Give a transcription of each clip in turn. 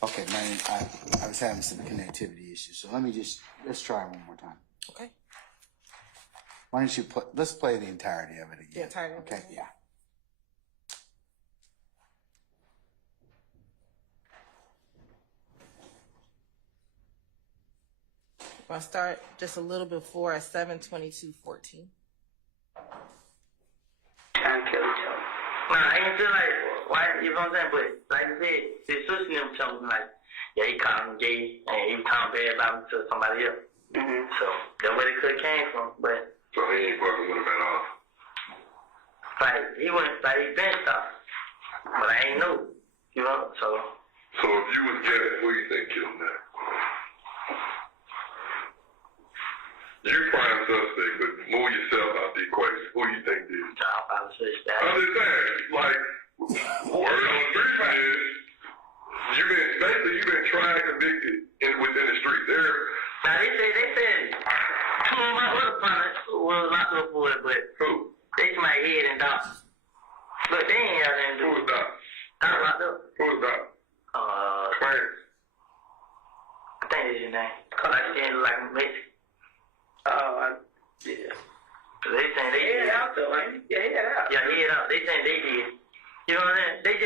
Okay, man, I was having some connectivity issues, so let's try one more time. Okay. Why don't you let's play the entirety of it again. The entirety. Okay, yeah. I'll start just a little before at 7:22:14. Trying to kill each other. Nah, I ain't feel like, why, you know what I'm saying? But like I said, his sister them told me like, yeah, he called him gay and he was talking bad about him to somebody else. Mm-hmm. So that's where it could have came from. But so he ain't fucking with him at all. Like he been stopped, but I ain't know, you know. So if you was guessing, who you think killed him now? You prime suspect, but move yourself out the equation. Who you think did it? I'm just saying, like, word on the street is, you've been tried, convicted within the street. Now they said, two of my other partners was locked up for it, but who? They my head and Doc. But they ain't have nothing to do. Who was Doc? Doc locked up. Who was Doc? France. I think that's his name. Cause I stand like Mexican. Yeah. So they saying they did. Out though, ain't he? Yeah, head out. Yeah, head out. They saying they did. You know what I'm saying? They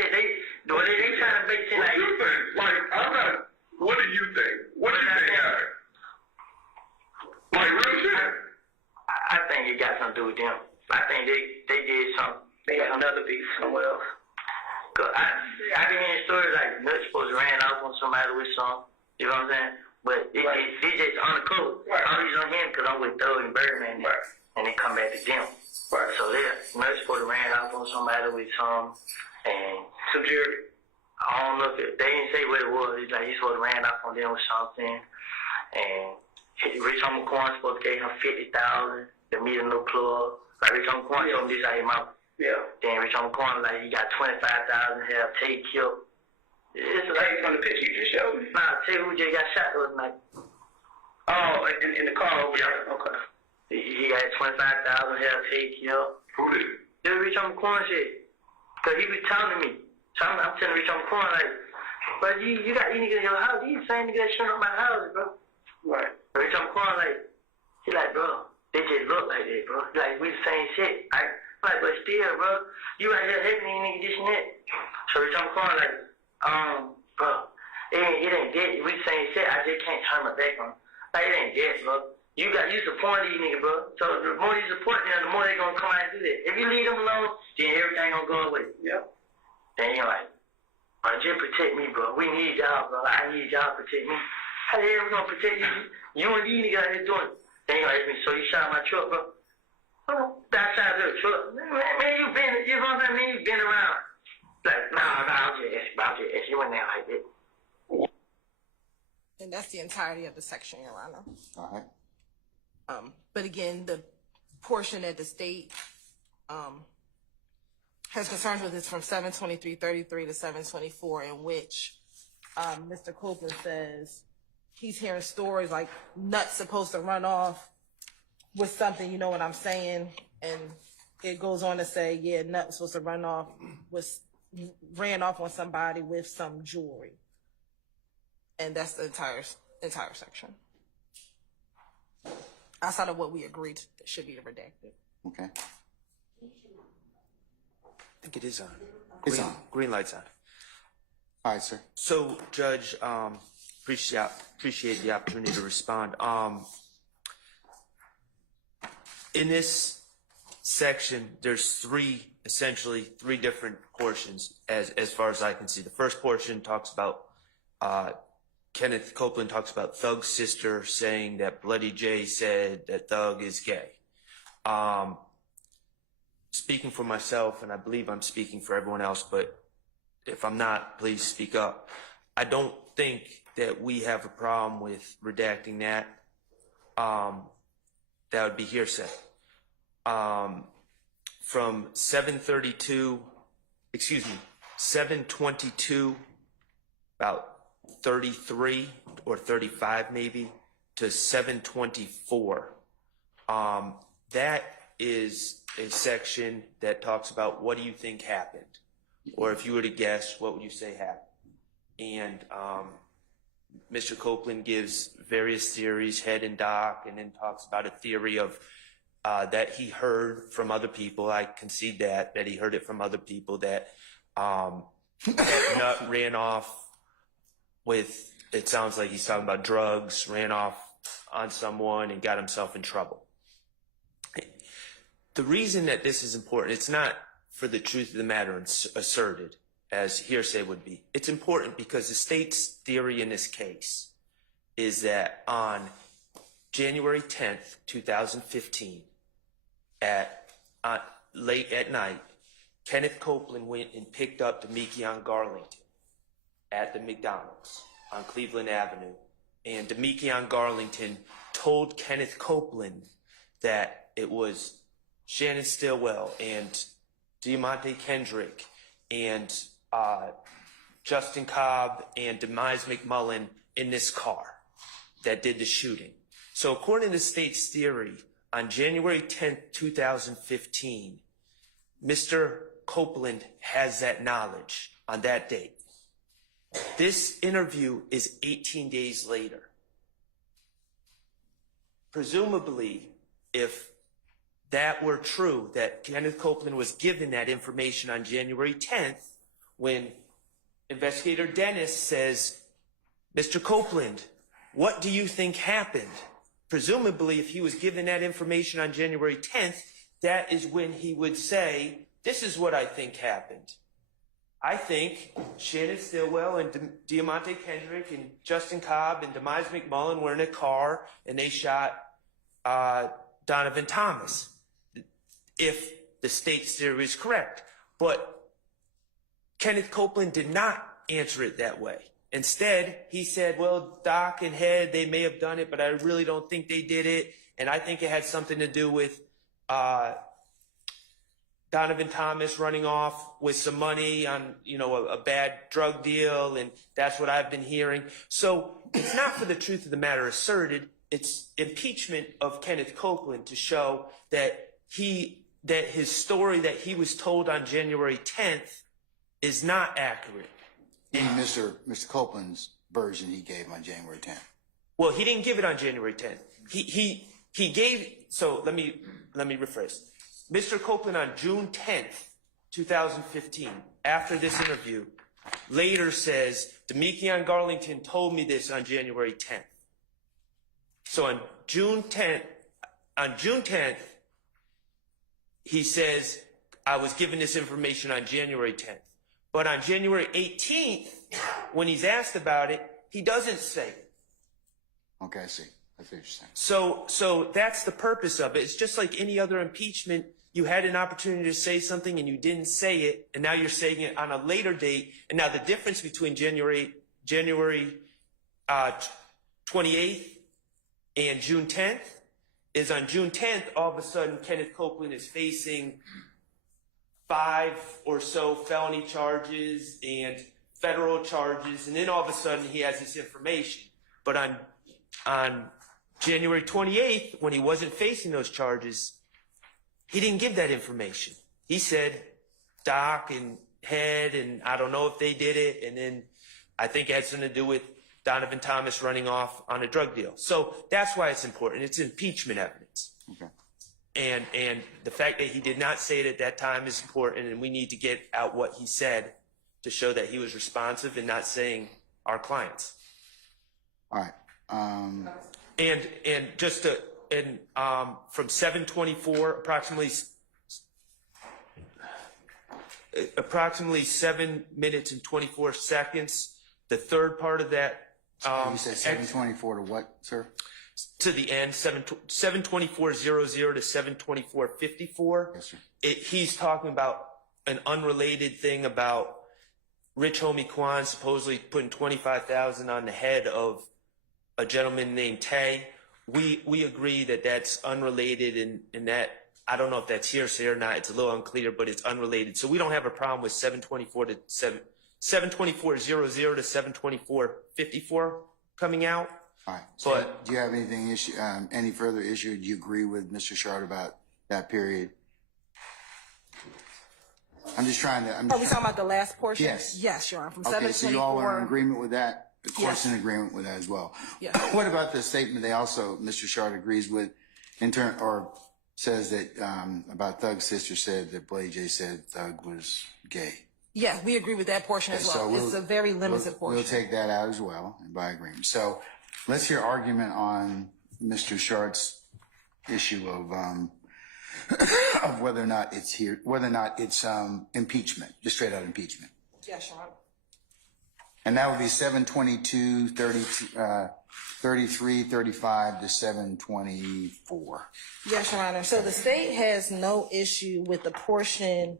trying to make it like. What like. do you think? Like, I'm not. What do you think? What do you think happened? Like real shit. I think it got something to do with them. I think they did something. They got another beef somewhere else. Cause I been hearing stories like Nuts supposed to ran off on somebody with some. You know what I'm saying? But it's just undercover. Right. I'm just on him because I'm with Thug and Birdman, right. And they come back to them. Right. So Nuts supposed to ran off on somebody with some, and some jury. I don't know if they didn't say what it was. It's like he supposed to ran off on them with something, and Rich Homie Quan supposed to give him $50,000 to meet a new club. Like Rich Homie Quan told me this out of his mouth. Yeah. Then Rich Homie Quan like he got $25,000 to have Tate killed. It's like from the picture you just showed me. Nah, Tate who just got shot the other night. Oh, in the car over there. Okay. He got $25,000 to have Tate killed. Who did it? This Rich Homie Quan shit. Cause he be telling me. So I'm telling Rich Homie Quan like, but you got these niggas in your house. These same niggas that shut up my house, bro. Right. Rich Homie Quan like, he like, bro, they just look like that, bro. Like we the same shit. Like, but still, bro, you out here helping these niggas this and that. So Rich Homie Quan like, bro, it ain't dead. We the same shit. I just can't turn my back on. Like it ain't dead, bro. You support these niggas, bro. So the more you support them, the more they gonna come out and do that. If you leave them alone, then everything gonna go away. Yep. Then you're like, bro, just protect me, bro. We need y'all, bro. I need y'all to protect me. How the hell we gonna protect you? You and these niggas out here doing it. Then you're like, so you shot my truck, bro. That side of the truck. Man, you been, you know what I mean? You been around. Like, nah, I'll just ask you. You went there like that. And that's the entirety of the section, Your Honor. All right. But again, the portion that the state has concerns with is from 7:23:33 to 7:24, in which Mr. Copeland says he's hearing stories like Nuts supposed to run off with something, you know what I'm saying? And it goes on to say, yeah, Nuts was supposed to ran off on somebody with some jewelry. And that's the entire section. Outside of what we agreed that should be redacted. Okay. I think it is on. It's on. Green light's on. All right, sir. So, Judge, appreciate the opportunity to respond. In this section, there's essentially three different portions as far as I can see. The first portion talks about Kenneth Copeland talks about Thug's sister saying that Bloody J said that Thug is gay. Speaking for myself, and I believe I'm speaking for everyone else, but if I'm not, please speak up. I don't think that we have a problem with redacting that. That would be hearsay. From 722, about 33 or 35 maybe, to 724. That is a section that talks about what do you think happened? Or if you were to guess, what would you say happened? and Mr. Copeland gives various theories, head and doc, and then talks about a theory of that he heard from other people. I concede that he heard it from other people, that that Nutt ran off with, it sounds like he's talking about drugs, ran off on someone and got himself in trouble. The reason that this is important, it's not for the truth of the matter asserted, as hearsay would be. It's important because the state's theory in this case is that on January 10th, 2015, late at night, Kenneth Copeland went and picked up Demekion Garlington at the McDonald's on Cleveland Avenue. And Demekion Garlington told Kenneth Copeland that it was Shannon Stillwell and Diamante Kendrick and Justin Cobb and Demise McMullen in this car that did the shooting. So according to the state's theory, on January 10th, 2015, Mr. Copeland has that knowledge on that date. This interview is 18 days later. Presumably, if that were true, that Kenneth Copeland was given that information on January 10th, when investigator Dennis says, Mr. Copeland, what do you think happened? Presumably, if he was given that information on January 10th, that is when he would say, this is what I think happened. I think Shannon Stillwell and Diamante Kendrick and Justin Cobb and Demise McMullen were in a car and they shot Donovan Thomas, if the state's theory is correct. But Kenneth Copeland did not answer it that way. Instead, he said, well, Doc and Head, they may have done it, but I really don't think they did it. And I think it had something to do with Donovan Thomas running off with some money on, a bad drug deal. And that's what I've been hearing. So it's not for the truth of the matter asserted. It's impeachment of Kenneth Copeland to show that his story that he was told on January 10th is not accurate. In Mr. Copeland's version he gave on January 10th. Well, he didn't give it on January 10th. He gave, so let me rephrase. Mr. Copeland on June 10th, 2015, after this interview, later says, Demekion Garlington told me this on January 10th. So on June 10th, he says, I was given this information on January 10th. But on January 18th, when he's asked about it, he doesn't say it. Okay, I see. I see what you're saying. So that's the purpose of it. It's just like any other impeachment. You had an opportunity to say something and you didn't say it, and now you're saying it on a later date. And now the difference between January 28th and June 10th is on June 10th, all of a sudden Kenneth Copeland is facing 5 or so felony charges and federal charges, and then all of a sudden he has this information. But on January 28th, when he wasn't facing those charges, he didn't give that information. He said Doc and Head, and I don't know if they did it, and then I think it had something to do with Donovan Thomas running off on a drug deal. So that's why it's important. It's impeachment evidence. Okay. And the fact that he did not say it at that time is important, and we need to get out what he said to show that he was responsive and not saying our clients. All right. And just to, from 7:24, approximately 7 minutes and 24 seconds, the third part of that. You said 7:24 to what, sir? To the end, 7:24:00 to 7:24:54. Yes, sir. He's talking about an unrelated thing about Rich Homie Quan supposedly putting $25,000 on the head of a gentleman named Tay. We agree that that's unrelated, and that I don't know if that's hearsay or not. It's a little unclear, but it's unrelated. So we don't have a problem with 7:24:00 to 7:24:54 coming out. All right. But do you have any further issue? Do you agree with Mr. Shard about that period? I'm just trying to. Are we talking about the last portion? Yes. Yes, Your Honor. From Okay, so you all are in 724. agreement with that? Of course, Yes. in agreement with that as well. Yes. What about the statement they also, Mr. Shard agrees with, or says that about Thug's sister said that Blade J said Thug was gay? Yeah, we agree with that portion as well. It's a very limited portion. We'll take that out as well, and by agreement. So let's hear argument on Mr. Shard's issue of whether or not it's impeachment, just straight out impeachment. Yes, Your Honor. And that would be 722, 33, 35 to 724. Yes, Your Honor. So the state has no issue with the portion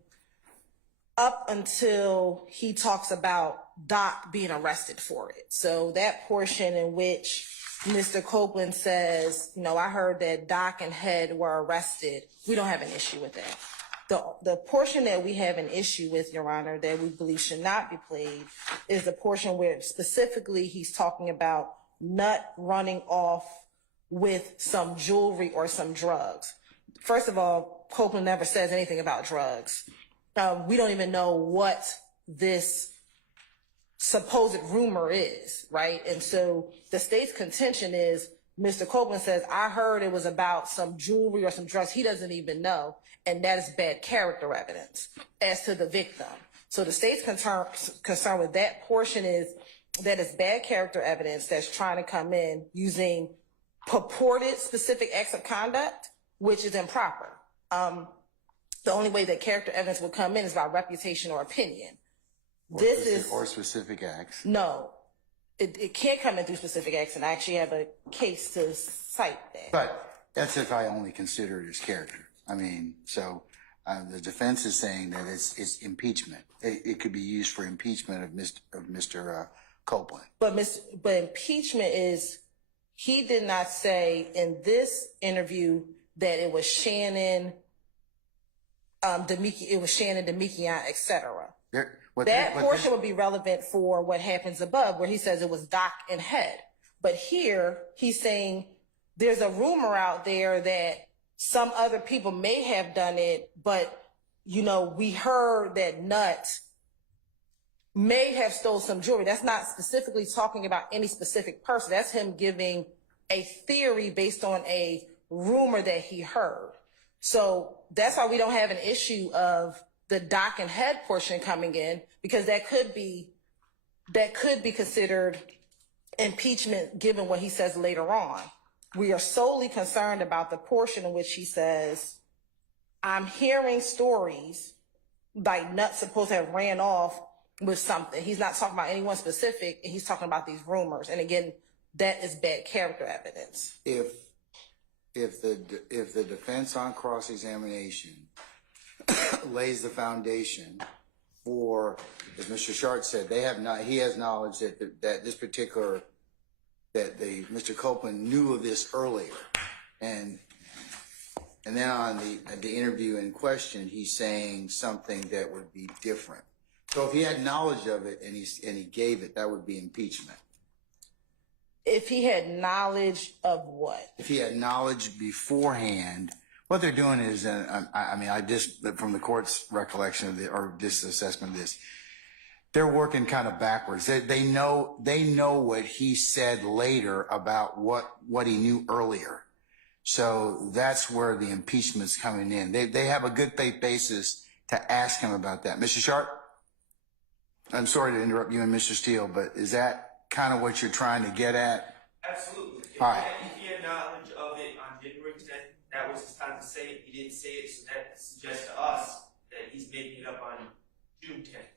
up until he talks about Doc being arrested for it. So that portion in which Mr. Copeland says, I heard that Doc and Head were arrested, we don't have an issue with that. The portion that we have an issue with, Your Honor, that we believe should not be played is the portion where specifically he's talking about Nut running off with some jewelry or some drugs. First of all, Copeland never says anything about drugs. We don't even know what this supposed rumor is, right? And so the state's contention is Mr. Copeland says, I heard it was about some jewelry or some drugs. He doesn't even know. And that is bad character evidence as to the victim. So the state's concern with that portion is that it's bad character evidence that's trying to come in using purported specific acts of conduct, which is improper. The only way that character evidence would come in is by reputation or opinion. Or specific acts. No, it can't come in through specific acts, and I actually have a case to cite that. But that's if I only consider it as character. I mean, so the defense is saying that it's impeachment. It could be used for impeachment of Mr. Copeland. But impeachment is, he did not say in this interview that it was Shannon, Demekian, etc. That portion would be relevant for what happens above, where he says it was Doc and Head. But here, he's saying there's a rumor out there that some other people may have done it, but, we heard that Nut may have stole some jewelry. That's not specifically talking about any specific person. That's him giving a theory based on a rumor that he heard. So that's why we don't have an issue of the Doc and Head portion coming in, because that could be considered impeachment given what he says later on. We are solely concerned about the portion in which he says, I'm hearing stories like Nut's supposed to have ran off with something. He's not talking about anyone specific, and he's talking about these rumors. And again, that is bad character evidence. If the defense on cross-examination lays the foundation for, as Mr. Shart said, he has knowledge that Mr. Copeland knew of this earlier, and then on the interview in question, he's saying something that would be different. So if he had knowledge of it and he gave it, that would be impeachment. If he had knowledge of what? If he had knowledge beforehand, what they're doing is, I just, from the court's recollection or this assessment of this, they're working kind of backwards. They know what he said later about what he knew earlier. So that's where the impeachment's coming in. They have a good faith basis to ask him about that. Mr. Sharp, I'm sorry to interrupt you and Mr. Steele, but is that kind of what you're trying to get at? Absolutely. All right. If he had knowledge of it on January 10th, that was his time to say it. He didn't say it, so that suggests to us that he's making it up on June 10th.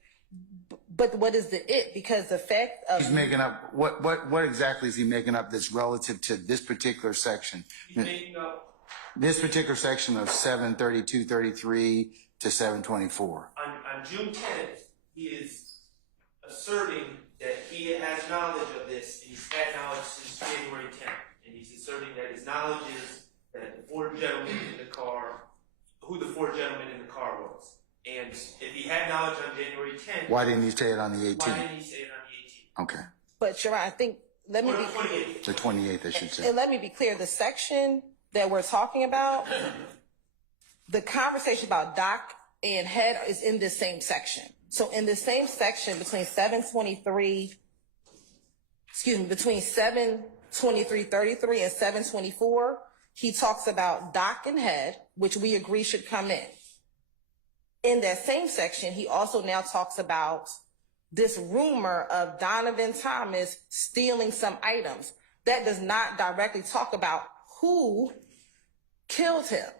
But what is the it? Because the fact of He's making up what exactly is he making up that's relative to this particular section? He's making up this particular section of 732-33 to 724. On June 10th, he is asserting that he has knowledge of this, and he's had knowledge since January 10th. And he's asserting that his knowledge is that the four gentlemen in the car, who the four gentlemen in the car was. And if he had knowledge on January 10th, Why didn't he say it on the 18th? why didn't he say it on the 18th? Okay. But you're right. I think let me Or be the 28th. The 28th, I should say. and let me be clear. The section that we're talking about, the conversation about Doc and head is in this same section. So in the same section between 723:33 and 724, he talks about dock and head, which we agree should come in. In that same section, he also now talks about this rumor of Donovan Thomas stealing some items. That does not directly talk about who killed him.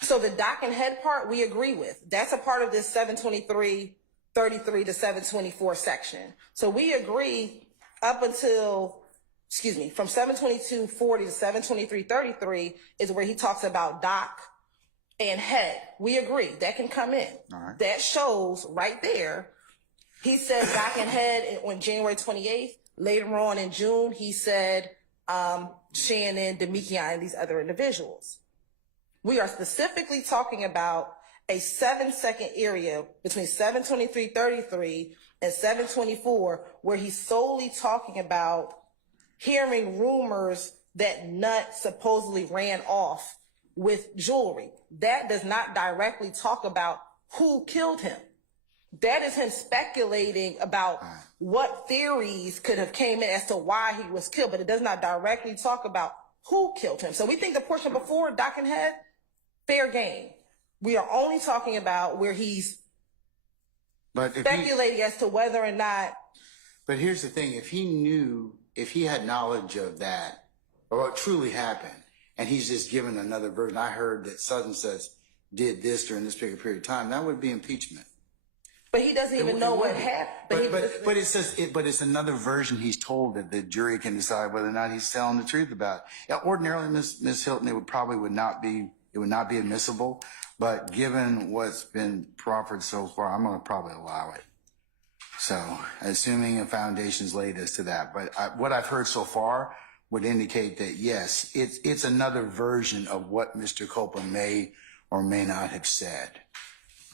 So the dock and head part, we agree with. That's a part of this 723:33 to 724 section. So we agree up until, from 722:40 to 723:33 is where he talks about dock and head. We agree. That can come in. All right. That shows right there. He said dock and head on January 28th. Later on in June, he said Shannon, Demikian, and these other individuals. We are specifically talking about a 7-second area between 723:33 and 724 where he's solely talking about hearing rumors that Nutt supposedly ran off with jewelry. That does not directly talk about who killed him. That is him speculating about what theories could have came in as to why he was killed, but it does not directly talk about who killed him. So we think the portion before dock and head, fair game. We are only talking about where he's speculating as to whether or not. But here's the thing: if he had knowledge of that, or what truly happened, and he's just given another version, I heard that Sutton says did this during this period of time, that would be impeachment. But he doesn't even know what happened. But it says, but it's another version he's told that the jury can decide whether or not he's telling the truth about. Yeah, ordinarily, Ms. Hilton, it would not be admissible. But given what's been proffered so far, I'm going to probably allow it. So, assuming a foundation's laid as to that. But what I've heard so far would indicate that yes, it's another version of what Mr. Copeland may or may not have said.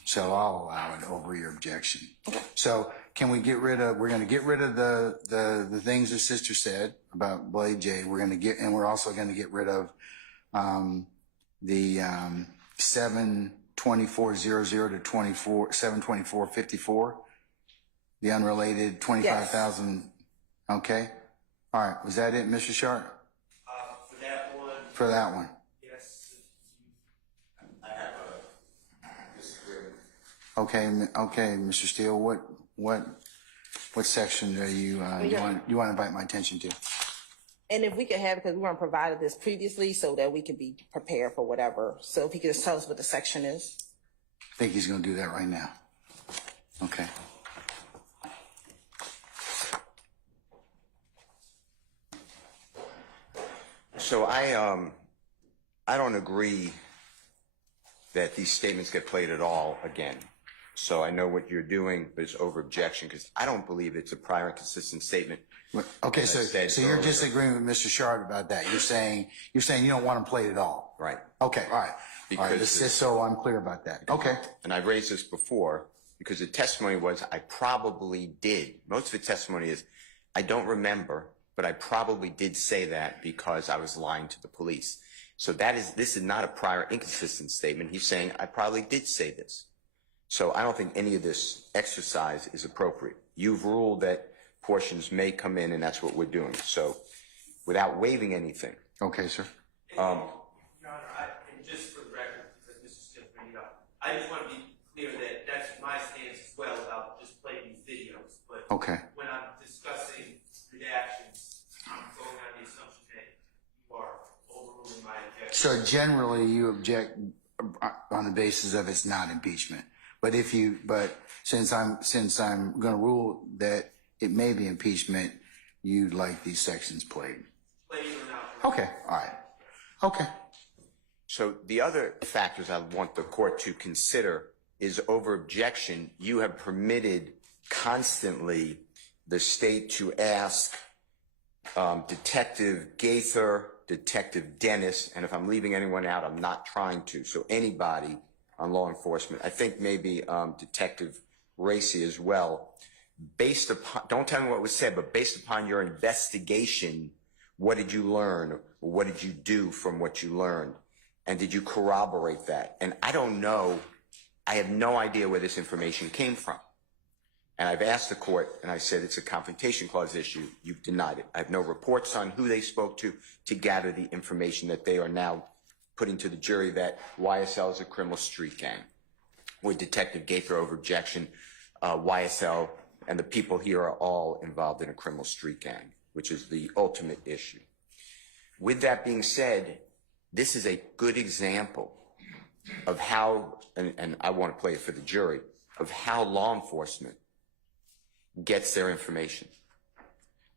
So I'll allow it over your objection. Okay. So can we we're going to get rid of the things the sister said about Blade J. We're also going to get rid of the 72400 to 72454, the unrelated 25,000. Yes. Okay. All right. Was that it, Mr. Sharp? For that one. For that one. Okay, Mr. Steele, what section are you want to invite my attention to? And if we could have, because we weren't provided this previously, so that we can be prepared for whatever. So if he could just tell us what the section is. I think he's going to do that right now. Okay. So I don't agree that these statements get played at all again. So I know what you're doing is over objection because I don't believe it's a prior and consistent statement. Okay, so you're disagreeing with Mr. Sharp about that. You're saying you don't want them played at all. Right. Okay, all right. Because all right, just so I'm clear about that. Okay. And I've raised this before because the testimony was I probably did. Most of the testimony is I don't remember, but I probably did say that because I was lying to the police. So this is not a prior inconsistent statement. He's saying I probably did say this. So I don't think any of this exercise is appropriate. You've ruled that portions may come in, and that's what we're doing. So without waiving anything. Okay, sir. Your Honor, and just for the record, because Mr. Steele bringing it up, I just want to be clear that that's my stance as well about just playing these videos. But okay. When I'm discussing redactions, I'm going on the assumption that you are overruling my objection. So generally, you object on the basis of it's not impeachment. But since I'm going to rule that it may be impeachment, you'd like these sections played. Played or not. Okay. All right. Okay. So the other factors I want the court to consider is over objection. You have permitted constantly the state to ask Detective Gaither, Detective Dennis, and if I'm leaving anyone out, I'm not trying to. So anybody on law enforcement, I think maybe Detective Hearsay as well. Based upon, don't tell me what was said, but based upon your investigation, what did you learn? Or what did you do from what you learned? And did you corroborate that? And I don't know I have no idea where this information came from. And I've asked the court, and I said it's a confrontation clause issue. You've denied it. I have no reports on who they spoke to gather the information that they are now putting to the jury that YSL is a criminal street gang. With Detective Gaither over objection, YSL and the people here are all involved in a criminal street gang, which is the ultimate issue. With that being said, this is a good example of how, and I want to play it for the jury, of how law enforcement gets their information.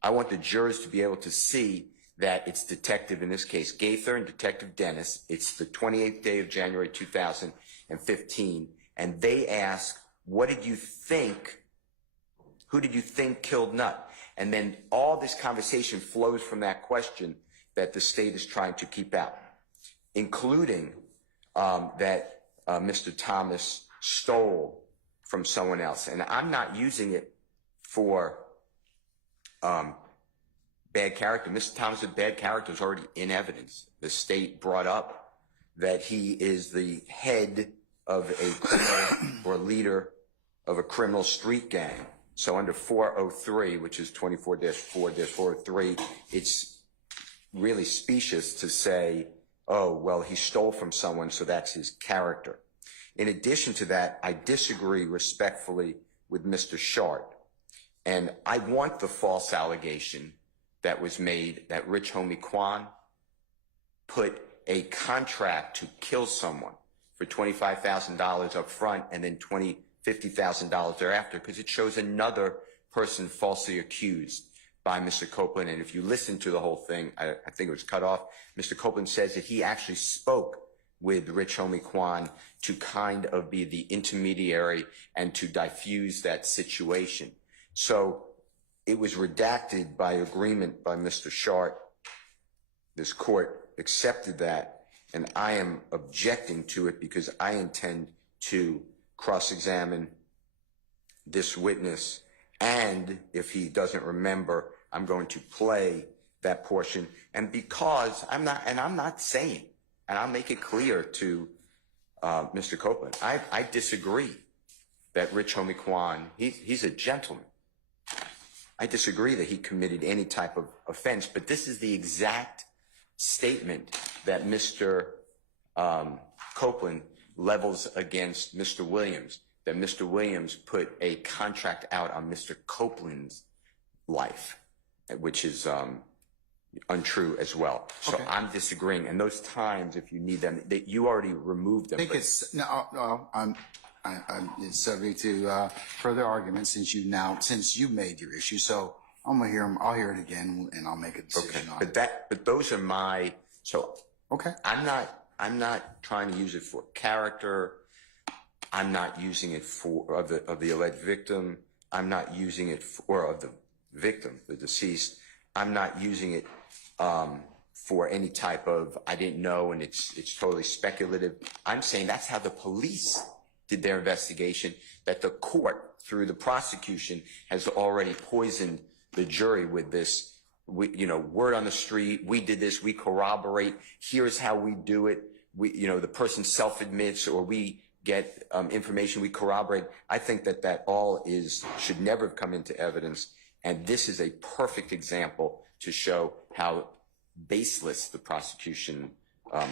I want the jurors to be able to see that it's Detective, in this case, Gaither and Detective Dennis. It's the 28th day of January 2015, and they ask, what did you think? Who did you think killed Nutt? And then all this conversation flows from that question that the state is trying to keep out, including that Mr. Thomas stole from someone else. And I'm not using it for bad character. Mr. Thomas' bad character is already in evidence. The state brought up that he is the head of a criminal or leader of a criminal street gang. So under 403, which is 24-4-403, it's really specious to say, oh, well, he stole from someone, so that's his character. In addition to that, I disagree respectfully with Mr. Shart. And I want the false allegation that was made that Rich Homie Kwan put a contract to kill someone for $25,000 up front and then $50,000 thereafter, because it shows another person falsely accused by Mr. Copeland. And if you listen to the whole thing, I think it was cut off, Mr. Copeland says that he actually spoke with Rich Homie Kwan to kind of be the intermediary and to diffuse that situation. So it was redacted by agreement by Mr. Shart. This court accepted that, and I am objecting to it because I intend to cross-examine this witness, and if he doesn't remember, I'm going to play that portion. And because I'm not saying, and I'll make it clear to Mr. Copeland, I disagree that Rich Homie Kwan, he's a gentleman. I disagree that he committed any type of offense, but this is the exact statement that Mr. Copeland levels against Mr. Williams, that Mr. Williams put a contract out on Mr. Copeland's life, which is untrue as well. So Okay. I'm disagreeing. And those times, if you need them, that you already removed them. I think it's no. It's subject to further argument since you made your issue. So I'm gonna hear them. I'll hear it again, and I'll make a decision on it. But those are my. So Okay. I'm not trying to use it for character. I'm not using it for of the alleged victim. I'm not using it for of the victim, the deceased. I'm not using it for any type of I didn't know and it's totally speculative. I'm saying that's how the police did their investigation, that the court through the prosecution has already poisoned the jury with this, word on the street. We did this. We corroborate. Here's how we do it. The person self-admits, or we get information. We corroborate. I think that all should never have come into evidence. And this is a perfect example to show how baseless the prosecution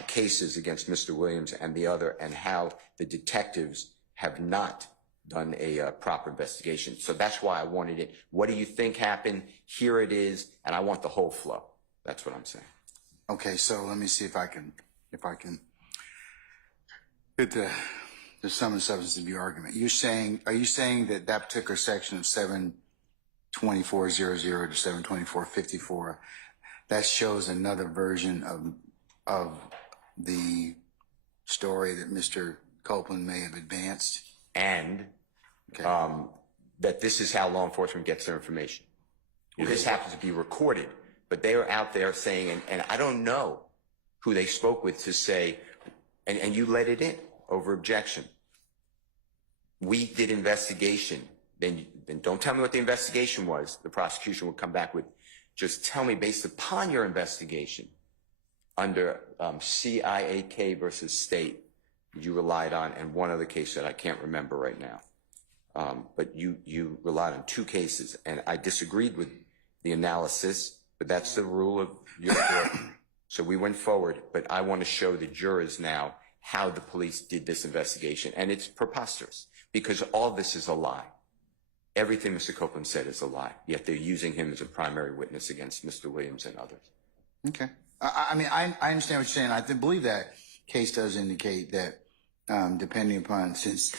cases against Mr. Williams and the other, and how the detectives have not done a proper investigation. So that's why I wanted it. What do you think happened? Here it is, and I want the whole flow. That's what I'm saying. Okay, so let me see if I can get the sum and substance of your argument. Are you saying that particular section of 724.00 to 724.54 that shows another version of the story that Mr. Copeland may have advanced? And Okay. that this is how law enforcement gets their information. This happens to be recorded, but they are out there saying, and I don't know who they spoke with to say, and you let it in over objection. We did investigation. Then don't tell me what the investigation was. The prosecution will come back with, just tell me based upon your investigation under CIAK versus state, you relied on, and one other case that I can't remember right now. But you relied on 2 cases, and I disagreed with the analysis, but that's the rule of your court. So we went forward, but I want to show the jurors now how the police did this investigation, and it's preposterous because all this is a lie. Everything Mr. Copeland said is a lie, yet they're using him as a primary witness against Mr. Williams and others. Okay. I mean, I understand what you're saying. I believe that case does indicate that, depending upon, since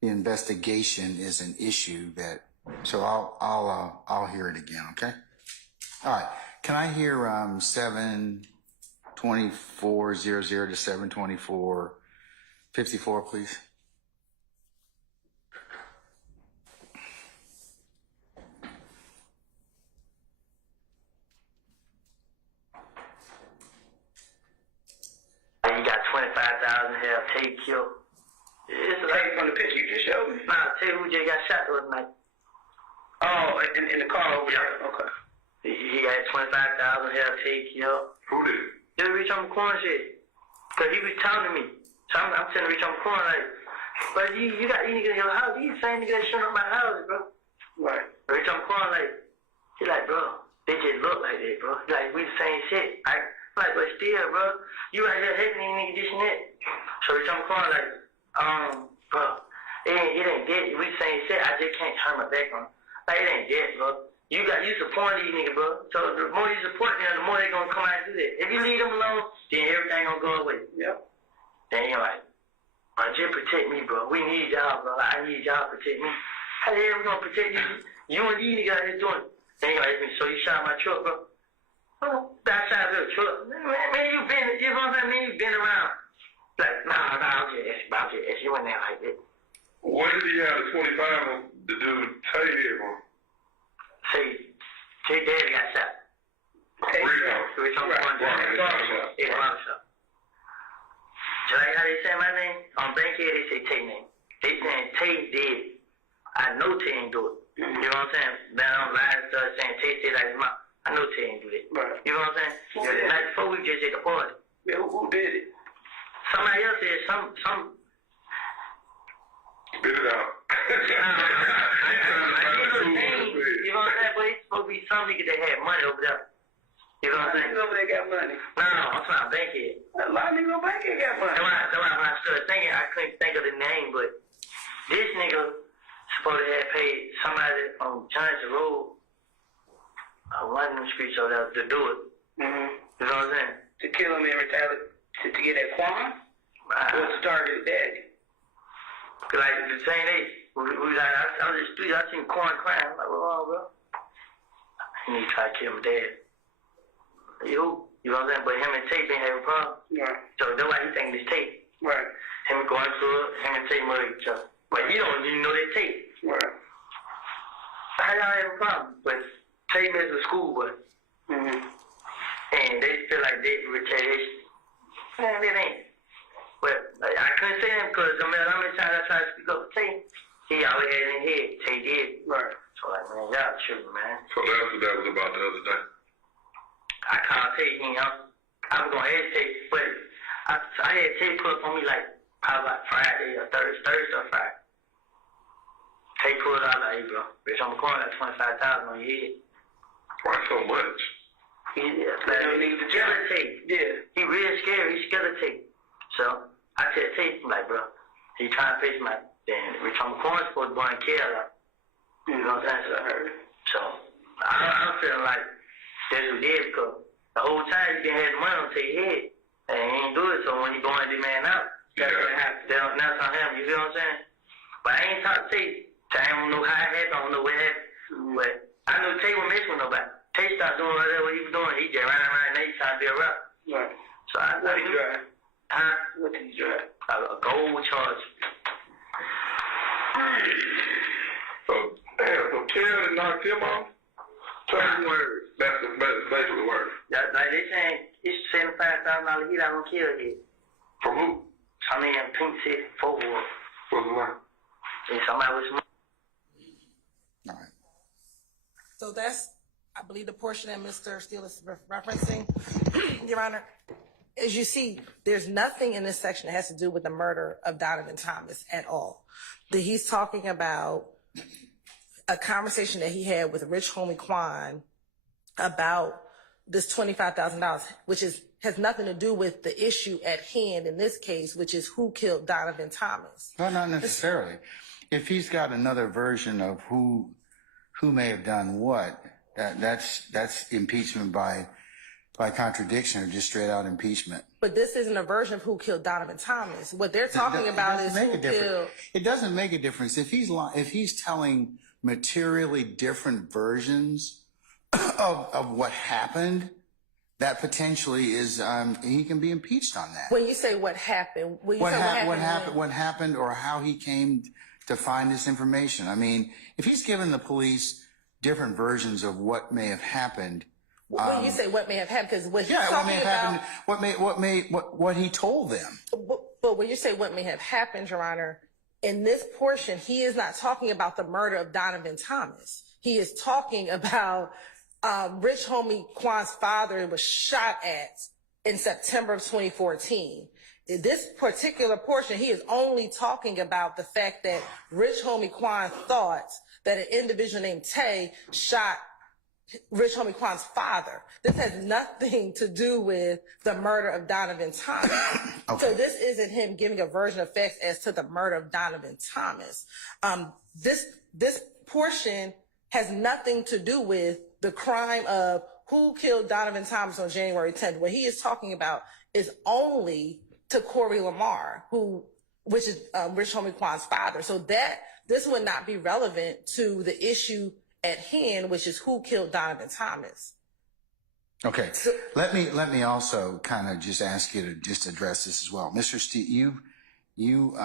the investigation is an issue that, so I'll hear it again. Okay. All right. Can I hear, 72400 to 72454, please? You got 25,000 here, take you. It's like from the picture you just showed me. Nah, tell you who just got shot the other night. Oh, in the car over there. Okay. He got 25,000 here, take you. Who did? Just reach on the corner shit. Cause he was telling me. So I'm telling Rich on the corner like, but you got these niggas in your house. These same niggas that showing up my house, bro. Right. Rich on the corner like, he like, bro, they just look like that, bro. Like we the same shit. I'm like, but still, bro, you right here hating these niggas this and that. So Rich on the corner like, bro, it ain't dead. We the same shit. I just can't turn my back on. Like it ain't dead, bro. You support these niggas, bro. So the more you support them, the more they gonna come out and do that. If you leave them alone, then everything gonna go away. Yep. Then you're like, just protect me, bro. We need y'all, bro. Like, I need y'all to protect me. How the hell we gonna protect you? You and these niggas out here doing it. Then you're like, so you shot my truck, bro. Oh, that shot your truck. Man, you been, you know what I'm saying? Man, you been around. Like, nah, I'm just asking. You went there like that. When did he have the 25 on the dude Tay here, bro? Say, daddy got shot. Hey, so it's on the one. It's barbershop. Just like how they say my name, on Bankhead they say Tay name. They saying Tay did. I know Tay ain't do it. You know what I'm saying? Then I'm lying to saying Tay said like his mom. I know Tay ain't do that. Right. You know what I'm saying? The night before we just at the party. Yeah, who did it? Somebody else did. Some. Spit it out. You know what I'm saying? But it's supposed to be some nigga that had money over there. You know what I'm saying? Niggas over there got money. No, I'm talking about Bankhead. A lot of niggas over Bankhead got money. That's why when I started thinking, I couldn't think of the name, but this nigga supposed to have paid somebody on Johnson Road, one of them streets over there, to do it. Mm-hmm. You know what I'm saying? To kill him and retaliate, to get that Quan? Or to target his daddy? Cause like the same day, we was like, I was in the street, I seen Quan crying. I'm like, what's wrong, bro? He need to try to kill my dad. You know what I'm saying? But him and Tate didn't have a problem. Right. So that's why he think it's Tate. Right. Him going through it, him and Tate murder each other. But he don't even know they Tate. Right. How y'all have a problem? But Tate messed with school, but and they feel like they retaliation. Man, it ain't. But like, I couldn't say him because no matter how many times I tried to speak up for Tate, he always had it in his head. Tate did. Right. So like, man, y'all tripping, man. So that's what that was about the other day. I called Tate, you know. I was gonna hesitate, but I had Tate put up on me like probably like Friday or Thursday or Friday. Tate pulled out like, hey, bro, bitch, I'm calling that 25,000 on your head. Why so much? He's scared of Tate. Yeah. He real scared. He's scared of Tate. So I said, Tate, I'm like, bro, he trying to face my damn. Rich on the corner supposed to go and kill her. You know what I'm saying? So I'm feeling like that's what he did because the whole time he been had money on Tate's head and he ain't do it. So when he going to demand out, that's what happened. That's on him. You feel what I'm saying? But I ain't talked to Tate. I don't know how it happened. I don't know what happened. But I know Tate was messing with nobody. Tate started doing whatever he was doing. He just running around and he trying to be a rap. Right. So I know he drive. Huh? What did he drive? A gold charge. So Karen knocked him off? Tell me word. That's basically the word. Like they saying it's $75,000 he not gonna kill here. From who? I mean Pink City, Fort Worth. What's the name? And somebody with some. All right. So that's, I believe, the portion that Mr. Steele is referencing, Your Honor. as you see, there's nothing in this section that has to do with the murder of Donovan Thomas at all. He's talking about a conversation that he had with Rich Homie Quan about this $25,000, which has nothing to do with the issue at hand in this case, which is who killed Donovan Thomas. No, not necessarily. If he's got another version of who may have done what, that's impeachment by contradiction or just straight out impeachment. But this isn't a version of who killed Donovan Thomas. What they're talking about is who killed. It doesn't make a difference if he's telling materially different versions of what happened. That potentially is he can be impeached on that. When you say what happened, what happened, or how he came to find this information. I mean, if he's given the police different versions of what may have happened. When you say what may have happened, because what he's talking about, what he told them. But when you say what may have happened, Your Honor, in this portion, he is not talking about the murder of Donovan Thomas. He is talking about Rich Homie Quan's father was shot at in September of 2014. In this particular portion, he is only talking about the fact that Rich Homie Quan thought that an individual named Tay shot Rich Homie Quan's father. This has nothing to do with the murder of Donovan Thomas. Okay. So this isn't him giving a version of facts as to the murder of Donovan Thomas. This portion has nothing to do with the crime of who killed Donovan Thomas on January 10th. What he is talking about is only to Corey Lamar, which is Rich Homie Quan's father. So this would not be relevant to the issue at hand, which is who killed Donovan Thomas. Okay, so, let me also kind of just ask you to just address this as well, Mr. Steele. You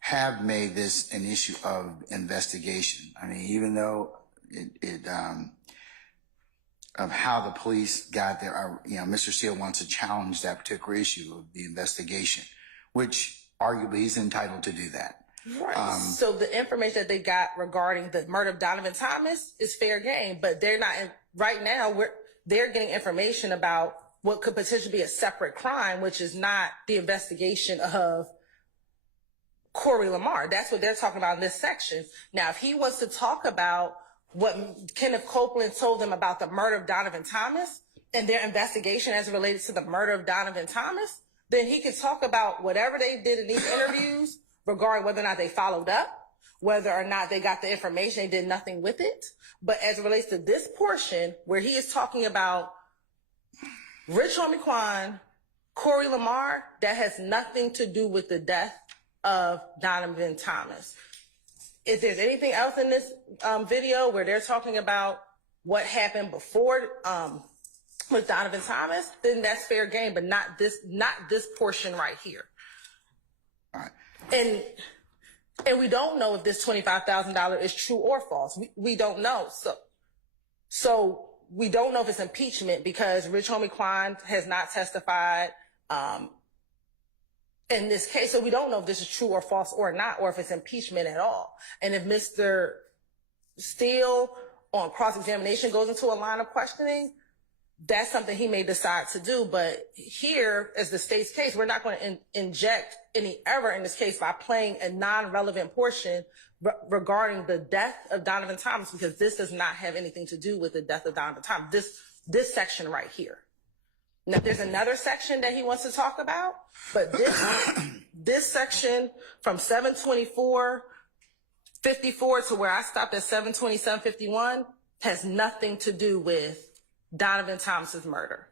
have made this an issue of investigation. I mean, even though of how the police got there, Mr. Steele wants to challenge that particular issue of the investigation, which arguably he's entitled to do that. Right. So the information that they got regarding the murder of Donovan Thomas is fair game, but they're not right now. They're getting information about what could potentially be a separate crime, which is not the investigation of Corey Lamar. That's what they're talking about in this section. Now, if he wants to talk about what Kenneth Copeland told them about the murder of Donovan Thomas and their investigation as related to the murder of Donovan Thomas, then he could talk about whatever they did in these interviews regarding whether or not they followed up, whether or not they got the information, they did nothing with it. But as it relates to this portion where he is talking about Rich Homie Quan, Corey Lamar, that has nothing to do with the death of Donovan Thomas. If there's anything else in this video where they're talking about what happened before with Donovan Thomas, then that's fair game, but not this portion right here. All right. And we don't know if this $25,000 is true or false. We don't know. So we don't know if it's impeachment because Rich Homie Quan has not testified in this case. So we don't know if this is true or false or not, or if it's impeachment at all. And if Mr. Steele on cross-examination goes into a line of questioning, that's something he may decide to do. But here, as the state's case, we're not going to inject any error in this case by playing a non-relevant portion regarding the death of Donovan Thomas, because this does not have anything to do with the death of Donovan Thomas, this section right here. Now, there's another section that he wants to talk about, but this section from 724:54 to where I stopped at 727:51 has nothing to do with Donovan Thomas's murder.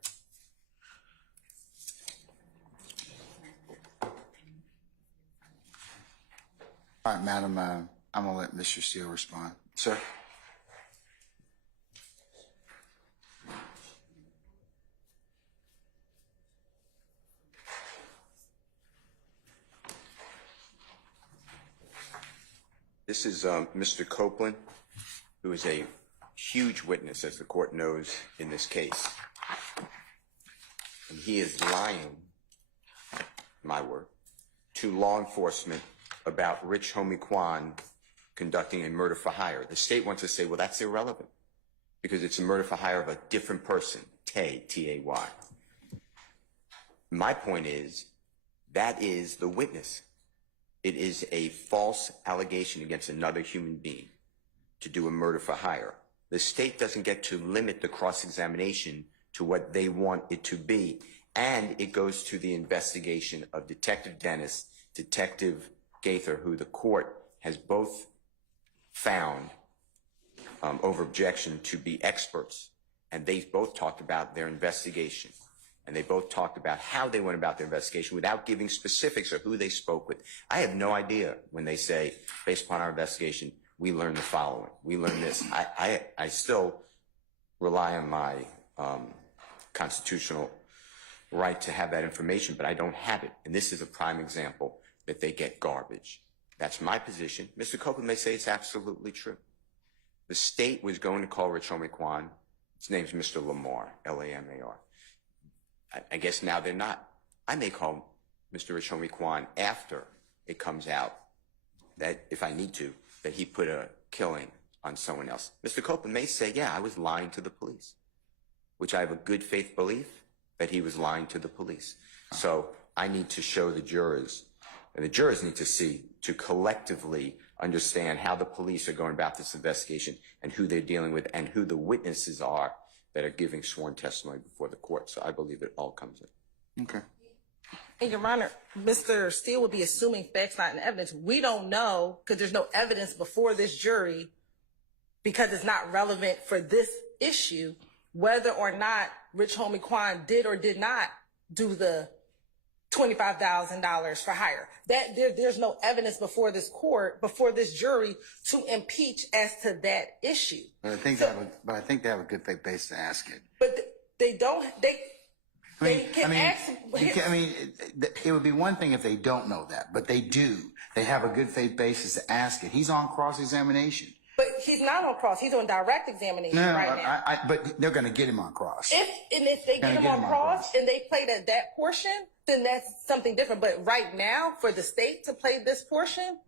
All right, Madam, I'm going to let Mr. Steele respond. Sir? This is Mr. Copeland, who is a huge witness, as the court knows, in this case. And he is lying, my word, to law enforcement about Rich Homie Quan conducting a murder for hire. The state wants to say, well, that's irrelevant because it's a murder for hire of a different person, Tay, T-A-Y. my point is, that is the witness. It is a false allegation against another human being to do a murder for hire. The state doesn't get to limit the cross-examination to what they want it to be. And it goes to the investigation of Detective Dennis, Detective Gaither, who the court has both found over objection to be experts. And they both talked about their investigation. And they both talked about how they went about their investigation without giving specifics of who they spoke with. I have no idea when they say, based upon our investigation, we learned the following. We learned this. I still rely on my constitutional right to have that information, but I don't have it. And this is a prime example that they get garbage. That's my position. Mr. Copeland may say it's absolutely true. The state was going to call Rich Homie Kwan. His name's Mr. Lamar, Lamar. I guess now they're not. I may call Mr. Rich Homie Kwan after it comes out that, if I need to, that he put a killing on someone else. Mr. Copeland may say, yeah, I was lying to the police, which I have a good faith belief that he was lying to the police. So I need to show the jurors, and the jurors need to see, to collectively understand how the police are going about this investigation and who they're dealing with and who the witnesses are that are giving sworn testimony before the court. So I believe it all comes in. Okay. And Your Honor, Mr. Steele would be assuming facts, not in evidence. We don't know, because there's no evidence before this jury, because it's not relevant for this issue, whether or not Rich Homie Kwan did or did not do the $25,000 for hire. That there's no evidence before this court, before this jury, to impeach as to that issue. But I think they have a good faith base to ask it. But they don't. It would be one thing if they don't know that, but they do. They have a good faith basis to ask it. He's on cross-examination. But he's not on cross. He's on direct examination right now. But they're going to get him on cross. If they get him on cross and they played at that portion, then that's something different. But right now, for the state to play this portion,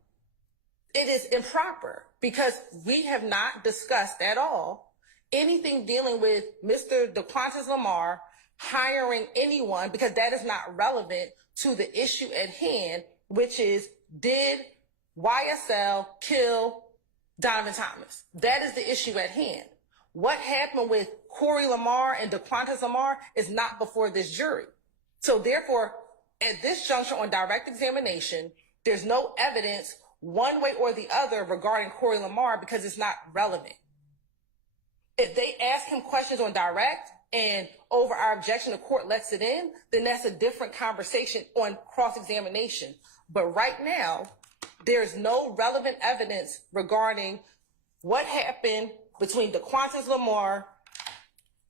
it is improper, because we have not discussed at all anything dealing with Mr. DeQuantis Lamar hiring anyone, because that is not relevant to the issue at hand, which is, did YSL kill Donovan Thomas? That is the issue at hand. What happened with Corey Lamar and DeQuantis Lamar is not before this jury. So therefore, at this juncture on direct examination, there's no evidence one way or the other regarding Corey Lamar, because it's not relevant. If they ask him questions on direct and over our objection, the court lets it in, then that's a different conversation on cross-examination. But right now, there's no relevant evidence regarding what happened between DeQuantis Lamar,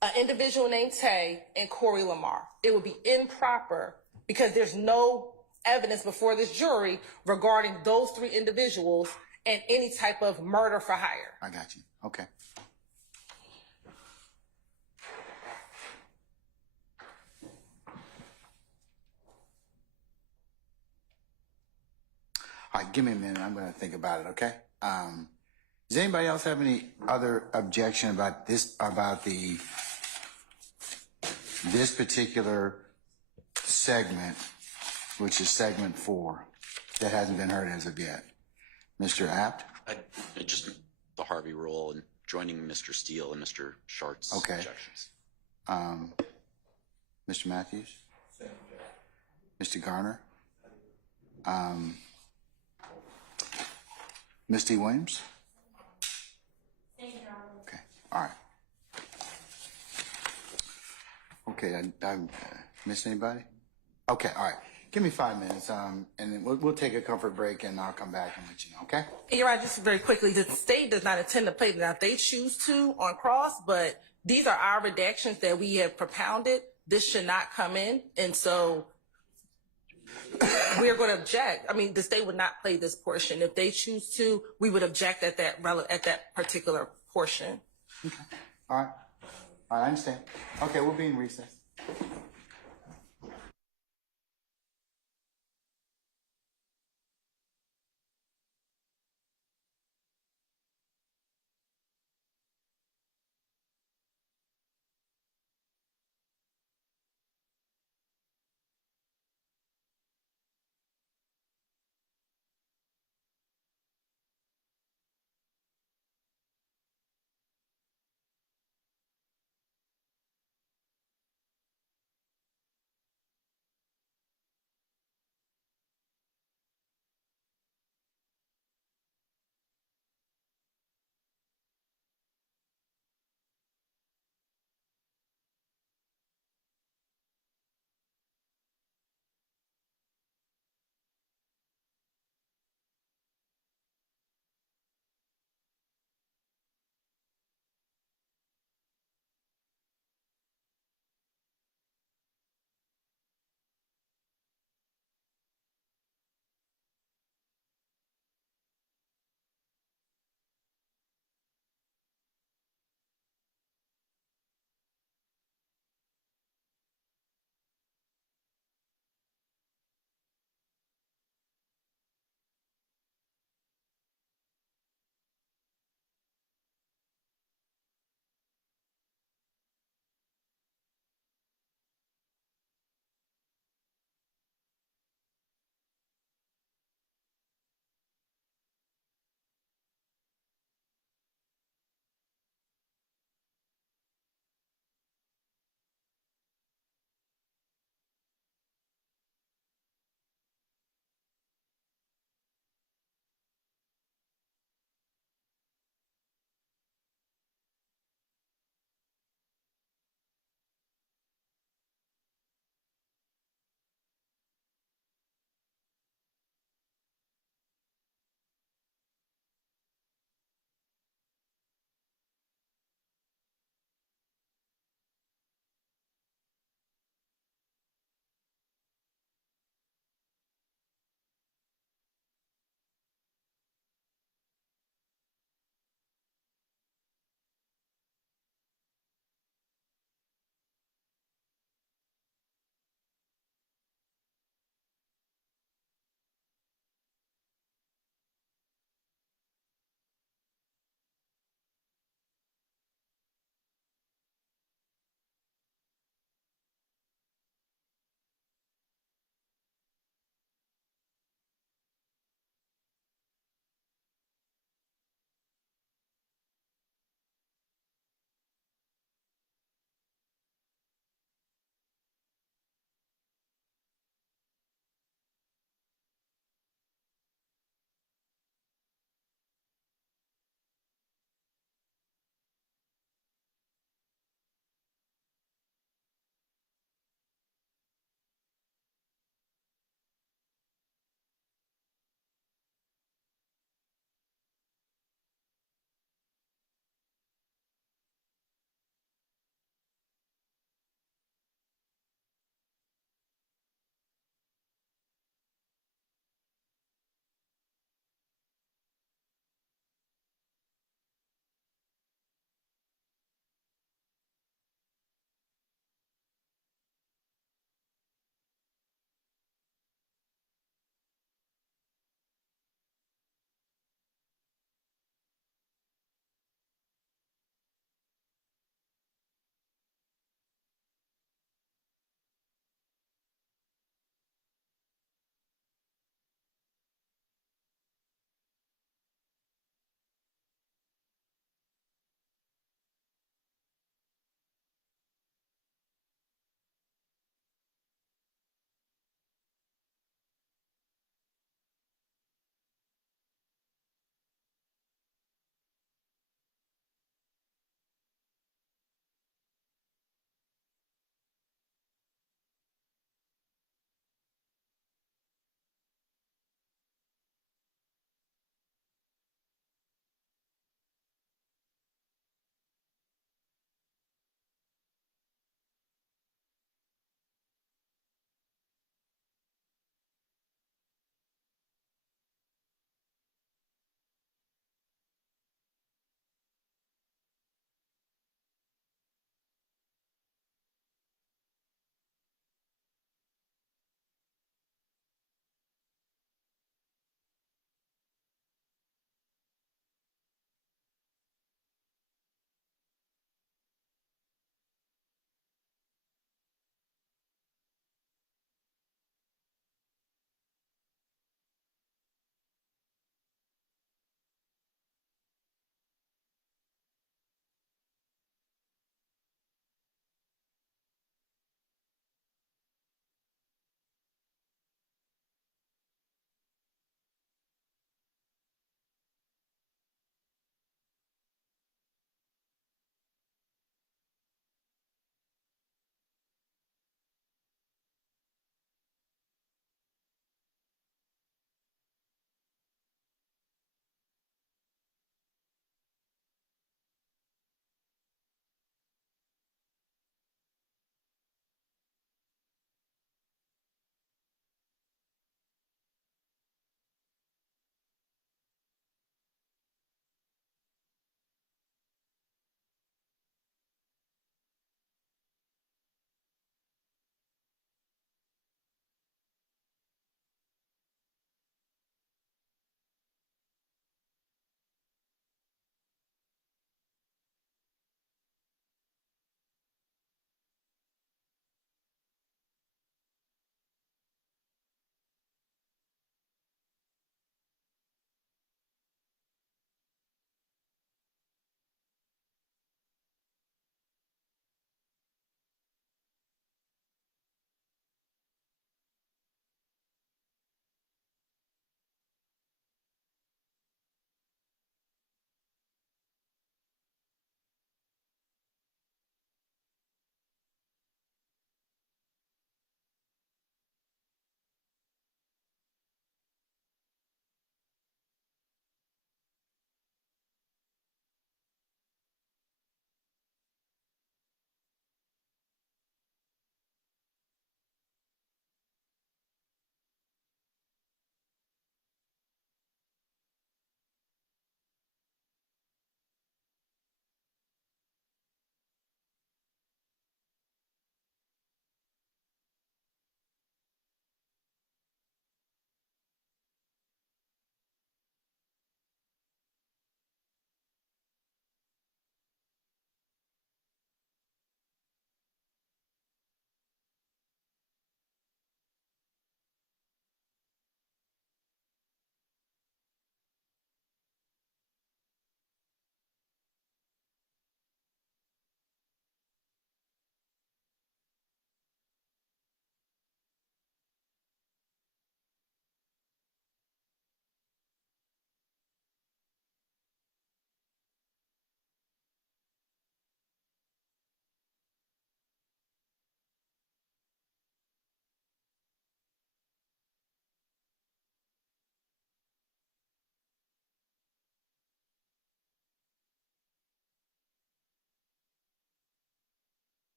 an individual named Tay, and Corey Lamar. It would be improper, because there's no evidence before this jury regarding those three individuals and any type of murder for hire. I got you. Okay. All right, give me a minute. I'm going to think about it, okay? Does anybody else have any other objection about this, about this particular segment, which is segment 4, that hasn't been heard as of yet? Mr. Apt? Just the Harvey rule and joining Mr. Steele and Mr. Shart's objections. Mr. Matthews? Mr. Garner? Ms. T. Williams? Okay, all right. Okay, I missed anybody? Okay, all right. Give me 5 minutes, and then we'll take a comfort break, and I'll come back and let you know, okay? You're right, just very quickly, the state does not intend to play them. Now, they choose to on cross, but these are our redactions that we have propounded. This should not come in, and so we're going to object. I mean, the state would not play this portion. If they choose to, we would object at that particular portion. Okay. All right. All right, I understand. Okay, we'll be in recess.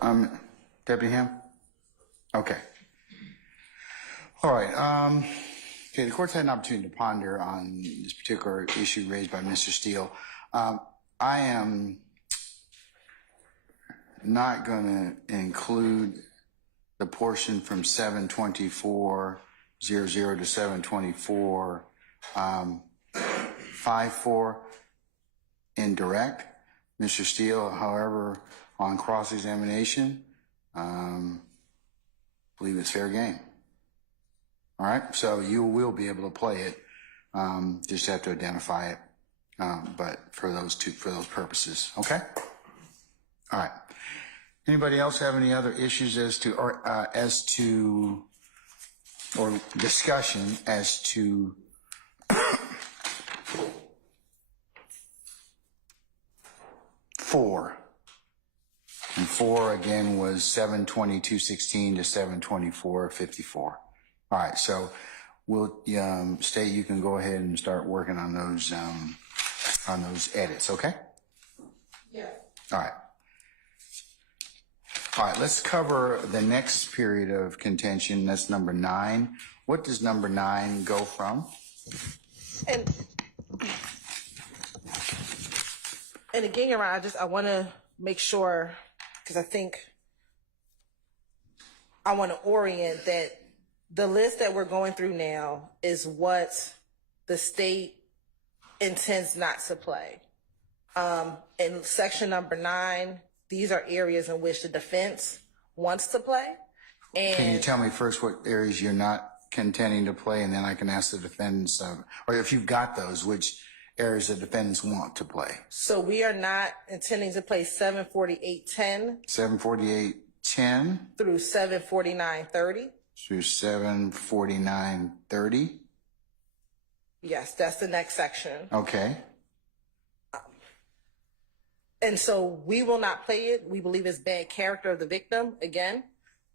Deputy Ham? Okay. All right. Okay, the court's had an opportunity to ponder on this particular issue raised by Mr. Steele. I am not going to include the portion from 724.00 to 724.54 in direct. Mr. Steele, however, on cross-examination, believe it's fair game. All right, so you will be able to play it. Just have to identify it, but for those purposes, okay? All right. Anybody else have any other issues or discussion as to four? And four again was 722.16 to 724.54. All right, so we'll State, you can go ahead and start working on those edits, okay? Yeah. All right. All right, let's cover the next period of contention. That's number 9. What does number 9 go from? And again, Your Honor, I want to make sure, because I think I want to orient that the list that we're going through now is what the state intends not to play. In section number 9, these are areas in which the defense wants to play. And can you tell me first what areas you're not contending to play, and then I can ask the defendants, or if you've got those, which areas the defendants want to play? So we are not intending to play 748.10 748.10 through 749.30. through 749.30. Yes, that's the next section. Okay. And so we will not play it. We believe it's bad character of the victim. Again,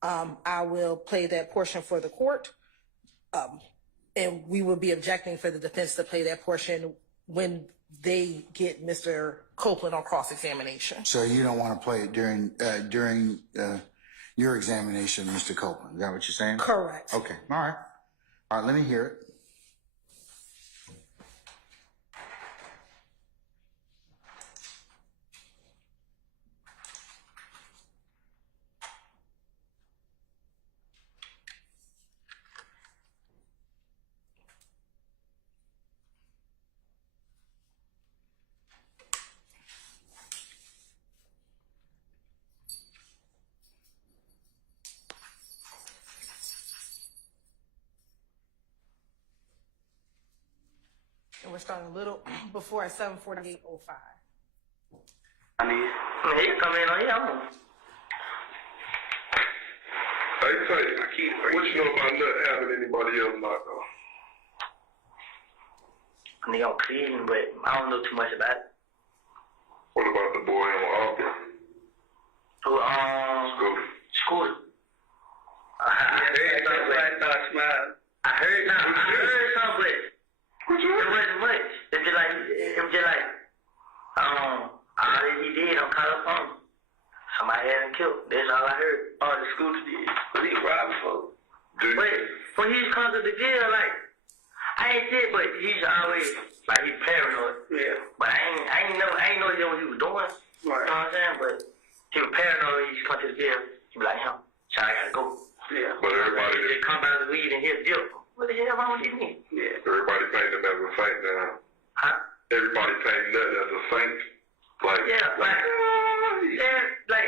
I will play that portion for the court. And we will be objecting for the defense to play that portion when they get Mr. Copeland on cross-examination. So you don't want to play it during your examination, Mr. Copeland. Is that what you're saying? Correct. Okay. All right. All right. Let me hear it. And we're starting a little before at 748.05. I mean, he come in on here. Hey, Tate, what you know about not having anybody else locked up? I mean, I'm clean, but I don't know too much about it. What about the boy on Auburn? Who, School. I heard something, but What you it heard? wasn't much. It was just like, all that he did, I'm caught up on him. Somebody had him killed. That's all I heard. All the school did. But he robbing folks. But when he comes to the jail, like, I ain't said, but he's always, like, he's paranoid. Yeah. But I ain't know he knew what he was doing. Right. You know what I'm saying? But he was paranoid when he come to the jail. He be like, so I gotta go. Yeah. But everybody they come out of the weed and he'll deal. What the hell wrong with this nigga? Yeah. Everybody paint him as a saint now. Huh? Everybody painting that as a saint. Like, Yeah, like,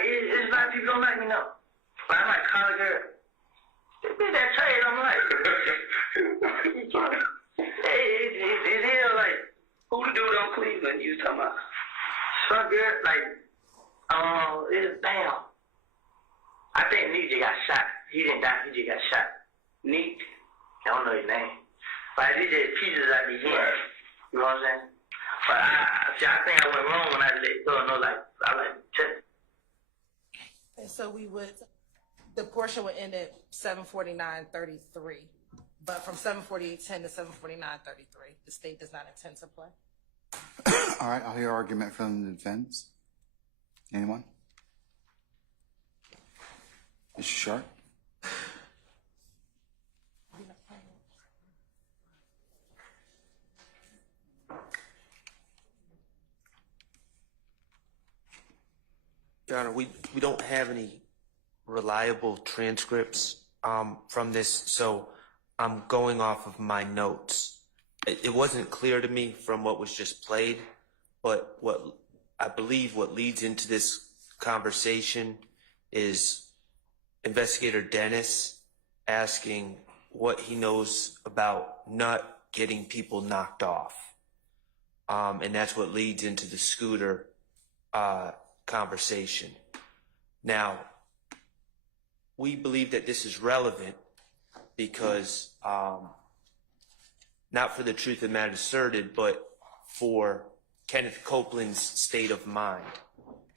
it's like people don't like me now. Like, I'm like, college girl. They be that trade, I'm like, hey, it's here, like, who the dude on Cleveland you was talking about? Some girl, like, it's damn. I think Neat just got shot. He didn't die, he just got shot. Neat? I don't know his name. But he just pieces out the hand. You know what I'm saying? But I think I went wrong when I let go. No, like, I like, check. And so the portion would end at 749.33. But from 748.10 to 749.33, the state does not intend to play. All right. I'll hear argument from the defense. Anyone? Mr. Sharp? Your Honor, we don't have any reliable transcripts from this, so I'm going off of my notes. It wasn't clear to me from what was just played, but what I believe what leads into this conversation is Investigator Dennis asking what he knows about Nut getting people knocked off. And that's what leads into the scooter conversation. Now, we believe that this is relevant because not for the truth of the matter asserted, but for Kenneth Copeland's state of mind.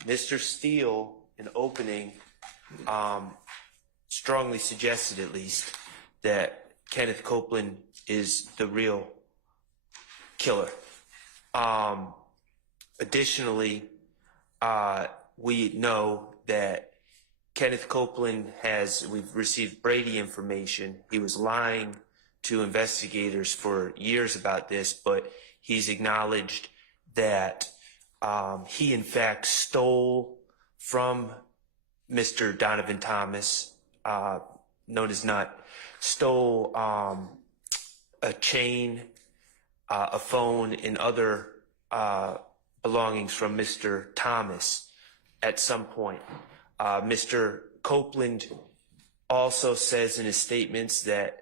Mr. Steele, in opening, strongly suggested at least that Kenneth Copeland is the real killer. Additionally, we know that Kenneth Copeland we've received Brady information. He was lying to investigators for years about this, but he's acknowledged that he in fact stole from Mr. Donovan Thomas, known as Nut, stole a chain, a phone, and other belongings from Mr. Thomas at some point. Mr. Copeland also says in his statements that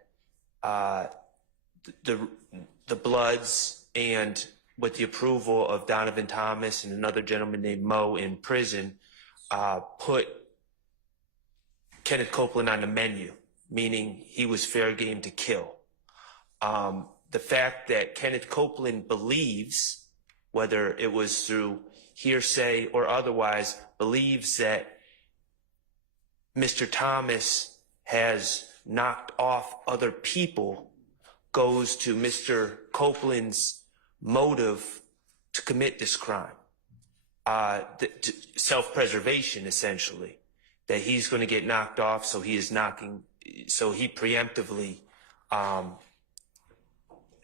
the Bloods, and with the approval of Donovan Thomas and another gentleman named Mo in prison, put Kenneth Copeland on the menu, meaning he was fair game to kill. The fact that Kenneth Copeland believes, whether it was through hearsay or otherwise, believes that Mr. Thomas has knocked off other people goes to Mr. Copeland's motive to commit this crime. Self-preservation, essentially, that he's going to get knocked off, so he preemptively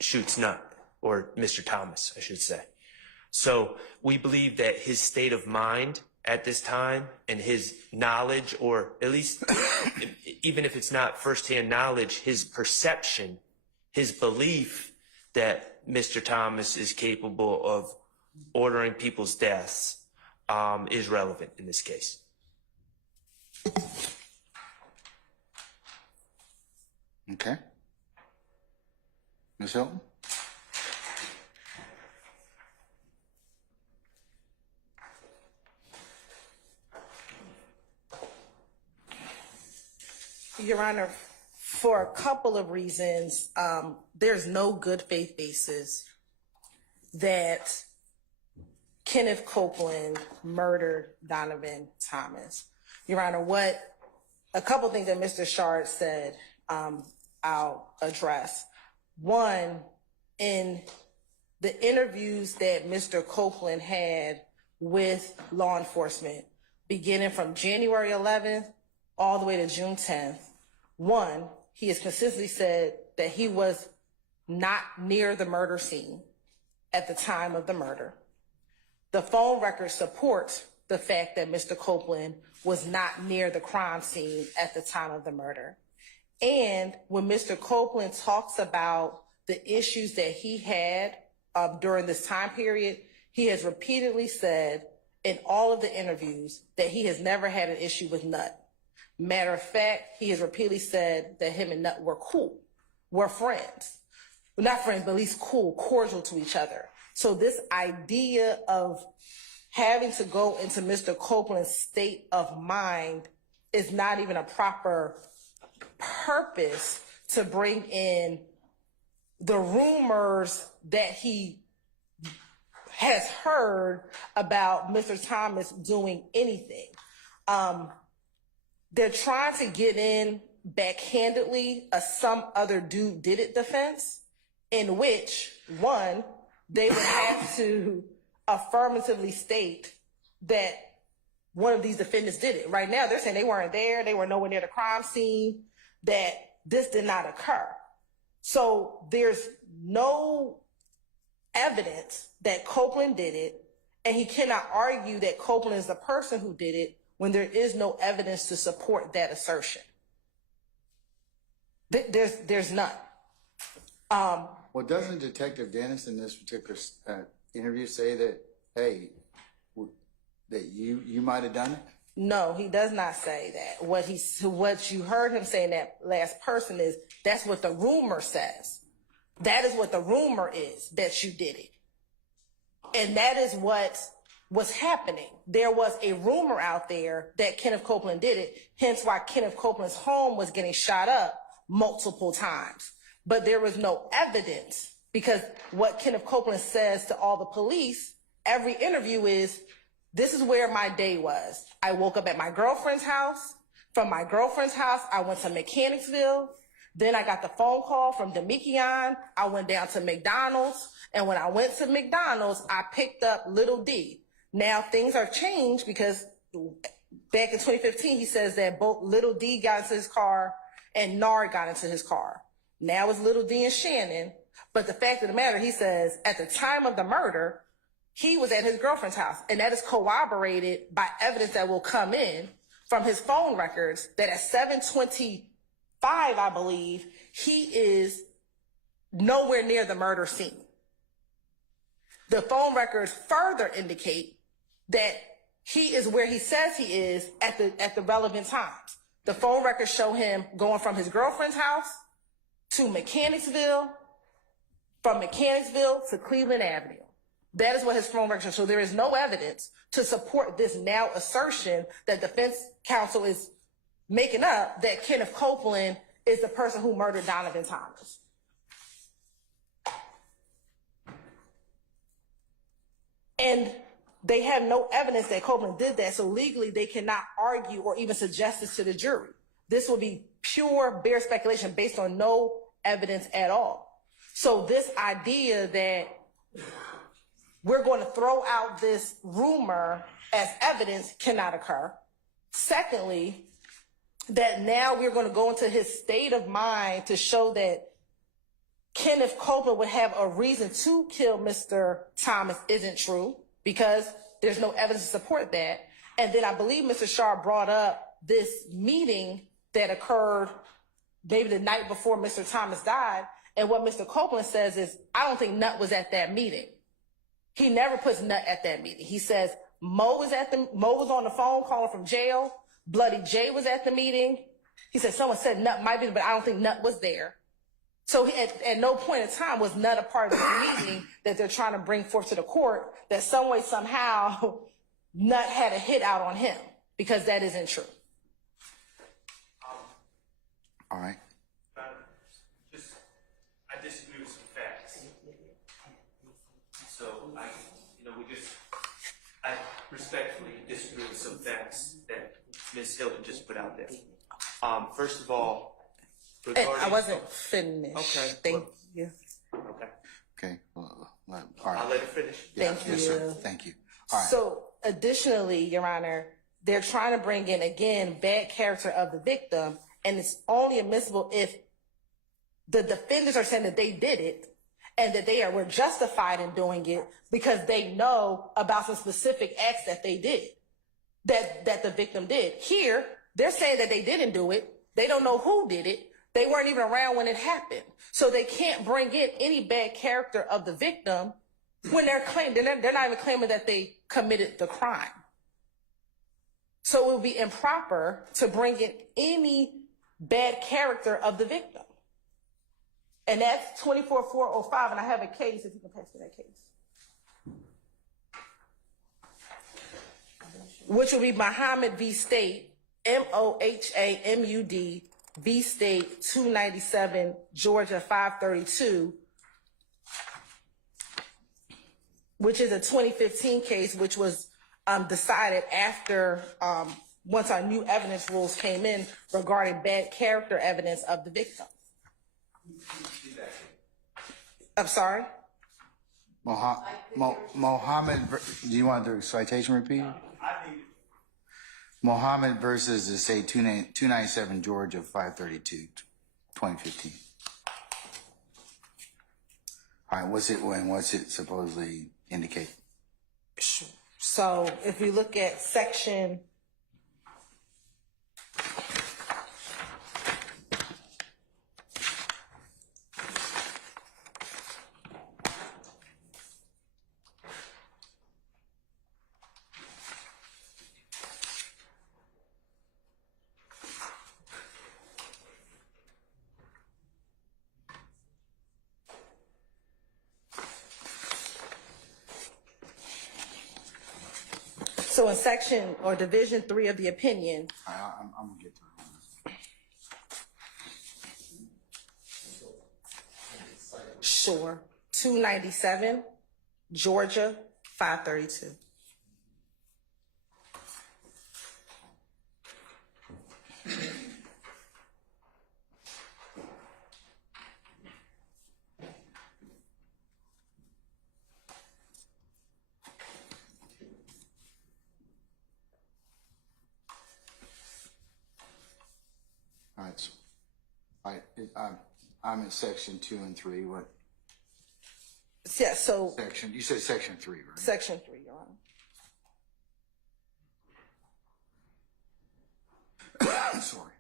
shoots Nut, or Mr. Thomas, I should say. So we believe that his state of mind at this time and his knowledge, or at least even if it's not firsthand knowledge, his perception, his belief that Mr. Thomas is capable of ordering people's deaths is relevant in this case. Okay. Ms. Hilton? Your Honor, for a couple of reasons, there's no good faith basis that Kenneth Copeland murdered Donovan Thomas. Your Honor, a couple things that Mr. Shard said, I'll address. One, in the interviews that Mr. Copeland had with law enforcement, beginning from January 11th all the way to June 10th, one, he has consistently said that he was not near the murder scene at the time of the murder. The phone record supports the fact that Mr. Copeland was not near the crime scene at the time of the murder. And when Mr. Copeland talks about the issues that he had during this time period, he has repeatedly said in all of the interviews that he has never had an issue with Nut. Matter of fact, he has repeatedly said that him and Nut were cool, were friends. Well, not friends, but at least cool, cordial to each other. So this idea of having to go into Mr. Copeland's state of mind is not even a proper purpose to bring in the rumors that he has heard about Mr. Thomas doing anything. They're trying to get in backhandedly a some other dude did it defense, in which, one, they would have to affirmatively state that one of these defendants did it. Right now, they're saying they weren't there, they were nowhere near the crime scene, that this did not occur. So there's no evidence that Copeland did it, and he cannot argue that Copeland is the person who did it when there is no evidence to support that assertion. There's none. Well, doesn't Detective Dennis in this particular interview say that, hey, that you might have done it? No, he does not say that. What you heard him say in that last person is, that's what the rumor says. That is what the rumor is, that you did it. And that is what was happening. There was a rumor out there that Kenneth Copeland did it, hence why Kenneth Copeland's home was getting shot up multiple times. But there was no evidence, because what Kenneth Copeland says to all the police, every interview is, this is where my day was. I woke up at my girlfriend's house. From my girlfriend's house, I went to Mechanicsville. Then I got the phone call from Demikian. I went down to McDonald's. And when I went to McDonald's, I picked up Little D. Now things are changed, because back in 2015, he says that both Little D got into his car and Nard got into his car. Now it's Little D and Shannon. But the fact of the matter, he says at the time of the murder, he was at his girlfriend's house. And that is corroborated by evidence that will come in from his phone records, that at 7:25, I believe, he is nowhere near the murder scene. The phone records further indicate that he is where he says he is at the relevant times. The phone records show him going from his girlfriend's house to Mechanicsville, from Mechanicsville to Cleveland Avenue. That is what his phone records show. So there is no evidence to support this now assertion that defense counsel is making up, that Kenneth Copeland is the person who murdered Donovan Thomas. And they have no evidence that Copeland did that, so legally they cannot argue or even suggest this to the jury. This will be pure, bare speculation based on no evidence at all. So this idea that we're going to throw out this rumor as evidence cannot occur. Secondly, that now we're going to go into his state of mind to show that Kenneth Copeland would have a reason to kill Mr. Thomas isn't true, because there's no evidence to support that. And then I believe Mr. Sharp brought up this meeting that occurred maybe the night before Mr. Thomas died. And what Mr. Copeland says is, I don't think Nutt was at that meeting. He never puts Nutt at that meeting. He says Mo was on the phone calling from jail. Bloody J was at the meeting. He said someone said Nutt might be, but I don't think Nutt was there. So at no point in time was Nutt a part of the meeting that they're trying to bring forth to the court, that some way, somehow, Nutt had a hit out on him, because that isn't true. All right. I disagree with some facts. So I respectfully disagree with some facts that Ms. Hilton just put out there. First of all, I wasn't finished. Okay. Thank you. Okay. Okay. Well, all right. I'll let her finish. Thank you. Yes, sir. Thank you. All right. So additionally, Your Honor, they're trying to bring in, again, bad character of the victim, and it's only admissible if the defendants are saying that they did it and that they were justified in doing it because they know about some specific acts that they did, that the victim did. Here, they're saying that they didn't do it. They don't know who did it. They weren't even around when it happened. So they can't bring in any bad character of the victim when they're not even claiming that they committed the crime. So it would be improper to bring in any bad character of the victim. And that's 24-405, and I have a case, if you can pass me that case. Which will be Muhammad v. State, MOHAMUD v. State, 297, Georgia 532, which is a 2015 case, which was decided after, once our new evidence rules came in regarding bad character evidence of the victim. I'm sorry? Mohammed, do you want the citation repeated? Mohammed versus the say 297 Georgia 532, 2015. All right, what's it supposedly indicate? So if we look at section So in section or division 3 of the opinion, I'm gonna get to it. sure, 297, Georgia, 532. All right, so, I'm in section 2 and 3. What Yeah, so section? You said section 3, right? section 3, Your Honor. Sorry.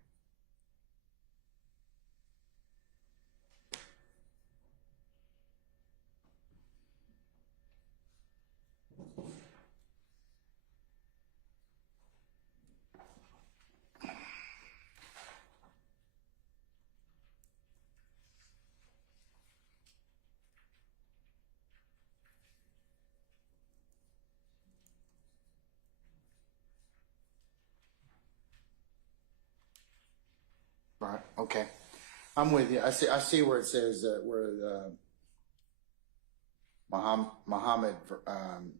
Right. Okay. I'm with you. I see where it says where Muhammad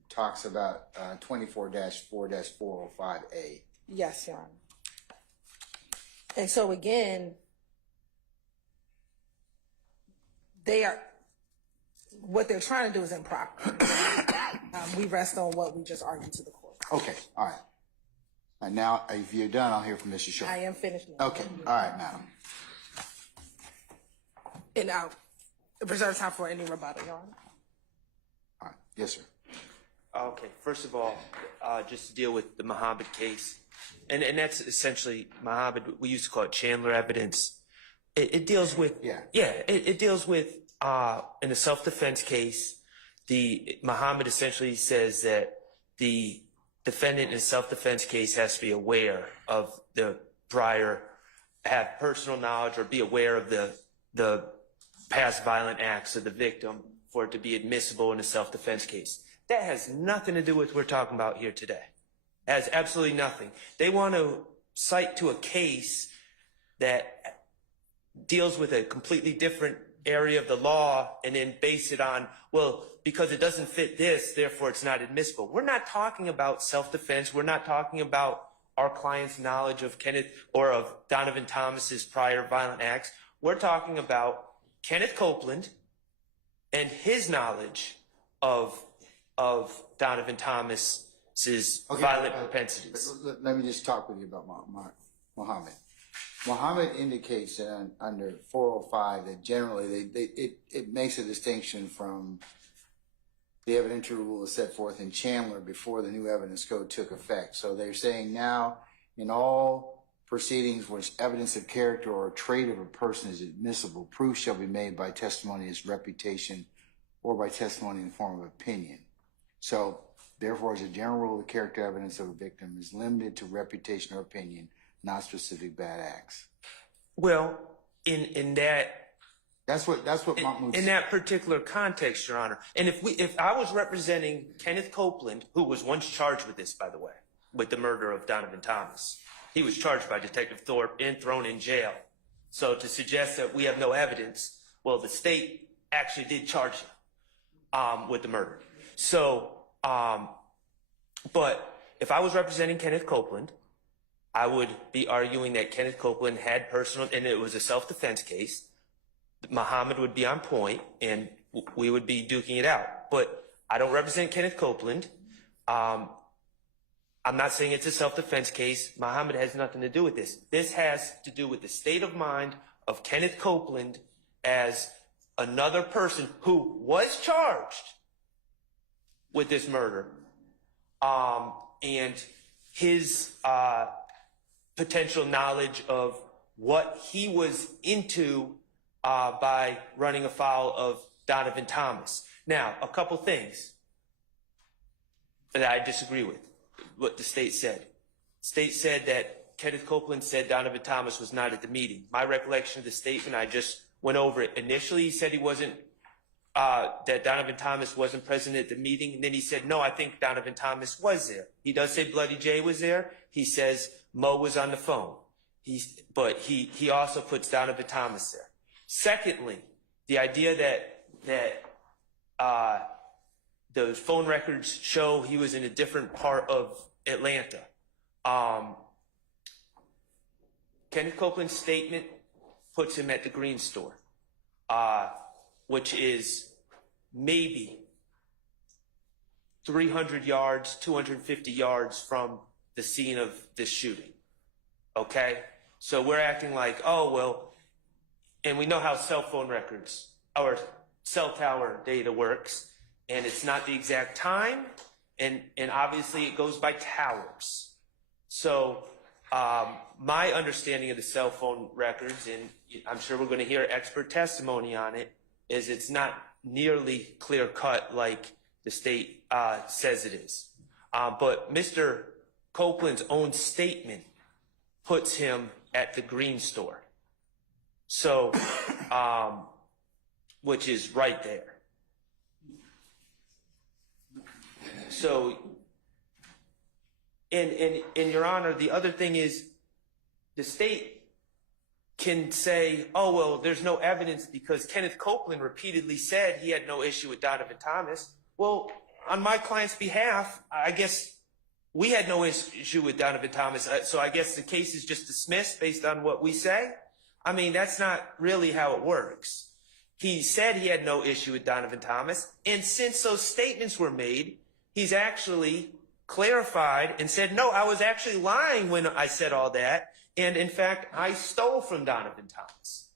talks about 24-4-405A. Yes, Your Honor. And so again, what they're trying to do is improper. We rest on what we just argued to the court. Okay. All right. And now, if you're done, I'll hear from Mr. Shaw. I am finished now. Okay. All right, madam. And I'll reserve time for any rebuttal, Your Honor. All right. Yes, sir. Okay, first of all, just to deal with the Muhammad case, and that's essentially Muhammad, we used to call it Chandler evidence. It deals with, it deals with, in the self-defense case, Muhammad essentially says that the defendant in a self-defense case has to be aware of the prior, have personal knowledge or be aware of the past violent acts of the victim for it to be admissible in a self-defense case. That has nothing to do with what we're talking about here today. It has absolutely nothing. They want to cite to a case that deals with a completely different area of the law and then base it on, well, because it doesn't fit this, therefore it's not admissible. We're not talking about self-defense. We're not talking about our client's knowledge of Kenneth or of Donovan Thomas's prior violent acts. We're talking about Kenneth Copeland and his knowledge of Donovan Thomas's violent propensities. Let me just talk with you about Muhammad. Muhammad indicates that under 405 that generally it makes a distinction from the evidentiary rule is set forth in Chandler before the new evidence code took effect. So they're saying now in all proceedings which evidence of character or trait of a person is admissible, proof shall be made by testimony as reputation or by testimony in the form of opinion. So therefore, as a general rule, the character evidence of a victim is limited to reputation or opinion, not specific bad acts. Well, in that's what Mahmoud in that particular context, Your Honor. And if I was representing Kenneth Copeland, who was once charged with this, by the way, with the murder of Donovan Thomas, he was charged by Detective Thorpe and thrown in jail. So to suggest that we have no evidence, well, the state actually did charge him with the murder. So, but if I was representing Kenneth Copeland, I would be arguing that Kenneth Copeland had personal, and it was a self-defense case. Muhammad would be on point, and we would be duking it out. But I don't represent Kenneth Copeland. I I'm not saying it's a self-defense case. Muhammad has nothing to do with this. This has to do with the state of mind of Kenneth Copeland as another person who was charged with this murder, and his potential knowledge of what he was into by running afoul of Donovan Thomas. Now, a couple things that I disagree with what the state said. The state said that Kenneth Copeland said Donovan Thomas was not at the meeting. My recollection of the statement, I just went over it. Initially, he said he wasn't, that Donovan Thomas wasn't present at the meeting. And then he said, no, I think Donovan Thomas was there. He does say Bloody Jay was there. He says Mo was on the phone. But he also puts Donovan Thomas there. Secondly, the idea that the phone records show he was in a different part of Atlanta. Kenneth Copeland's statement puts him at the Green Store, which is maybe 300 yards, 250 yards from the scene of this shooting. Okay? So we're acting like, oh, well, and we know how cell phone records or cell tower data works, and it's not the exact time, and obviously it goes by towers. So my understanding of the cell phone records, and I'm sure we're going to hear expert testimony on it, is it's not nearly clear cut like the state says it is. But Mr. Copeland's own statement puts him at the Green Store. So, which is right there. So, and Your Honor, the other thing is the state can say, oh, well, there's no evidence because Kenneth Copeland repeatedly said he had no issue with Donovan Thomas. Well, on my client's behalf, I guess we had no issue with Donovan Thomas. So I guess the case is just dismissed based on what we say. I mean, that's not really how it works. He said he had no issue with Donovan Thomas. And since those statements were made, he's actually clarified and said, no, I was actually lying when I said all that. And in fact, I stole from Donovan Thomas.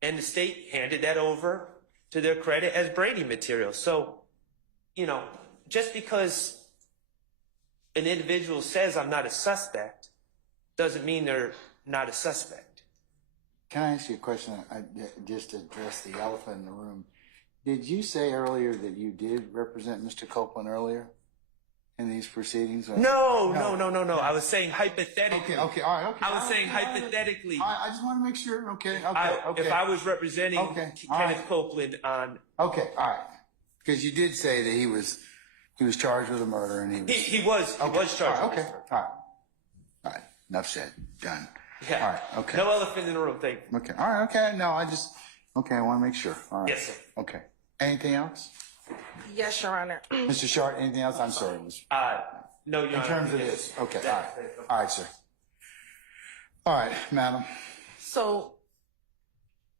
And the state handed that over to their credit as Brady material. So, you know, just because an individual says I'm not a suspect doesn't mean they're not a suspect. Can I ask you a question? Just to address the elephant in the room. Did you say earlier that you did represent Mr. Copeland earlier in these proceedings? No. I was saying hypothetically. Okay, all right, okay. I was saying hypothetically. I just want to make sure. Okay. If I was representing Kenneth Copeland on. Okay, all right. Because you did say that he was charged with a murder, and he was charged. With okay, all right. Enough said. Done. Yeah. All right. Okay. No elephant in the room. Thank you. Okay. All right. Okay. No, I want to make sure. All right. Yes, sir. Okay. Anything else? Yes, Your Honor. Mr. Short, anything else? I'm sorry. No, Your Honor. In terms of this. Okay. All right. All right, sir. All right, madam. So,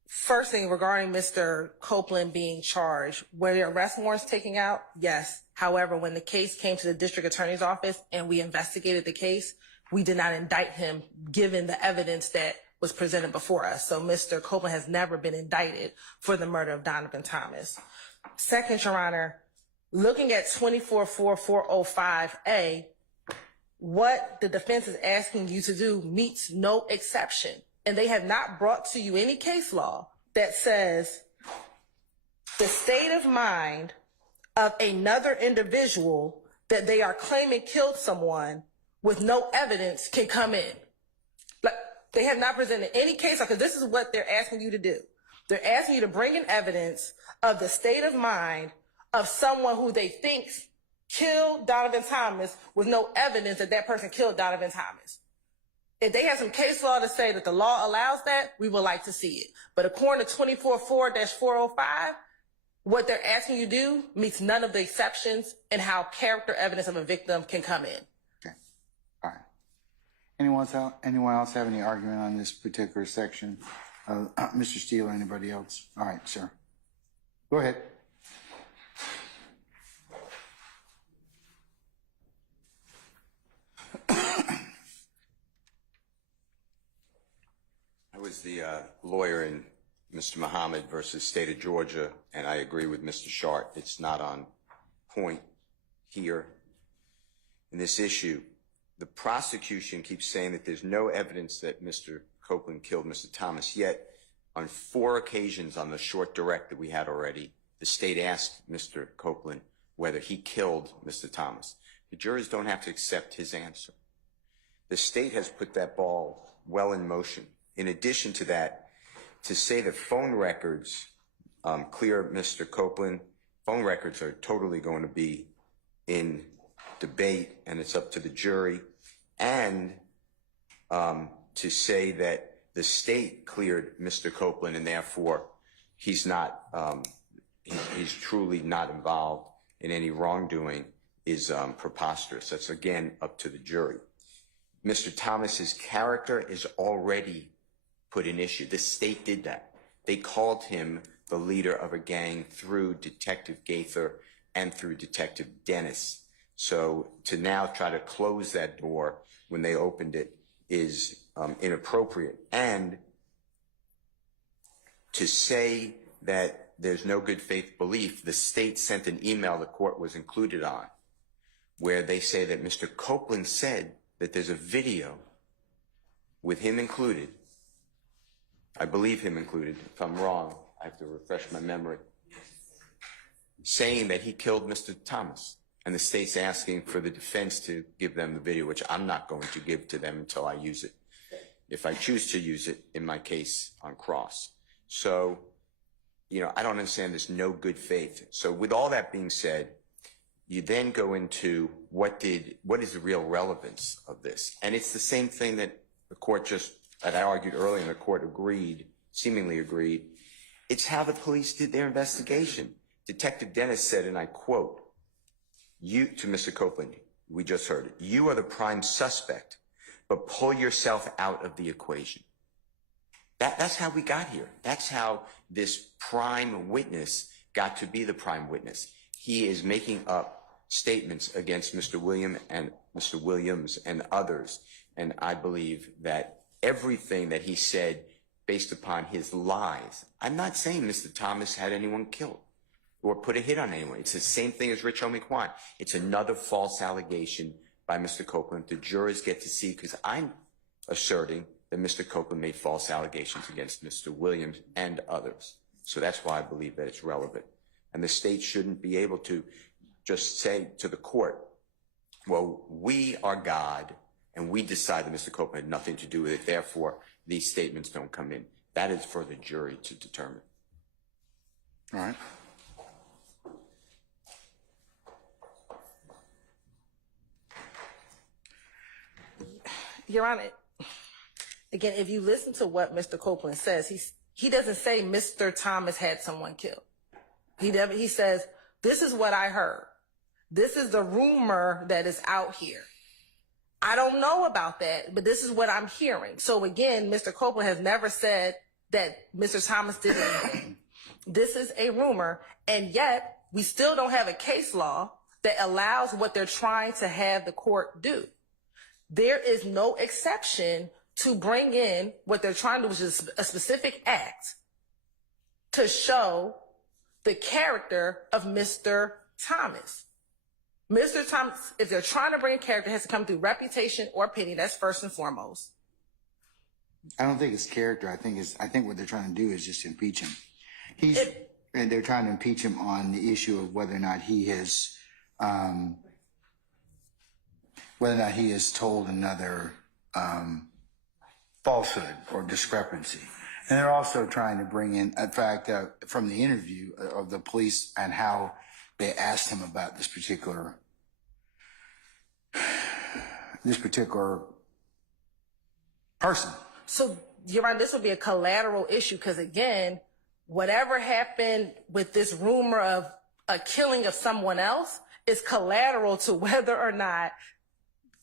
first thing regarding Mr. Copeland being charged, were the arrest warrants taken out? Yes. However, when the case came to the district attorney's office and we investigated the case, we did not indict him given the evidence that was presented before us. So Mr. Copeland has never been indicted for the murder of Donovan Thomas. Second, Your Honor, looking at 244405A, what the defense is asking you to do meets no exception. And they have not brought to you any case law that says the state of mind of another individual that they are claiming killed someone with no evidence can come in. Like, they have not presented any case law, because this is what they're asking you to do. They're asking you to bring in evidence of the state of mind of someone who they think killed Donovan Thomas with no evidence that that person killed Donovan Thomas. If they have some case law to say that the law allows that, we would like to see it. But according to 244-405, what they're asking you to do meets none of the exceptions in how character evidence of a victim can come in. Okay. All right. Anyone else have any argument on this particular section? Mr. Steele or anybody else? All right, sir. Go ahead. was the lawyer in Mr. Muhammad versus State of Georgia, and I agree with Mr. Shart. It's not on point here in this issue. The prosecution keeps saying that there's no evidence that Mr. Copeland killed Mr. Thomas, yet on 4 occasions on the short direct that we had already, the state asked Mr. Copeland whether he killed Mr. Thomas. The jurors don't have to accept his answer. The state has put that ball well in motion. In addition to that, to say that phone records clear Mr. Copeland, phone records are totally going to be in debate, and it's up to the jury. And to say that the state cleared Mr. Copeland and therefore he's not, he's truly not involved in any wrongdoing is preposterous. That's again up to the jury. Mr. Thomas's character is already put in issue. The state did that. They called him the leader of a gang through Detective Gaither and through Detective Dennis. So to now try to close that door when they opened it is inappropriate. And to say that there's no good faith belief, the state sent an email the court was included on where they say that Mr. Copeland said that there's a video with him included. I believe him included. If I'm wrong, I have to refresh my memory. Saying that he killed Mr. Thomas. And the state's asking for the defense to give them the video, which I'm not going to give to them until I use it, if I choose to use it in my case on cross. So, you know, I don't understand there's no good faith. So with all that being said, you then go into what is the real relevance of this? And it's the same thing that the court that I argued earlier, and the court agreed, seemingly agreed. It's how the police did their investigation. Detective Dennis said, and I quote, "You, to Mr. Copeland, we just heard it, you are the prime suspect, but pull yourself out of the equation." That's how we got here. That's how this prime witness got to be the prime witness. He is making up statements against Mr. Williams and others. And I believe that everything that he said based upon his lies, I'm not saying Mr. Thomas had anyone killed or put a hit on anyone. It's the same thing as Rich Homie Kwan. It's another false allegation by Mr. Copeland. The jurors get to see, because I'm asserting that Mr. Copeland made false allegations against Mr. Williams and others. So that's why I believe that it's relevant. And the state shouldn't be able to just say to the court, well, we are God, and we decide that Mr. Copeland had nothing to do with it, therefore these statements don't come in. That is for the jury to determine. All right. Your Honor, again, if you listen to what Mr. Copeland says, he doesn't say Mr. Thomas had someone killed. He says, this is what I heard. This is the rumor that is out here. I don't know about that, but this is what I'm hearing. So again, Mr. Copeland has never said that Mr. Thomas did anything. This is a rumor, and yet we still don't have a case law that allows what they're trying to have the court do. There is no exception to bring in what they're trying to do, which is a specific act to show the character of Mr. Thomas. Mr. Thomas, if they're trying to bring a character, it has to come through reputation or pity. That's first and foremost. I don't think it's character. I think what they're trying to do is just impeach him. And they're trying to impeach him on the issue of whether or not he has told another falsehood or discrepancy. And they're also trying to bring in, in fact, from the interview of the police and how they asked him about this particular person. So, Your Honor, this would be a collateral issue because, again, whatever happened with this rumor of a killing of someone else is collateral to whether or not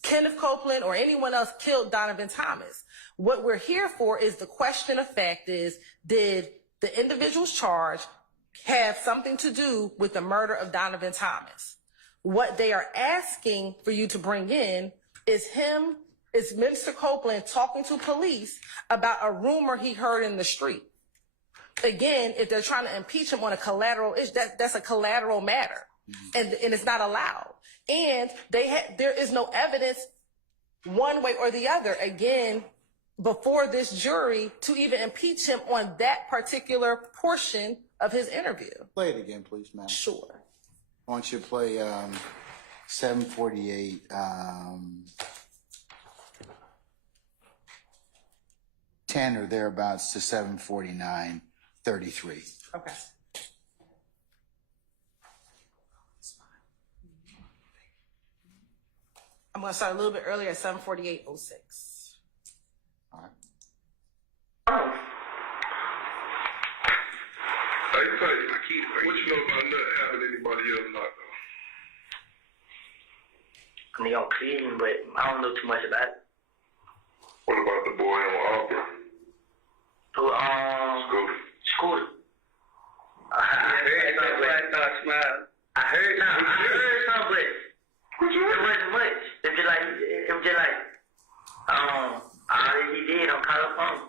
Kenneth Copeland or anyone else killed Donovan Thomas. What we're here for is the question of fact is, did the individuals charged have something to do with the murder of Donovan Thomas? What they are asking for you to bring in is him It's Mr. Copeland talking to police about a rumor he heard in the street. Again, if they're trying to impeach him on a collateral issue, that's a collateral matter, and it's not allowed. And there is no evidence one way or the other, again, before this jury to even impeach him on that particular portion of his interview. Play it again, please, ma'am. Sure. I want you to play 748, 10 or thereabouts to 749:33. Okay. I'm going to start a little bit earlier at 7:48:06. All right. Hey, what you know about Nut having anybody else not though? I mean, on Cleveland, but I don't know too much about it. What about the boy on Auburn? Scooter. I heard something, but it wasn't much. It was just like, all he did on California.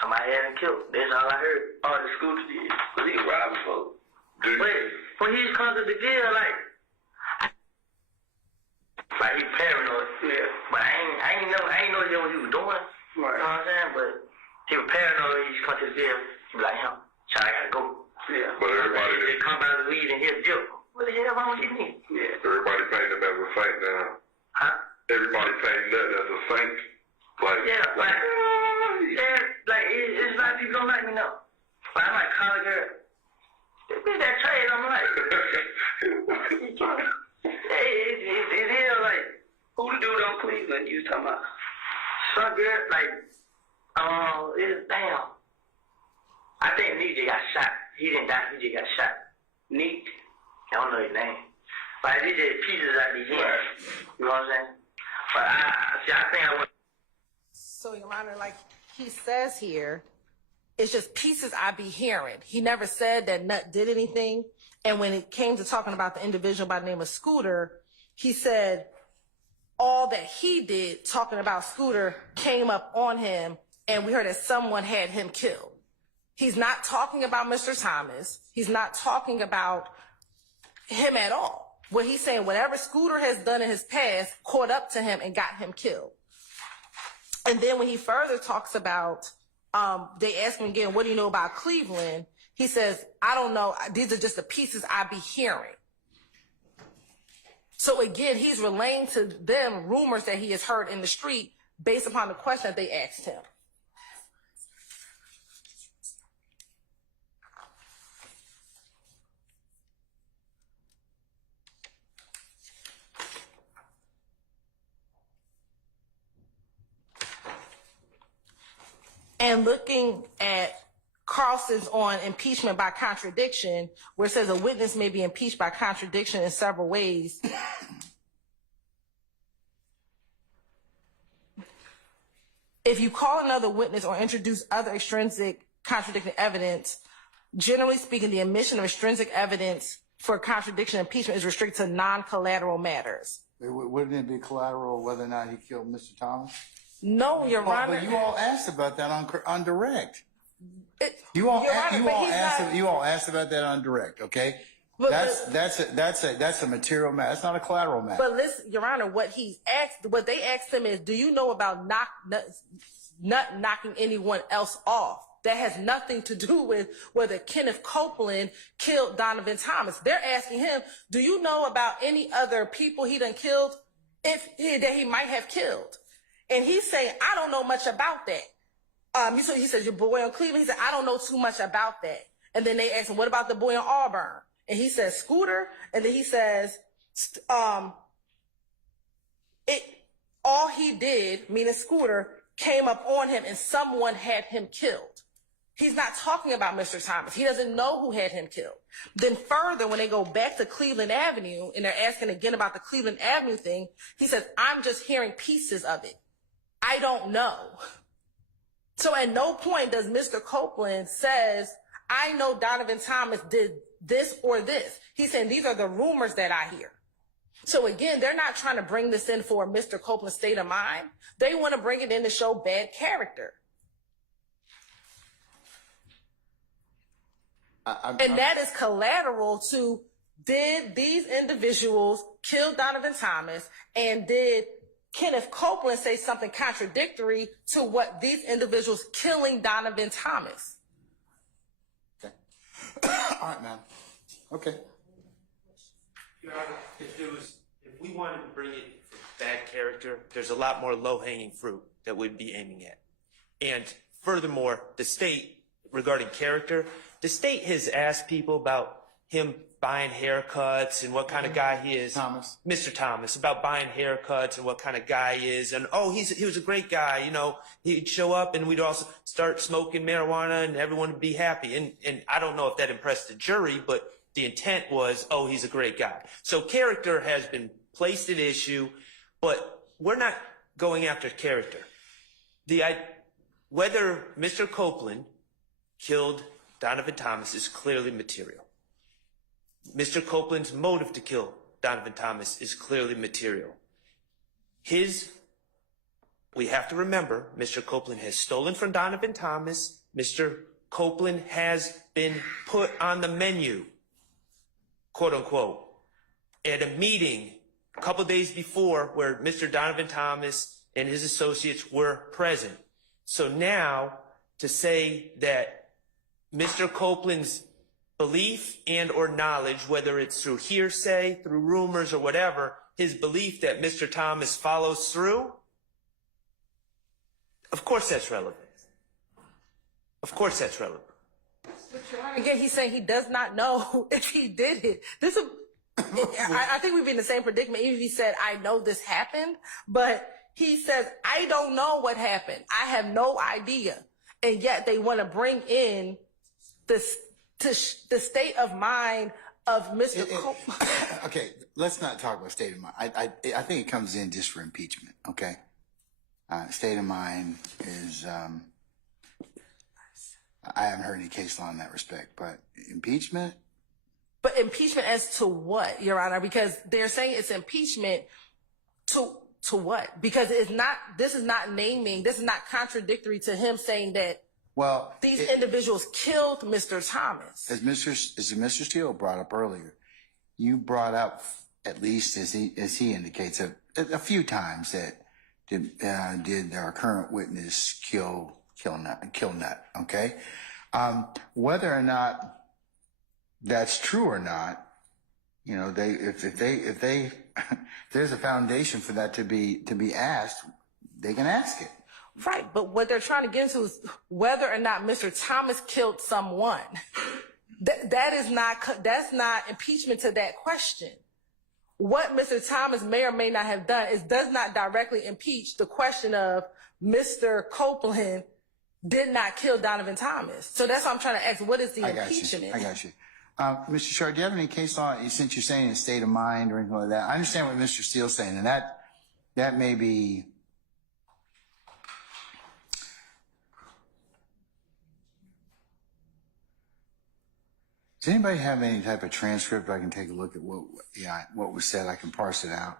Somebody had him killed. That's all I heard. All the Scooter did. But he robbing folks. But when he come to the deal, like he paranoid. Yeah. But I ain't know what he was doing. Right. You know what I'm saying? But he was paranoid when he come to the deal. He be like, I gotta go. Yeah. But everybody they come by the weed and he'll joke. What the hell wrong with you? Yeah. Everybody painting him as a saint now. Huh? Everybody painting that as a saint. Like, it's a lot of people don't like me now. But I'm like, college girl. This that trade, I'm like. It's here, like, who the dude on Cleveland you talking about? Some girl, like, damn. I think Neek just got shot. He didn't die, he just got shot. Neek? I don't know his name. But he just pieces out the head. You know what I'm saying? But I think I would. So, Your Honor, like he says here, it's just pieces I be hearing. He never said that Nut did anything. And when it came to talking about the individual by the name of Scooter, he said all that he did talking about Scooter came up on him, and we heard that someone had him killed. He's not talking about Mr. Thomas. He's not talking about him at all. What he's saying, whatever Scooter has done in his past caught up to him and got him killed. And then when he further talks about, they ask him again, what do you know about Cleveland? He says, I don't know. These are just the pieces I be hearing. So again, he's relaying to them rumors that he has heard in the street based upon the question that they asked him. And looking at Carlson's on impeachment by contradiction, where it says a witness may be impeached by contradiction in several ways. If you call another witness or introduce other extrinsic contradicting evidence, generally speaking, the admission of extrinsic evidence for contradiction impeachment is restricted to non-collateral matters. Wouldn't it be collateral whether or not he killed Mr. Thomas? No, Your Honor. But you all asked about that on direct. You all asked about that on direct, okay? That's a material matter. That's not a collateral matter. But listen, Your Honor, what they asked him is, do you know about not knocking anyone else off? That has nothing to do with whether Kenneth Copeland killed Donovan Thomas. They're asking him, do you know about any other people he done killed that he might have killed? And he's saying, I don't know much about that. So he says, your boy on Cleveland. He said, I don't know too much about that. And then they asked him, what about the boy on Auburn? And he says, Scooter. And then he says, all he did, meaning Scooter, came up on him and someone had him killed. He's not talking about Mr. Thomas. He doesn't know who had him killed. Then further, when they go back to Cleveland Avenue and they're asking again about the Cleveland Avenue thing, he says, I'm just hearing pieces of it. I don't know. So at no point does Mr. Copeland says, I know Donovan Thomas did this or this. He's saying these are the rumors that I hear. So again, they're not trying to bring this in for Mr. Copeland's state of mind. They want to bring it in to show bad character. And that is collateral to, did these individuals kill Donovan Thomas, and did Kenneth Copeland say something contradictory to what these individuals killing Donovan Thomas? Okay. All right, ma'am. Okay. Your Honor, if we wanted to bring it for bad character, there's a lot more low-hanging fruit that we'd be aiming at. And furthermore, the state, regarding character, the state has asked people about him buying haircuts and what kind of guy he is. Thomas. Mr. Thomas, about buying haircuts and what kind of guy he is. And, oh, he was a great guy. You know, he'd show up and we'd also start smoking marijuana and everyone would be happy. And I don't know if that impressed the jury, but the intent was, oh, he's a great guy. So character has been placed at issue, but we're not going after character. Whether Mr. Copeland killed Donovan Thomas is clearly material. Mr. Copeland's motive to kill Donovan Thomas is clearly material. We have to remember, Mr. Copeland has stolen from Donovan Thomas. Mr. Copeland has been put on the menu, quote unquote, at a meeting a couple days before where Mr. Donovan Thomas and his associates were present. So now to say that Mr. Copeland's belief and or knowledge, whether it's through hearsay, through rumors or whatever, his belief that Mr. Thomas follows through, of course that's relevant. Of course that's relevant. Again, he's saying he does not know if he did it. I think we'd be in the same predicament even if he said, I know this happened, but he says, I don't know what happened. I have no idea. And yet they want to bring in the state of mind of Mr. Copeland. Okay, let's not talk about state of mind. I think it comes in just for impeachment, okay? State of mind is, I haven't heard any case law in that respect, but impeachment? But impeachment as to what, Your Honor? Because they're saying it's impeachment to what? Because this is not contradictory to him saying that these individuals killed Mr. Thomas. As Mr. Steele brought up earlier, you brought up, at least as he indicates, a few times that did our current witness kill Nut, okay? Whether or not that's true or not, you know, if there's a foundation for that to be asked, they can ask it. Right, but what they're trying to get into is whether or not Mr. Thomas killed someone. That's not impeachment to that question. What Mr. Thomas may or may not have done does not directly impeach the question of Mr. Copeland did not kill Donovan Thomas. So that's what I'm trying to ask. What is the impeachment? I got you. Mr. Sharp, do you have any case law, since you're saying state of mind or anything like that? I understand what Mr. Steele's saying, and that may be... Does anybody have any type of transcript I can take a look at what was said? I can parse it out.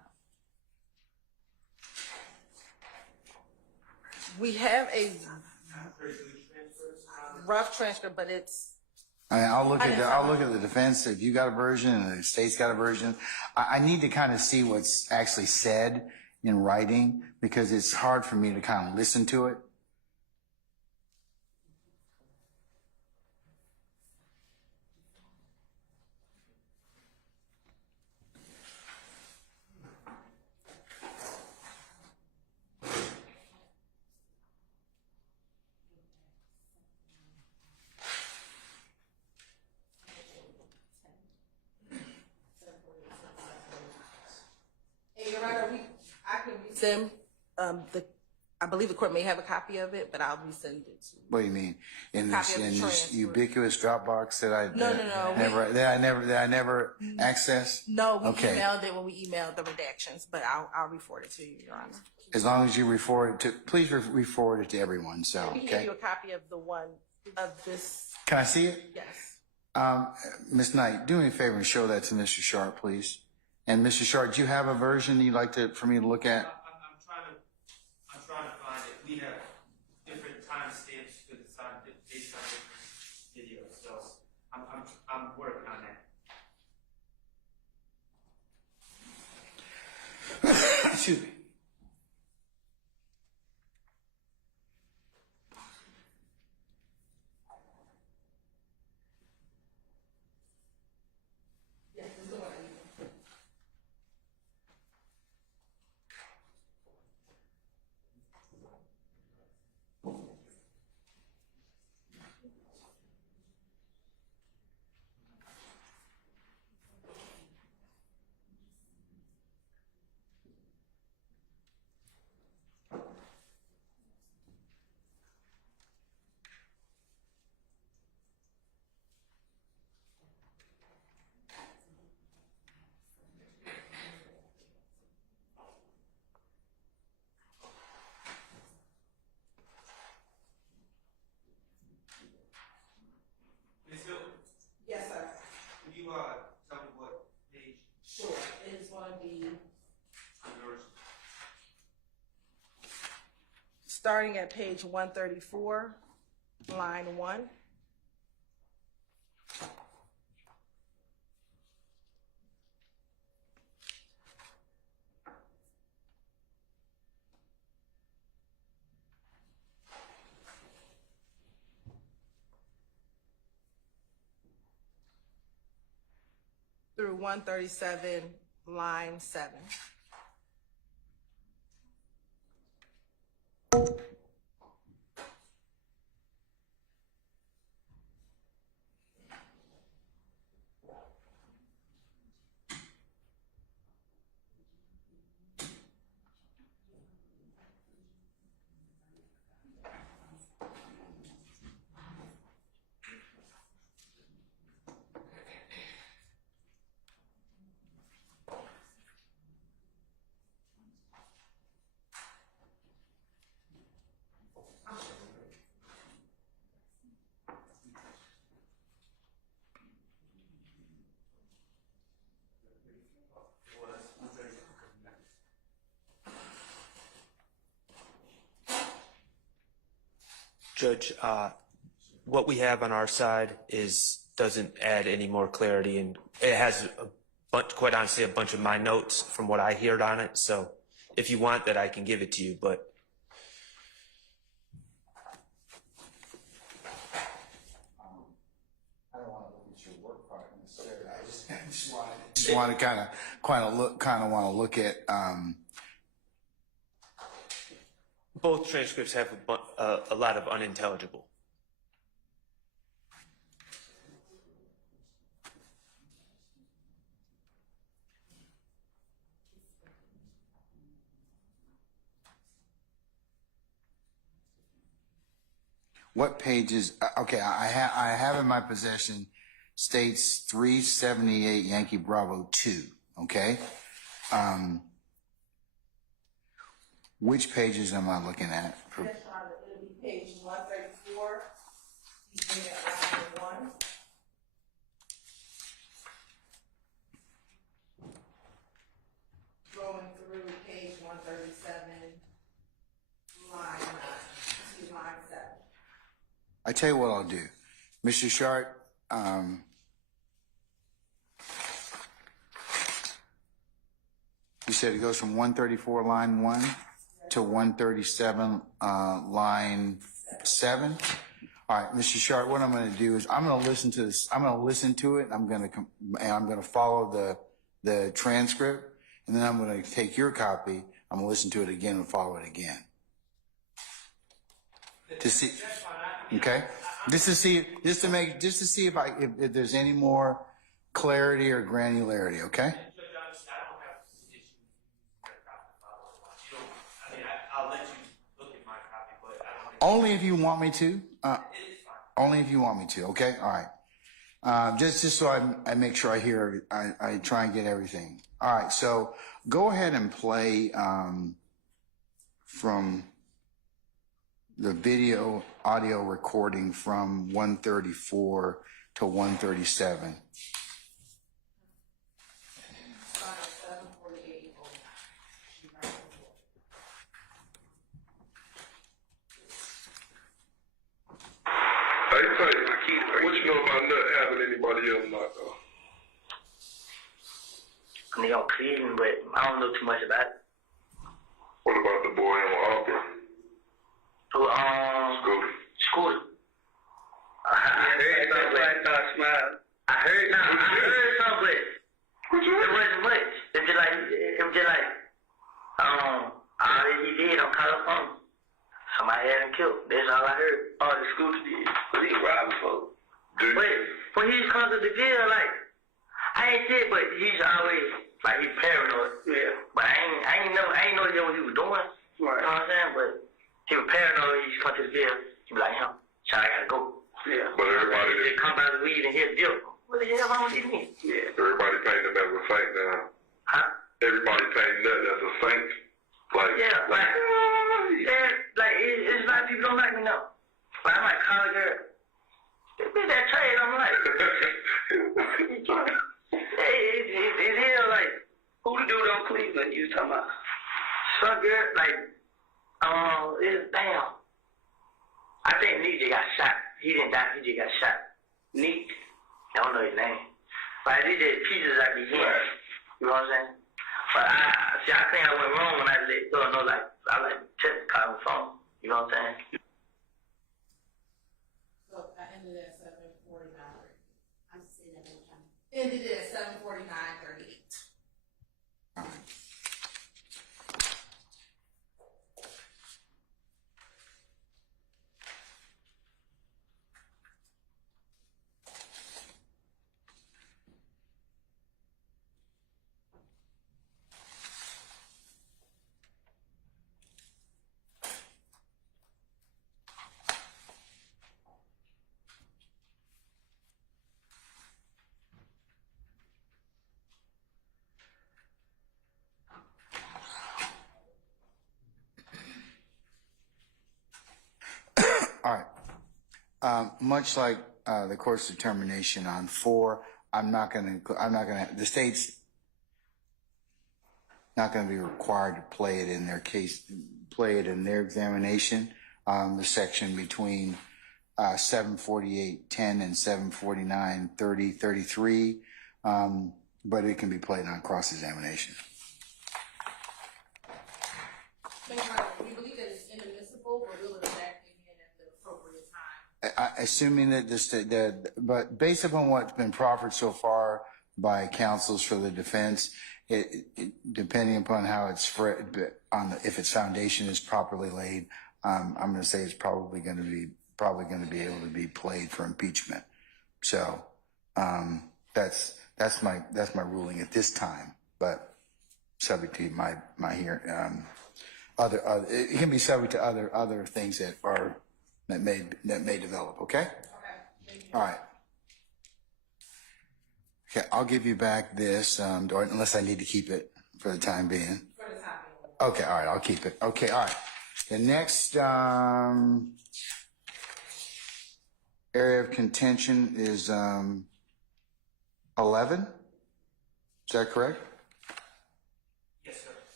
We have a rough transcript, but it's... I'll look at the defense. If you got a version and the state's got a version, I need to kind of see what's actually said in writing because it's hard for me to kind of listen to it. Send I believe the court may have a copy of it, but I'll resend it to you. What do you mean? In this ubiquitous Dropbox that I never access? No, we emailed it when we emailed the redactions, but I'll re-forward it to you, Your Honor. As long as you re-forward it to, please re-forward it to everyone. So, we can give you a copy of the one of this. Can I see it? Yes. Ms. Knight, do me a favor and show that to Mr. Sharp, please. And Mr. Sharp, do you have a version you'd like for me to look at? I'm trying to find it. We have different timestamps because it's based on different videos. So I'm working on that. Excuse me. Yes, sir. Can you tell me what page? Sure. It is going to be Yours. starting at page 134, line 1. Through 137, line 7. Judge, what we have on our side doesn't add any more clarity, and it has quite honestly a bunch of my notes from what I heard on it. So if you want that, I can give it to you, but I don't want to look at your work product necessarily. I just want to kind of want to look at. both transcripts have a lot of unintelligible. What pages? Okay, I have in my possession states 378 Yankee Bravo 2. Okay, which pages am I looking at? It'll be page 134. He's in at line 1. Going through page 137, line 7. I tell you what I'll do, Mr. Sharp. You said it goes from 134 line 1 to 137 line 7. All right, Mr. Sharp. What I'm going to do is I'm going to listen to this. I'm going to listen to it. I'm going to follow the transcript, and then I'm going to take your copy. I'm going to listen to it again and follow it again. To see, okay? Just to see if there's any more clarity or granularity, okay? Only if you want me to. Only if you want me to. Okay. All right. Just so I make sure I try and get everything. All right. So go ahead and play from the video audio recording from 134 to 137. Hey, Tate, what you know about Nut having anybody else knocked off? I mean, on Cleveland, but I don't know too much about it. What about the boy on Auburn? Who, Scooter. I heard something, but it wasn't much. It was just like, all he did on California. Somebody had him killed. That's all I heard. All the Scooter did. But he robbed folks. But when he's come to the jail, like, I ain't said, but he's always, like, he's paranoid. Yeah. But I ain't know what he was doing. Right. You know what I'm saying? But he was paranoid when he's come to the jail. He be like, I gotta go. Yeah. But everybody just come out of the weed and hear the deal. What the hell wrong with this? Yeah. Everybody painting him as a saint now. Huh? Everybody painting Nut as a saint. Like, yeah, it's like people don't like me now. But I'm like, college girl. It's that trade, I'm like. It's here, like, who the dude on Cleveland you talking about? Some girl, like, damn. I think Neat got shot. He didn't die, he just got shot. Neat. I don't know his name. But he did pieces at the end. You know what I'm saying? But I think I went wrong when I let go. No, like, I check the car on the phone. You know what I'm saying? So I ended at 7:49. I'm just saying that time. Ended at 7:49:38. All right. Much like the court's determination on 4, the state's not going to be required to play it in their examination. The section between 748.10 and 749.30.33, but it can be played on cross-examination. We believe that it's inadmissible, but we'll redact again at the appropriate time. Assuming that but based upon what's been proffered so far by counsels for the defense, depending upon how it's if its foundation is properly laid, I'm going to say it's probably going to be able to be played for impeachment. So that's my ruling at this time, but subject to my hearing. It can be subject to other things that may develop. Okay. Thank you. All right. Okay, I'll give you back this, unless I need to keep it for the time being. For the time being. Okay, all right, I'll keep it. Okay, all right. The next area of contention is 11. Is that correct? Yes, sir.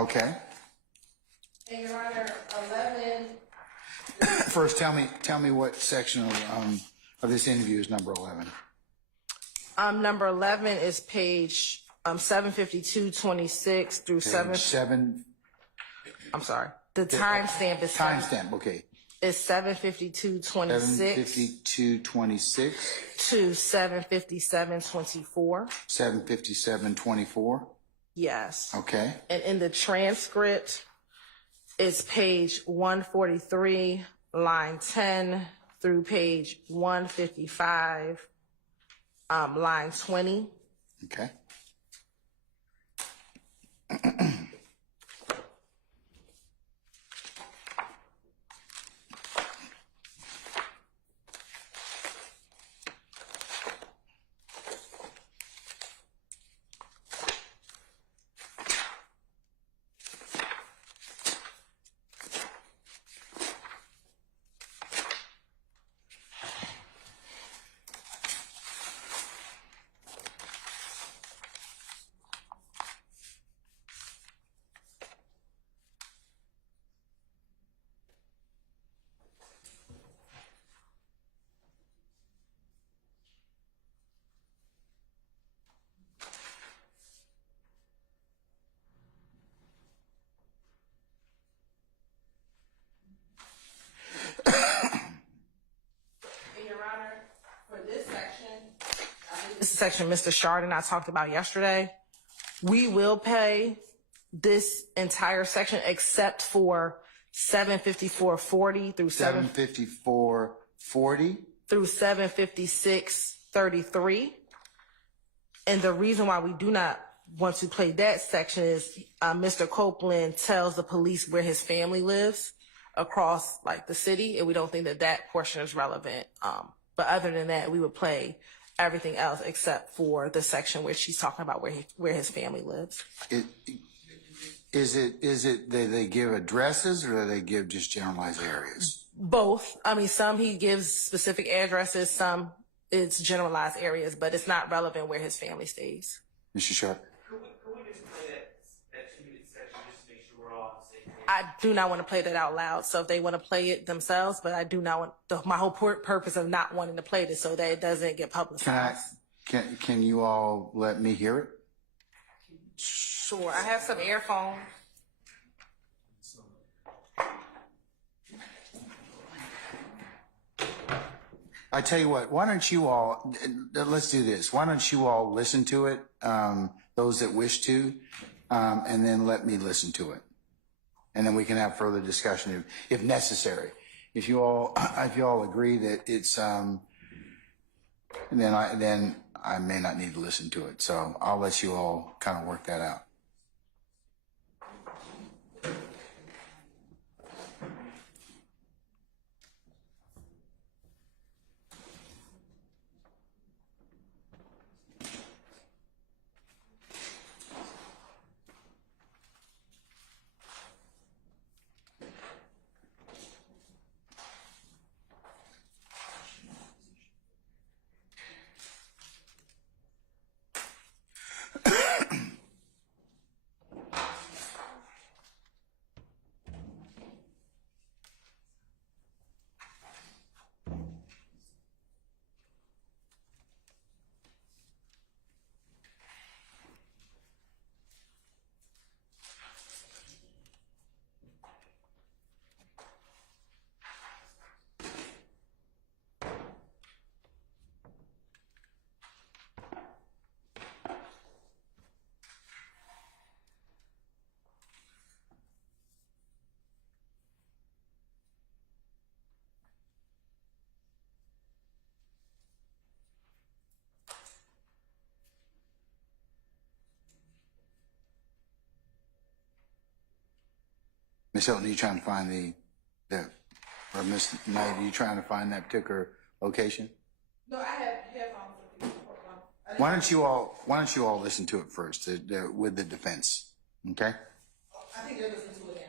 Okay. And Your Honor, 11. First, tell me what section of this interview is number 11. Number 11 is page 752.26 through 7. I'm sorry. The timestamp is Timestamp, okay. Is 752.26 752.26 to 757.24. 757.24. Yes. Okay. And in the transcript, it's page 143, line 10 through page 155, line 20. Okay. This is section Mr. Shard and I talked about yesterday. We will pay this entire section except for 754.40 through 754.40 through 756.33. And the reason why we do not want to play that section is Mr. Copeland tells the police where his family lives across like the city, and we don't think that that portion is relevant. But other than that, we would play everything else except for the section where she's talking about where his family lives. Is it that they give addresses or do they give just generalized areas? Both. I mean, some he gives specific addresses, some it's generalized areas, but it's not relevant where his family stays. Mr. Sharp? Could we just play that 2-minute section just to make sure we're all on the same page? I do not want to play that out loud, so if they want to play it themselves, but I do not want, my whole purpose of not wanting to play this so that it doesn't get publicized. Can you all let me hear it? Sure, I have some earphones. I tell you what, why don't you all, let's do this. Why don't you all listen to it, those that wish to, and then let me listen to it. And then we can have further discussion if necessary. If you all agree that it's, then I may not need to listen to it. So I'll let you all kind of work that out. Ms. Hilton, are you trying to find or Ms. Knight, are you trying to find that particular location? No, I have headphones. Why don't you all listen to it first with the defense, okay? I think they're listening to it now.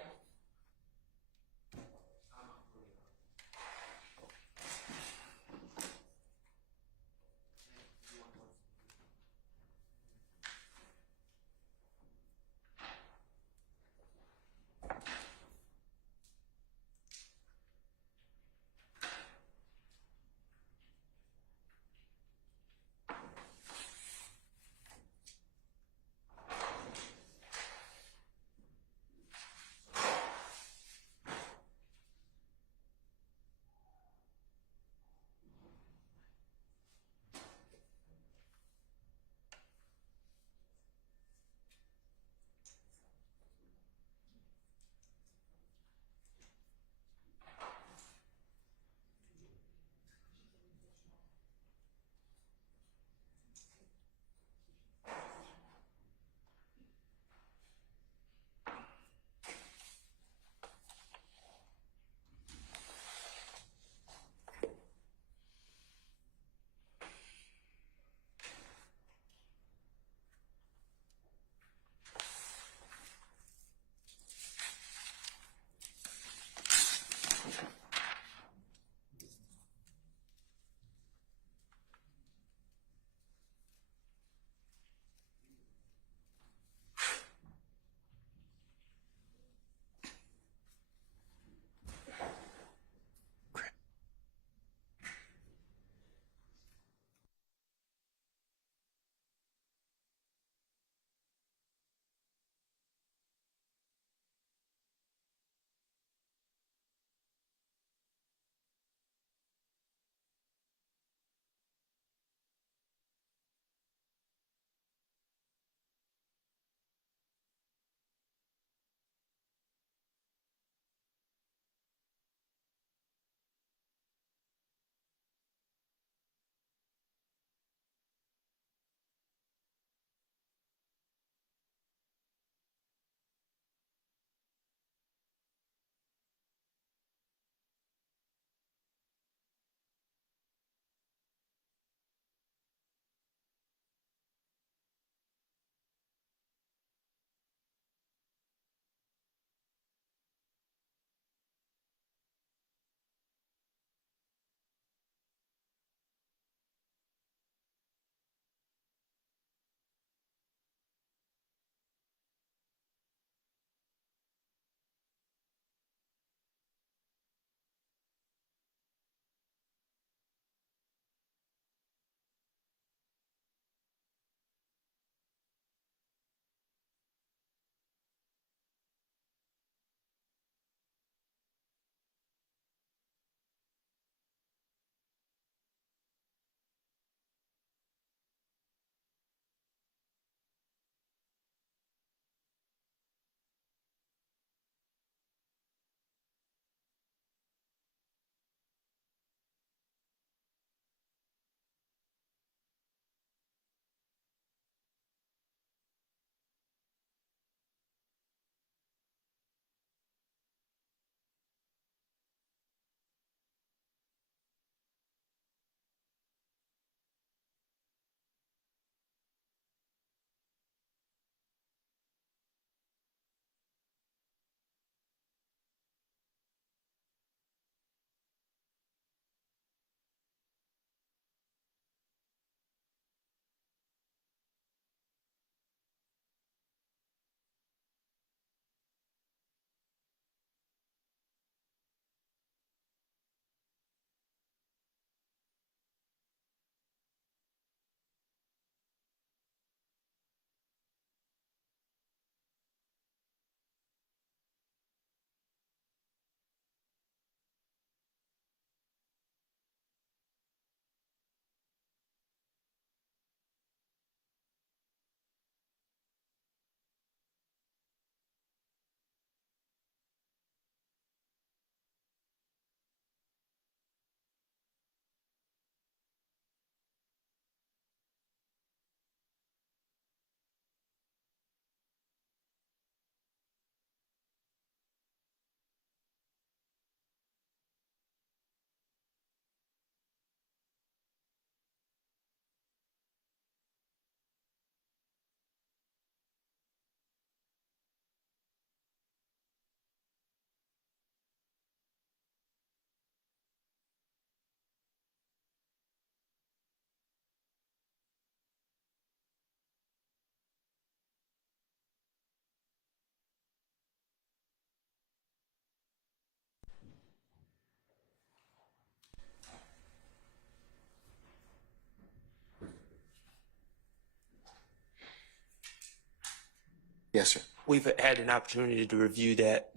Yes, sir. We've had an opportunity to review that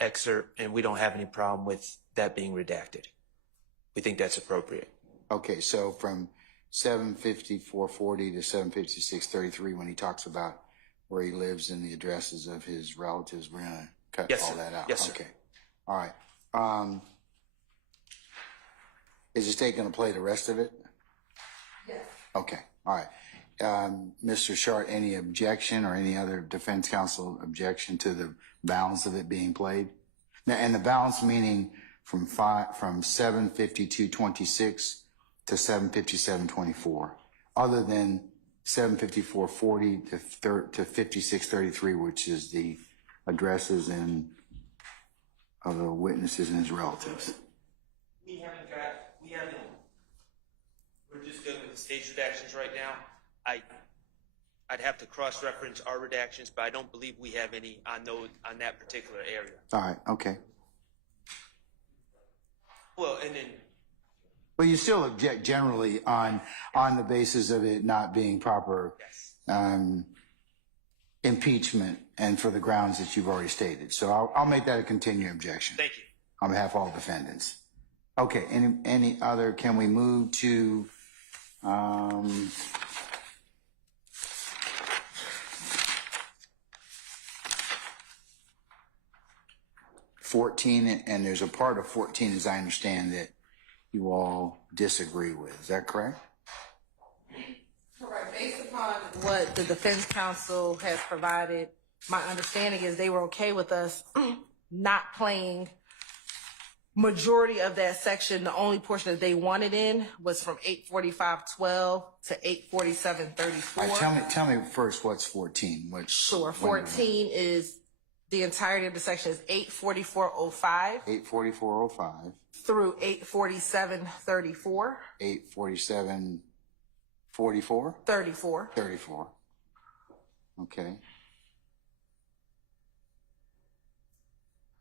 excerpt, and we don't have any problem with that being redacted. We think that's appropriate. Okay, so from 75440 to 75633, when he talks about where he lives and the addresses of his relatives, we're gonna cut Yes, all sir. that out. Yes, sir. Okay. All right. Is the state gonna play the rest of it? Yes. Okay. All right. Mr. Shart, any objection or any other defense counsel objection to the balance of it being played? Now, and the balance meaning from 75226 to 75724, other than 75440 to 5633, which is the addresses of the witnesses and his relatives. We're just good with the state's redactions right now. I'd have to cross-reference our redactions, but I don't believe we have any on that particular area. All right. Okay. Well, and then Well, you still object generally on the basis of it not being proper impeachment and for the grounds that you've already stated. So I'll make that a continuing objection. thank you. On behalf of all defendants. Okay. Any other? Can we move to 14? And there's a part of 14, as I understand, that you all disagree with. Is that correct? Correct. Based upon what the defense counsel has provided, my understanding is they were okay with us not playing majority of that section. The only portion that they wanted in was from 845.12 to 847.34. All right, tell me first what's 14. Sure. 14 is the entirety of the section is 844.05 844.05. through 847.34. 847.44. 34. 34. Okay.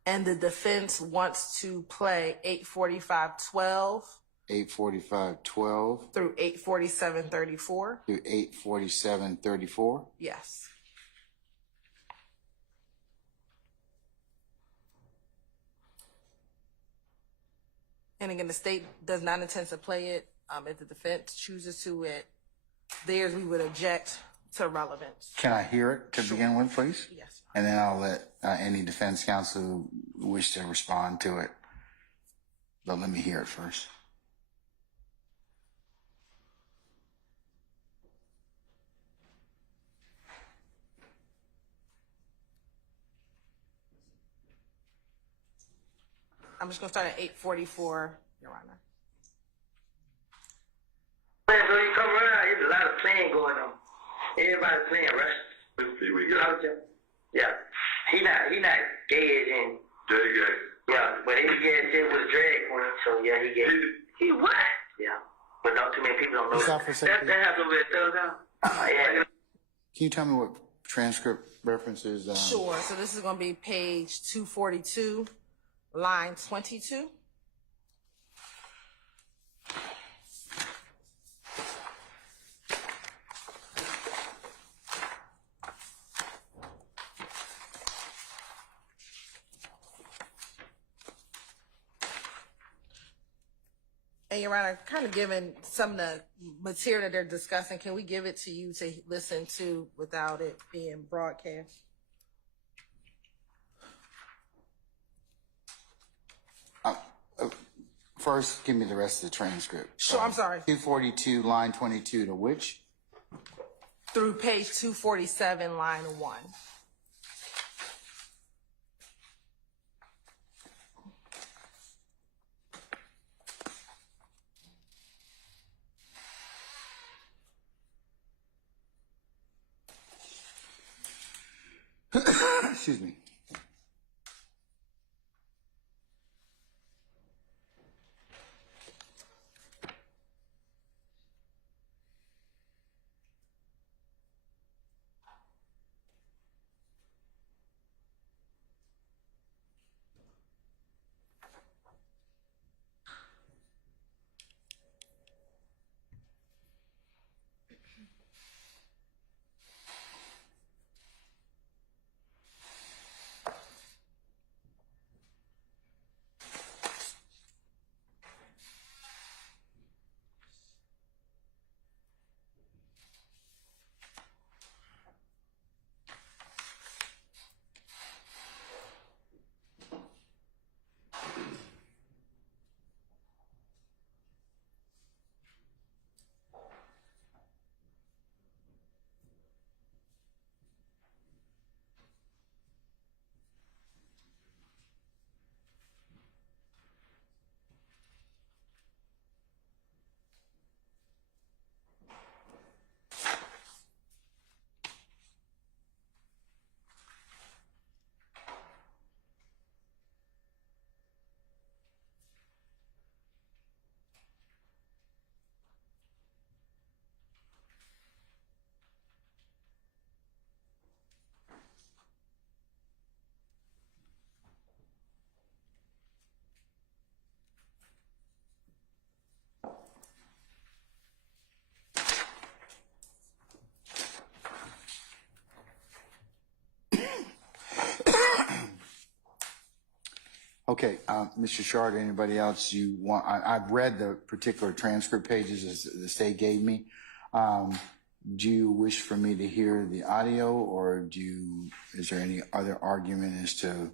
And the defense wants to play 845.12 845.12 through 847.34. through 847.34. Yes. And again, the state does not intend to play it. If the defense chooses to at theirs, we would object to relevance. Can I hear it to begin with, please? Yes. And then I'll let any defense counsel who wish to respond to it. But let me hear it first. I'm just going to start at 844, Your Honor. Man, so you come around, there's a lot of playing going on. Everybody's playing Russian. Yeah. He not gay as in. Gay. Yeah, but he gay as was drag queen, so yeah, he gay. He what? Yeah. But not too many people don't know that. That happens over at Thug House. Yeah. Can you tell me what transcript references? Sure. So this is going to be page 242, line 22. And Your Honor, kind of given some of the material that they're discussing, can we give it to you to listen to without it being broadcast? First, give me the rest of the transcript. Sure, I'm sorry. 242, line 22 to which? Through page 247, line 1. Excuse me. Okay, Mr. Shard, anybody else you want? I've read the particular transcript pages as the state gave me. Do you wish for me to hear the audio, or is there any other argument as to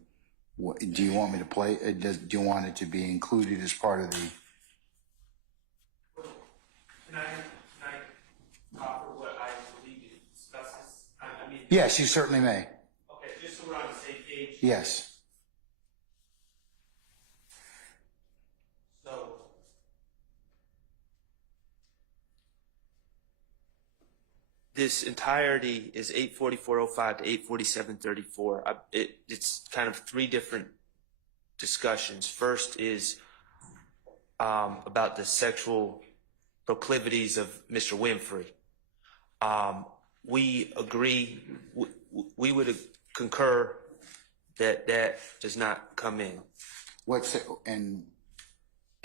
what, do you want me to play? Do you want it to be included as part of the? Can I offer what I believe it discusses? I mean, Yes, you certainly may. okay, just so we're on the same page. Yes. So, this entirety is 844.05 to 847.34. It's kind of three different discussions. First is about the sexual proclivities of Mr. Winfrey. We agree, we would concur that that does not come in. What's it, and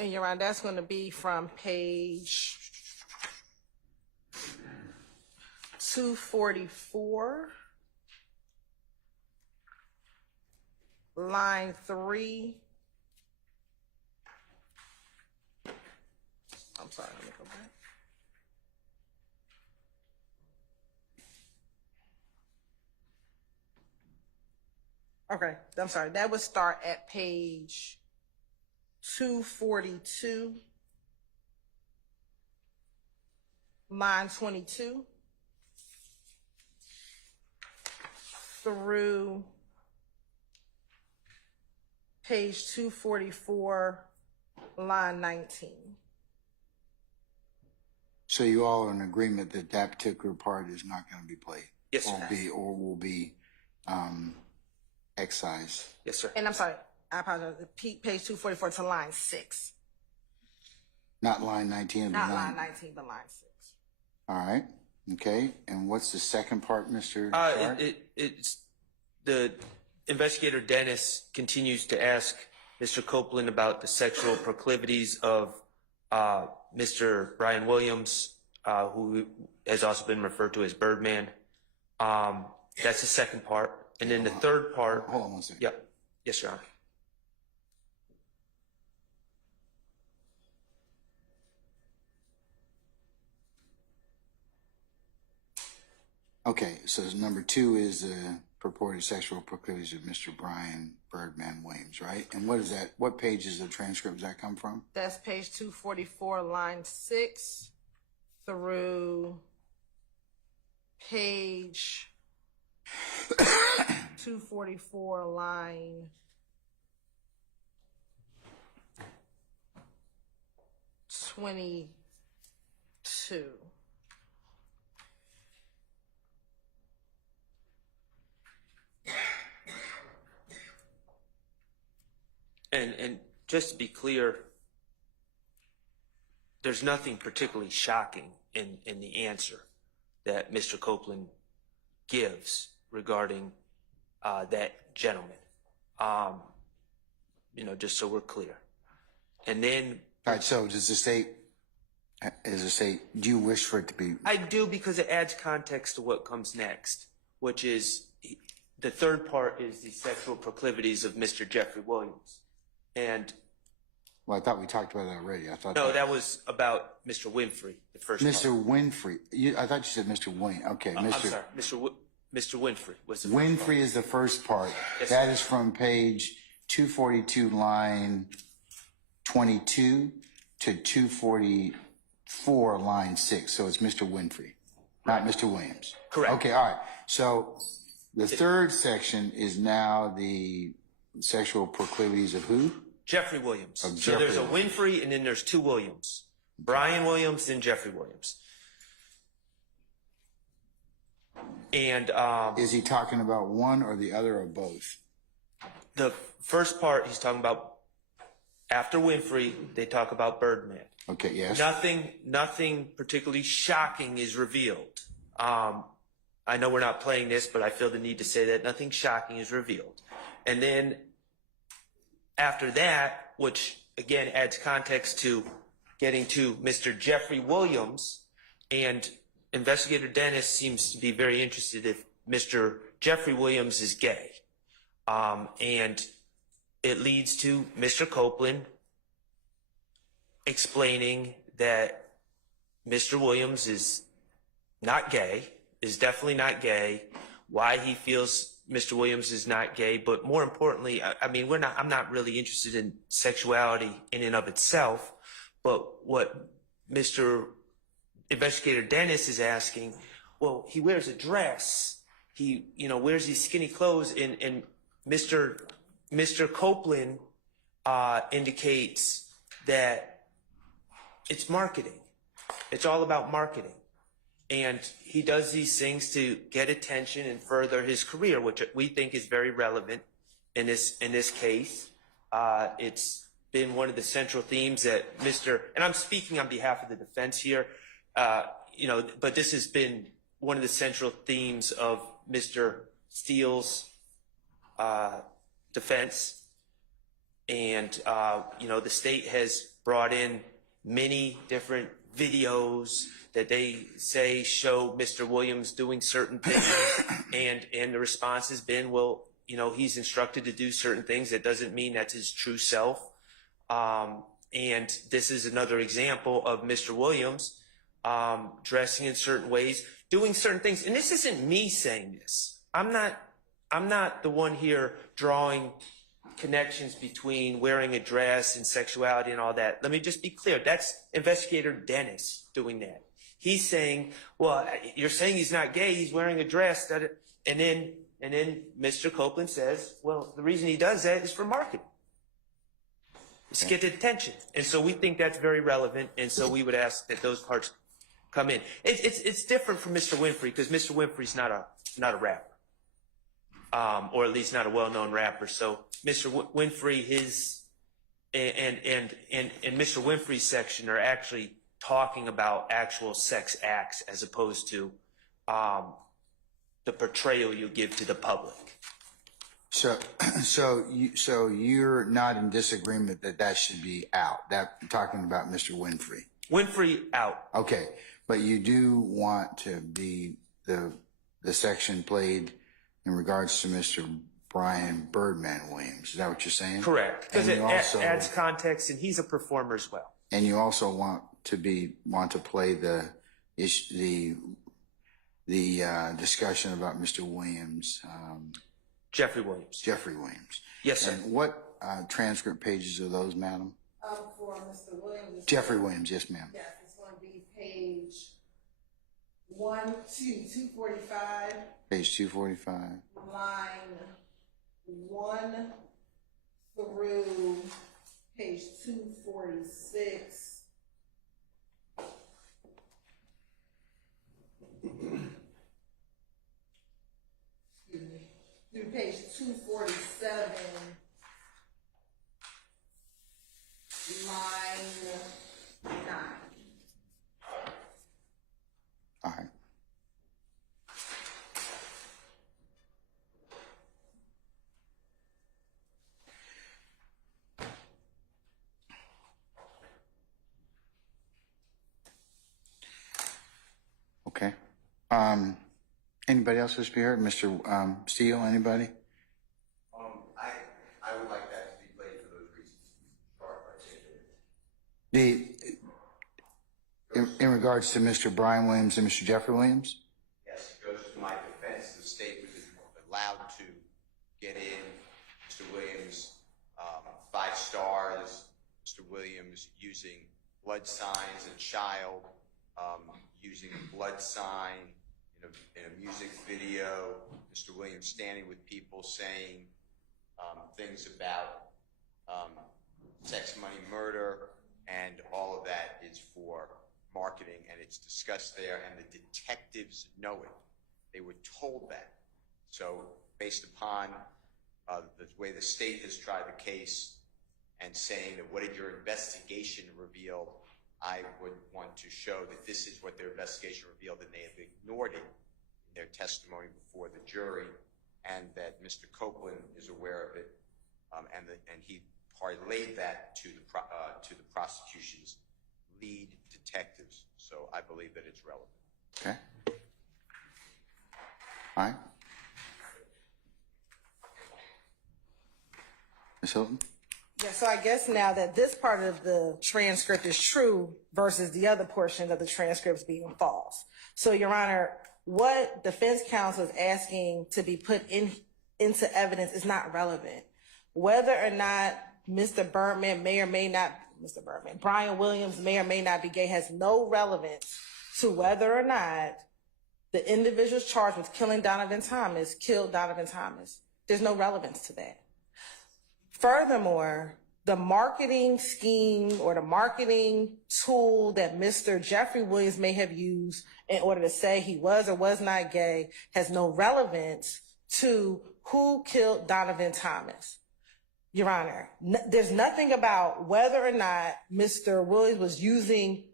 Your Honor, that's going to be from page 244, line 3. I'm sorry, let me go back. Okay, I'm sorry. That would start at page 242, line 22, through page 244, line 19. so you all are in agreement that that particular part is not going to be played? Yes, sir. Will be excised? Yes, sir. And I'm sorry, I apologize. Page 244 to line 6. Not line 19? Not line 19, but line 6. All right. Okay. And what's the second part, Mr. It's the investigator Dennis continues to ask Mr. Copeland about the sexual proclivities of Mr. Brian Williams, who has also been referred to as Birdman. That's the second part. And then the third part. Hold on one second. Yep. Yes, Your Honor. Okay. So number 2 is the purported sexual proclivities of Mr. Brian Birdman Williams, right? And what is that? What pages of the transcript does that come from? That's page 244, line 6, through page 244, line 22. And just to be clear, there's nothing particularly shocking in the answer that Mr. Copeland gives regarding that gentleman. Just so we're clear. And then, All right. So does the state, do you wish for it to be? I do, because it adds context to what comes next, which is the third part is the sexual proclivities of Mr. Jeffrey Williams. And Well, I thought we talked about that already. I thought no, that was about Mr. Winfrey, the first part. Mr. Winfrey. I thought you said Mr. Wayne. Okay. I'm sorry, Mr. Winfrey was the first Winfrey part. is the first part. Yes, That sir. is from page 242, line 22 to 244, line 6. So it's Mr. Winfrey, not Mr. Williams. Correct. Okay, all right. So the third section is now the sexual proclivities of who? Jeffrey Williams. Of So Jeffrey there's a Winfrey and then there's two Williams. Brian Williams and Jeffrey Williams. And Is he talking about one or the other or both? the first part he's talking about after Winfrey, they talk about Birdman. Okay, yes. Nothing particularly shocking is revealed. I know we're not playing this, but I feel the need to say that nothing shocking is revealed. And then after that, which again adds context to getting to Mr. Jeffrey Williams, and Investigator Dennis seems to be very interested if Mr. Jeffrey Williams is gay. And it leads to Mr. Copeland explaining that Mr. Williams is not gay, is definitely not gay, why he feels Mr. Williams is not gay, but more importantly, I mean, I'm not really interested in sexuality in and of itself, but what Mr. Investigator Dennis is asking, well, he wears a dress, he, wears these skinny clothes, and Mr. Copeland indicates that it's marketing. It's all about marketing. And he does these things to get attention and further his career, which we think is very relevant in this case. It's been one of the central themes that and I'm speaking on behalf of the defense here, but this has been one of the central themes of Mr. Steele's defense. And, the state has brought in many different videos that they say show Mr. Williams doing certain things, and the response has been, well, he's instructed to do certain things. That doesn't mean that's his true self. And this is another example of Mr. Williams dressing in certain ways, doing certain things. And this isn't me saying this. I'm not the one here drawing connections between wearing a dress and sexuality and all that. Let me just be clear. That's Investigator Dennis doing that. He's saying, well, you're saying he's not gay, he's wearing a dress, and then Mr. Copeland says, well, the reason he does that is for marketing. It's to get attention. And so we think that's very relevant, and so we would ask that those parts come in. It's different from Mr. Winfrey, because Mr. Winfrey's not a rapper. Or at least not a well-known rapper. So Mr. Winfrey, and Mr. Winfrey's section are actually talking about actual sex acts as opposed to the portrayal you give to the public. So you're not in disagreement that should be out. That talking about Mr. Winfrey. Winfrey out. Okay, but you do want to be the section played in regards to Mr. Brian Birdman Williams. Is that what you're saying? Correct, because it adds context, and he's a performer as well. And you also want to play the discussion about Mr. Williams. Jeffrey Williams. Jeffrey Williams. Yes, sir. And what transcript pages are those, madam? For Mr. Williams. Jeffrey Williams, yes, ma'am. Yes, it's going to be page 245. Page 245. Line 1 through page 246. Excuse me. Through page 247, line 9. All right. Okay. Anybody else wish to be heard? Mr. Steele, anybody? I would like that to be played for those reasons. In regards to Mr. Brian Williams and Mr. Jeffrey Williams? Yes, it goes to my defense. The state was allowed to get in Mr. Williams 5 stars, Mr. Williams using blood signs, a child using a blood sign in a music video, Mr. Williams standing with people saying things about sex, money, murder, and all of that is for marketing, and it's discussed there, and the detectives know it. They were told that. So based upon the way the state has tried the case and saying that what did your investigation reveal, I would want to show that this is what their investigation revealed, and they have ignored it in their testimony before the jury, and that Mr. Copeland is aware of it, and he parlayed that to the prosecution's lead detectives. So I believe that it's relevant. Okay. All right. Ms. Ms. Hilton? Yeah, so I guess now that this part of the transcript is true versus the other portion of the transcripts being false. So, Your Honor, what defense counsel is asking to be put into evidence is not relevant. Whether or not Brian Williams may or may not be gay has no relevance to whether or not the individuals charged with killing Donovan Thomas killed Donovan Thomas. There's no relevance to that. Furthermore, the marketing scheme or the marketing tool that Mr. Jeffrey Williams may have used in order to say he was or was not gay has no relevance to who killed Donovan Thomas. Your Honor, there's nothing about whether or not Mr. Williams was using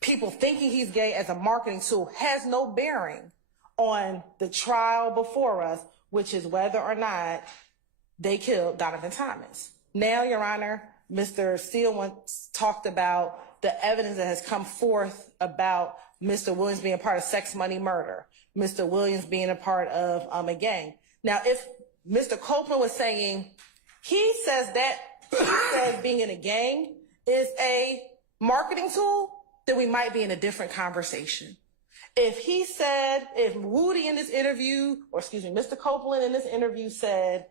people thinking he's gay as a marketing tool has no bearing on the trial before us, which is whether or not they killed Donovan Thomas. Now, Your Honor, Mr. Steele once talked about the evidence that has come forth about Mr. Williams being a part of sex, money, murder, Mr. Williams being a part of a gang. Now, if Mr. Copeland was saying he says being in a gang is a marketing tool, then we might be in a different conversation. If Woody in this interview, or excuse me, Mr. Copeland in this interview said,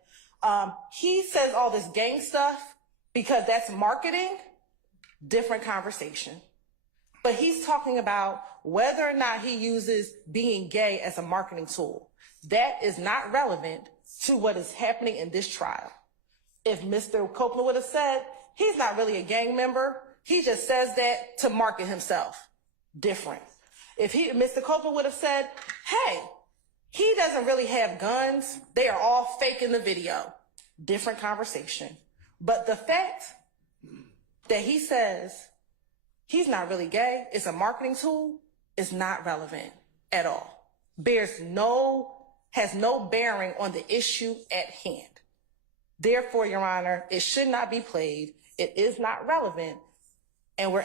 he says all this gang stuff because that's marketing, different conversation. But he's talking about whether or not he uses being gay as a marketing tool. That is not relevant to what is happening in this trial. If Mr. Copeland would have said, he's not really a gang member, he just says that to market himself, different. If Mr. Copeland would have said, hey, he doesn't really have guns, they are all fake in the video, different conversation. But the fact that he says he's not really gay, it's a marketing tool, is not relevant at all. Has no bearing on the issue at hand. Therefore, Your Honor, it should not be played. It is not relevant. And we're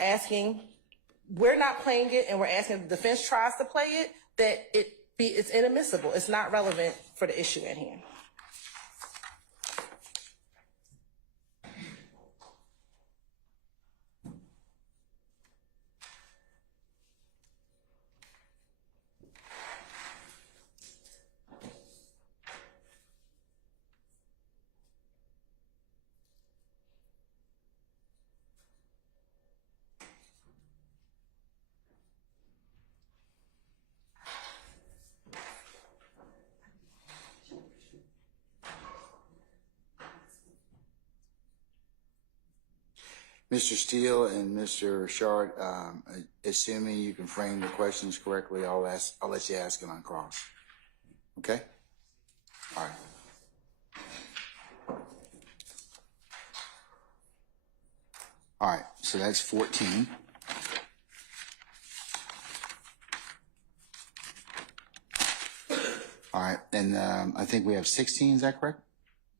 not playing it, and we're asking the defense tries to play it, that it's inadmissible. It's not relevant for the issue at hand. Mr. Steele and Mr. Shard, assuming you can frame the questions correctly, I'll let you ask it on cross. Okay? All right. All right, so that's 14. All right, and I think we have 16, is that correct?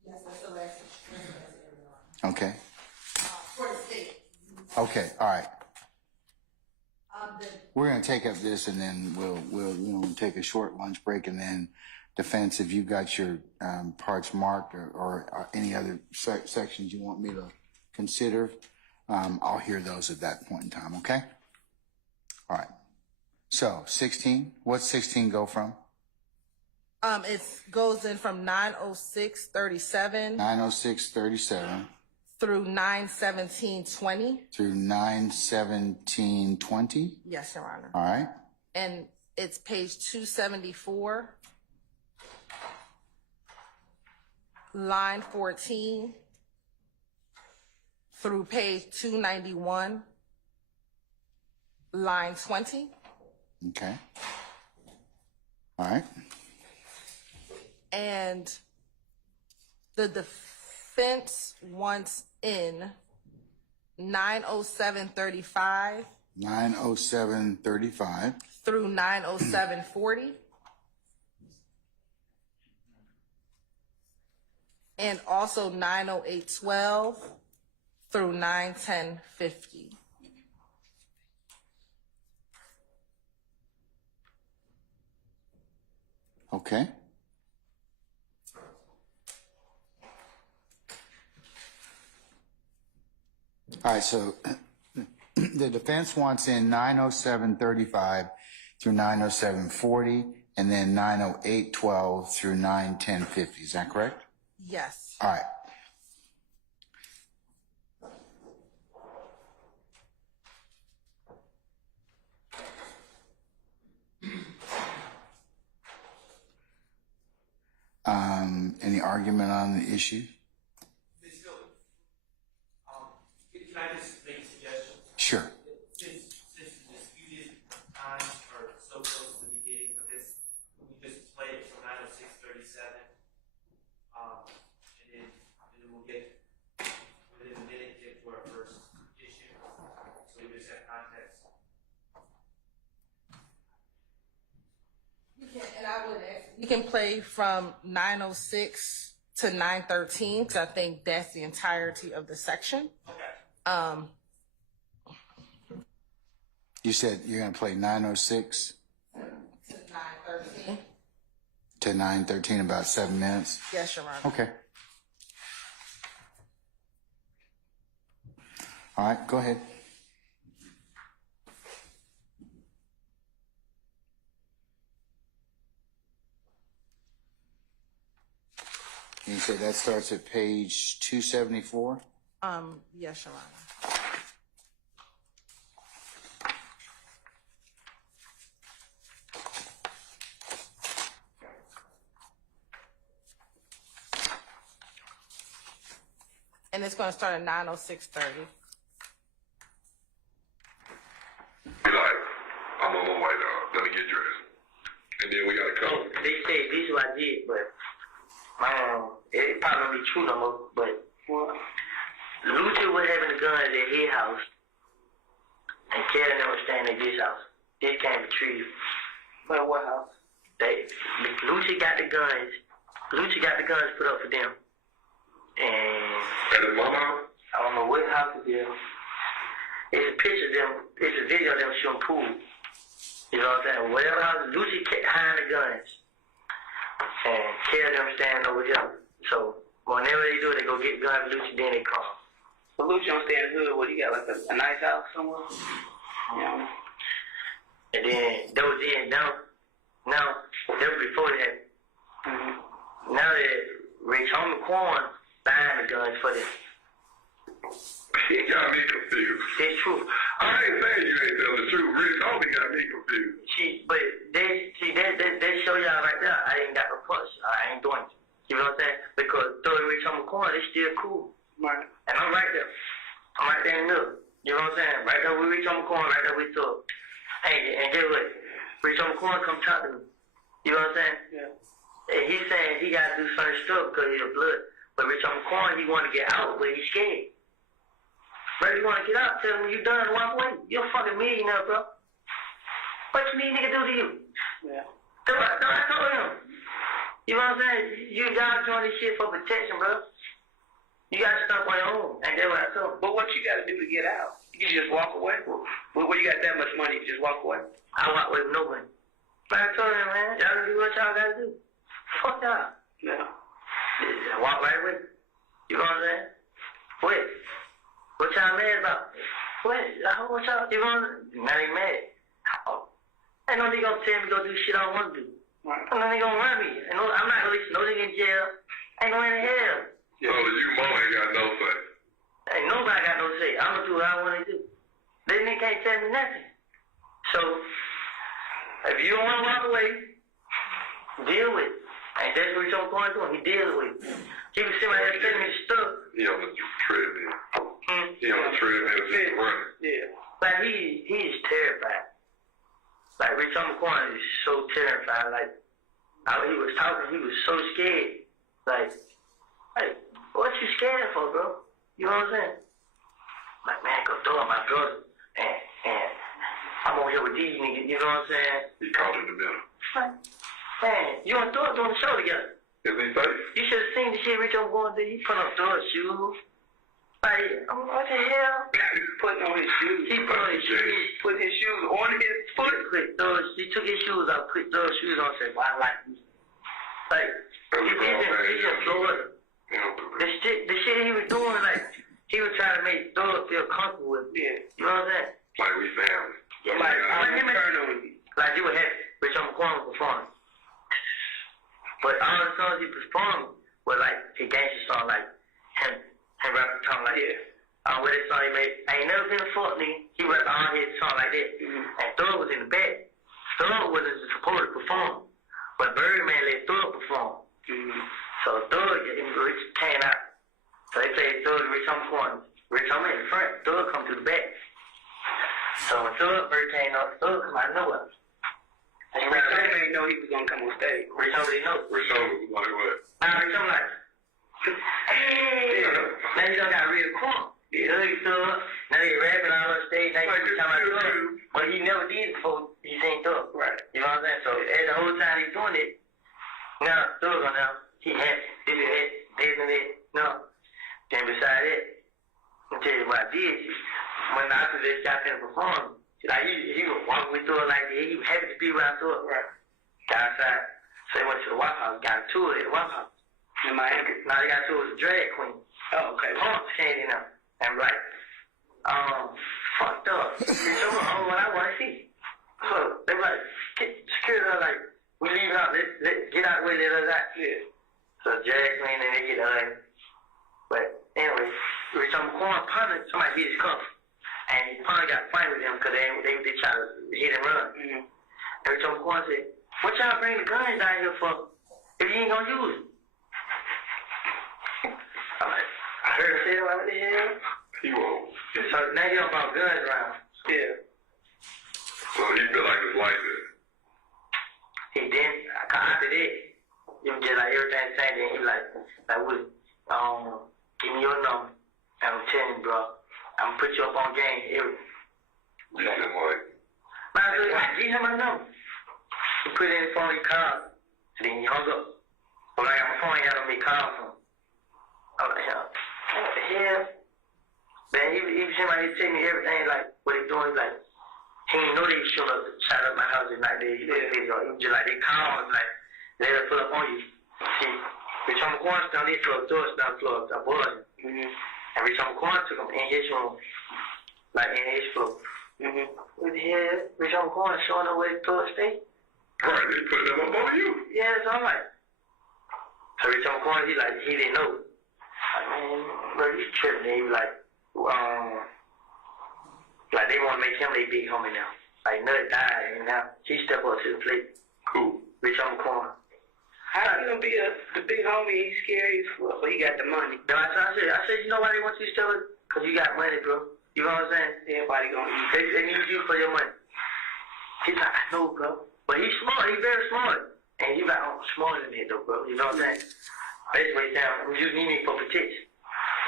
Yes, that's the last. Okay. For the state. Okay, all right. We're going to take up this, and then we'll take a short lunch break, and then defense, if you've got your parts marked or any other sections you want me to consider, I'll hear those at that point in time, okay? All right. So 16, what's 16 go from? It goes in from 906:37 906:37 through 917:20. through 917:20. Yes, Your Honor. All right. And it's page 274, line 14, through page 291, line 20. Okay. All right. And the defense wants in 907:35 907:35 through 907:40. And also 908:12 through 910:50. Okay. All right, so the defense wants in 907.35 through 907.40, and then 908.12 through 910.50. Is that correct? Yes. All right. Any argument on the issue? Ms. Hill, can I just make a suggestion? Sure. Since the disputed times are so close to the beginning of this, can we just play it from 906:37, and then we'll get within a minute get to our first issue, so we just have context. You can play from 906 to 913 because I think that's the entirety of the section. Okay. You said you're going to play 906 To 913. to 913, about 7 minutes? Yes, Your Honor. Okay. All right, go ahead. And you said that starts at page 274? Yes, Your Honor. And it's going to start at 906:30. Be like, I'm on my way now. Let me get dressed. And then we gotta come. They say this is what I did, but it probably don't be true no more. But Lucha was having the guns at his house, and Karen was staying at this house. This can't be treated. But what house? Lucha got the guns. Lucha got the guns put up for them. And At his mama house? I don't know what house it is. It's a picture of them. It's a video of them shooting pool. You know what I'm saying? Whatever house, Lucy kept hiding the guns. And Karen them standing over here. So whenever they do it, they go get guns for Lucy, then they come. So Lucy don't stay in the hood. What, he got like a nice house somewhere? Yeah. And then that was then. Now that was before that. Mm-hmm. Now that Rich Homie Quan buying the guns for them. He got me confused. It's true. I ain't saying you ain't telling the truth. Rich Homie got me confused. But they show y'all right there. I ain't got no push. I ain't doing it. You know what I'm saying? Because throwing Rich on the corner, it's still cool. Right. And I'm right there. I'm right there in the middle. You know what I'm saying? Right there with Rich on the corner, right there with Thug. And guess what? Rich on the corner come talk to me. You know what I'm saying? Yeah. And he's saying he got to do certain stuff because he's a blood. But Rich on the corner, he want to get out, but he's scared. Bro, you want to get out, tell him when you done, walk away. You're a fucking millionaire, bro. What you need nigga do to you? Yeah. So I told him. You know what I'm saying? You gotta join this shit for protection, bro. You gotta stop on your own. And that's what I told him. But what you got to do to get out? You can just walk away. Well, you got that much money, you just walk away. I walk away with no money. But I told him, man, y'all can do what y'all gotta do. Fuck y'all. Yeah. I walk right away. You know what I'm saying? What y'all mad about? What y'all, you know, now they mad. Ain't no nigga gonna tell me go do shit I don't want to do. Right. Ain't no nigga gonna run me. I'm not gonna leave no nigga in jail. Ain't no in hell. So you mama ain't got no say. Ain't nobody got no say. I'm gonna do what I want to do. They nigga can't tell me nothing. So, if you don't want to walk away, deal with it. And that's what you're going to do. He deals with it. He was sitting right there telling me stuff. He on the treadmill. He on the treadmill just running. Yeah. Like, he's terrified. Like, Rich on the corner is so terrified. Like, how he was talking, he was so scared. Like, what you scared for, bro? You know what I'm saying? Like, man, go throw my brother. And I'm over here with these niggas, you know what I'm saying? He caught in the middle. Like, man, you and Thor doing the show together. Is he safe? You should have seen the shit Rich on going through. He put on Thor's shoes. Like, what the hell? Putting on his shoes. He put on his shoes. Put his shoes on his foot. He took his shoes out, put Thor's shoes on, and said, well, I like these. Like, he just Florida. The shit he was doing, like, he was trying to make Thug feel comfortable with me. You know what I'm saying? Like we family. Yeah, like you would have Rich Homie Quan perform. But all the songs he performed were like his gangster song, like him rapping talking like that. With his song he made, I ain't never been a fuck nigga. He rapped all his songs like that. And Thug was in the back. Thug wasn't supposed to perform, but Birdman let Thug perform. So Thug and Rich came out. So they played Thug and Rich Homie Quan. Rich Homie in the front, Thug come to the back. So when Thug first came up, Thug come out of nowhere. And Rich Homie didn't know he was gonna come on stage. Rich Homie didn't know. Rich Homie was like what? Rich Homie like, hey, now you done got real crunk. Yeah, he stood up. Now they rapping all on stage. Now you talking about Thug. But he never did it before he seen Thug. Right. You know what I'm saying? So as the whole time he's doing it, now Thug on now, he had this and that, this and that. No. Then beside that, I'll tell you what I did. When after this guy finna perform, like he was walking with Thug like that. He was happy to be around Thug. Right. Got outside. So he went to the White House, got a tour at the White House. In Miami. Now they got a tour with a drag queen. Oh, okay. Pumps came in there. And like, fucked up. It's over what I want to see. So they were like, security was like, we leave out, let's get out the way, let us out. Yeah. So drag queen and they get out. But anyway, Rich Homie Quan punted, somebody hit his cuff. And his punter got fight with them because they try to hit and run. And Rich Homie Quan said, what y'all bring the guns down here for if you ain't gonna use it? I'm like, I heard him say that, what the hell? He won't. So now he don't about guns around. Yeah. So he feel like it's like this. He then, after that, he was just like everything the same thing. He like Willie, give me your number. I'm telling you, bro, I'm gonna put you up on game. You said like, Man, I said, give him my number. He put it in the phone, he called. And then he hung up. When I got my phone, he had on me call from him. I'm like, what the hell? Man, he seemed like he tell me everything, like, what he doing. He's like, he didn't know they showed up, shot up my house at night. He was just like, they called, like, they had to pull up on you. See, Rich Homie Quan down this floor, doors down the floor, I was. And Rich Homie Quan took him in his room, like, in his floor. What the hell? Rich Homie Quan showing up where the door stay? right, they put them up on you. Yeah, so I'm like, so Rich Homie Quan, he didn't know. Like, man, bro, you tripping. And he was like, like they want to make him their big homie now. Like Nut died, and now he step up to the plate. Cool. Rich Homie Quan. How you gonna be the big homie? He's scary as fuck, but he got the money. No, I said, you know why they want you to step up? Because you got money, bro. You know what I'm saying? Everybody gonna eat. They need you for your money. He's like, I know, bro. But he's smart. He's very smart. And you got smarter than that, though, bro. You know what I'm saying? Basically, he's saying, you need me for protection.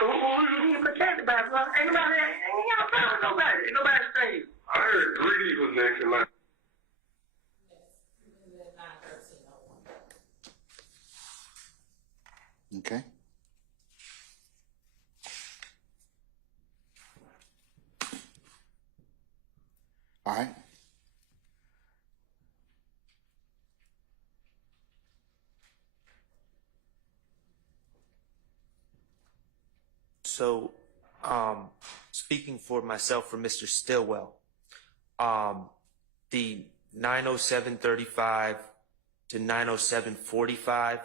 So who you need protected by, bro? Ain't nobody, ain't got a problem with nobody. Ain't nobody staying you. I heard Greedy was next in line. Okay. All right. So, speaking for myself, for Mr. Stillwell, the 90735 to 90745,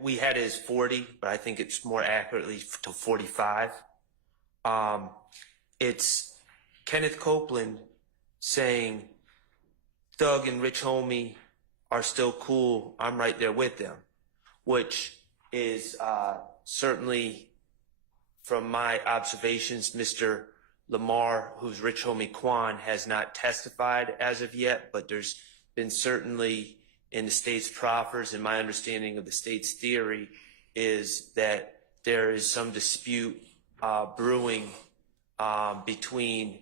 we had it as 40, but I think it's more accurately to 45. It's Kenneth Copeland saying, Thug and Rich Homie are still cool. I'm right there with them, which is certainly, from my observations, Mr. Lamar, who's Rich Homie Quan, has not testified as of yet, but there's been certainly in the state's proffers, and my understanding of the state's theory is that there is some dispute brewing between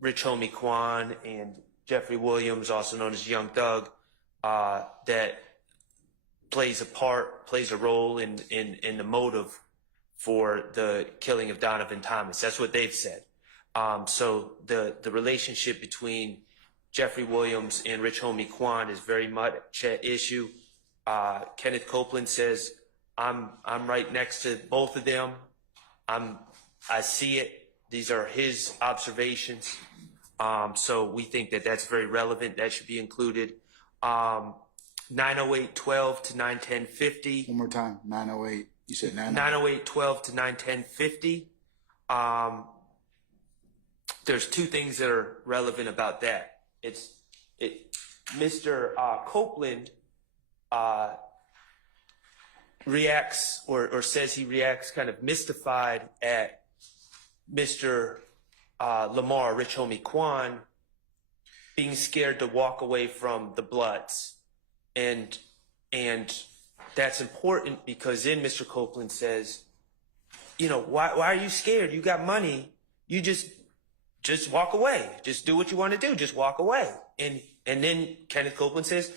Rich Homie Quan and Jeffrey Williams, also known as Young Thug, that plays a role in the motive for the killing of Donovan Thomas. That's what they've said. So the relationship between Jeffrey Williams and Rich Homie Quan is very much at issue. Kenneth Copeland says, I'm right next to both of them. I see it. These are his observations. So we think that that's very relevant. That should be included. 908.12 to 910.50. One more time. 908. You said 908.12 to 910.50. There's two things that are relevant about that. Mr. Copeland reacts or says he reacts kind of mystified at Mr. Lamar, Rich Homie Quan, being scared to walk away from the Bloods. And that's important because then Mr. Copeland says, you know, why are you scared? You got money. You just walk away. Just do what you want to do. Just walk away. And then Kenneth Copeland says,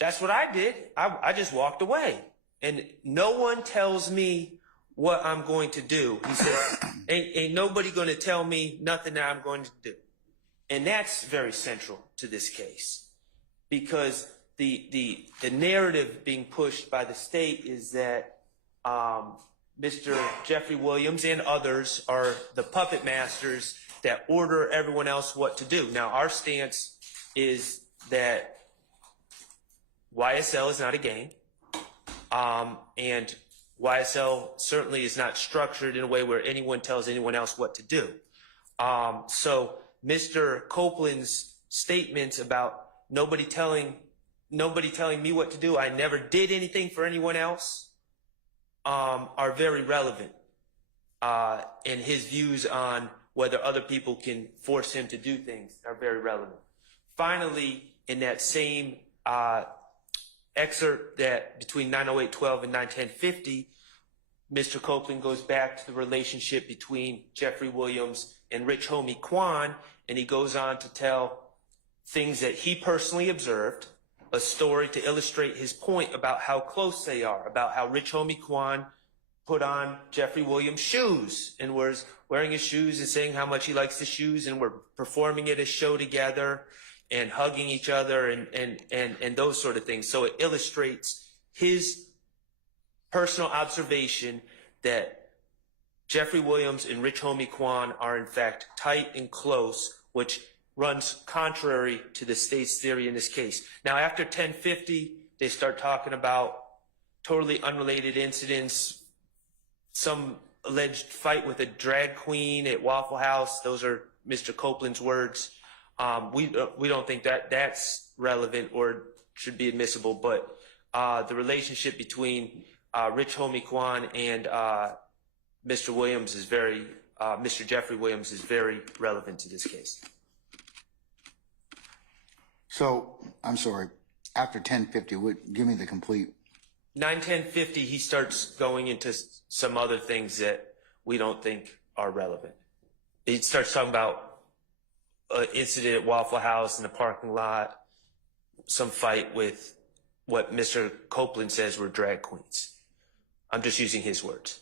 that's what I did. I just walked away. And no one tells me what I'm going to do. He said, ain't nobody going to tell me nothing that I'm going to do. And that's very central to this case because the narrative being pushed by the state is that Mr. Jeffrey Williams and others are the puppet masters that order everyone else what to do. Now, our stance is that YSL is not a gang, and YSL certainly is not structured in a way where anyone tells anyone else what to do. So Mr. Copeland's statements about nobody telling me what to do, I never did anything for anyone else, are very relevant. And his views on whether other people can force him to do things are very relevant. Finally, in that same excerpt that between 908.12 and 910.50, Mr. Copeland goes back to the relationship between Jeffrey Williams and Rich Homie Quan, and he goes on to tell things that he personally observed, a story to illustrate his point about how close they are, about how Rich Homie Quan put on Jeffrey Williams' shoes and was wearing his shoes and saying how much he likes the shoes, and we're performing at a show together and hugging each other and those sort of things. So it illustrates his personal observation that Jeffrey Williams and Rich Homie Quan are in fact tight and close, which runs contrary to the state's theory in this case. Now, after 1050, they start talking about totally unrelated incidents, some alleged fight with a drag queen at Waffle House. Those are Mr. Copeland's words. We don't think that that's relevant or should be admissible, but the relationship between Rich Homie Quan and Mr. Williams is Mr. Jeffrey Williams is very relevant to this case. So, I'm sorry, after 1050, give me the complete. 910.50, he starts going into some other things that we don't think are relevant. He starts talking about an incident at Waffle House in the parking lot, some fight with what Mr. Copeland says were drag queens. I'm just using his words.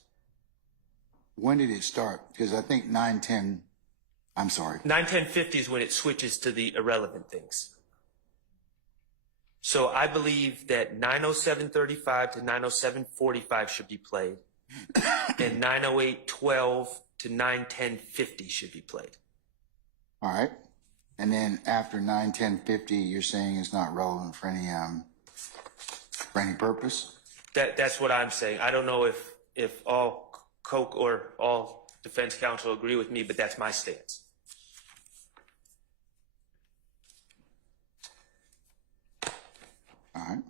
When did it start? Because I think 910.50 is when it switches to the irrelevant things. So I believe that 907.35 to 907.45 should be played, and 908.12 to 910.50 should be played. All right. And then after 91050, you're saying it's not relevant for any purpose? That's what I'm saying. I don't know if all Coke or all defense counsel agree with me, but that's my stance. All right.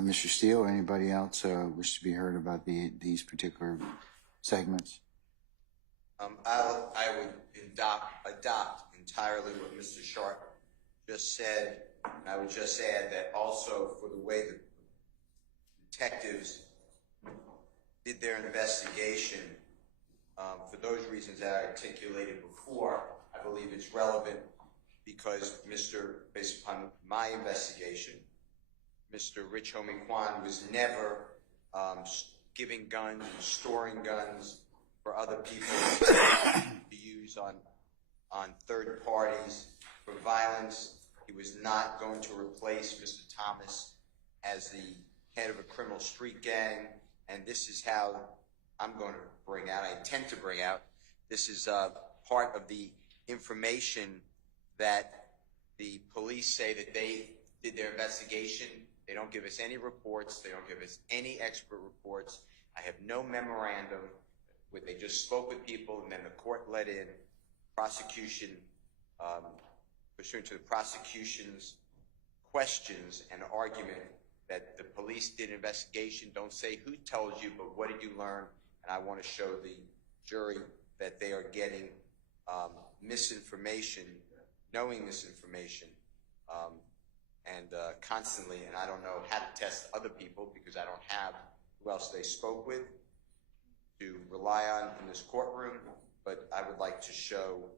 Mr. Steele, or anybody else wish to be heard about these particular segments? I would adopt entirely what Mr. Sharp just said. And I would just add that also for the way the detectives did their investigation, for those reasons that I articulated before, I believe it's relevant because based upon my investigation, Mr. Rich Homie Quan was never giving guns and storing guns for other people to use on third parties for violence. He was not going to replace Mr. Thomas as the head of a criminal street gang. And this is how I'm going to bring out, I intend to bring out, this is part of the information that the police say that they did their investigation. They don't give us any reports. They don't give us any expert reports. I have no memorandum. They just spoke with people, and then the court let in prosecution, pursuant to the prosecution's questions and argument that the police did an investigation. Don't say who told you, but what did you learn? And I want to show the jury that they are getting misinformation, knowing misinformation, and constantly, and I don't know how to test other people because I don't have who else they spoke with to rely on in this courtroom, but I would like to show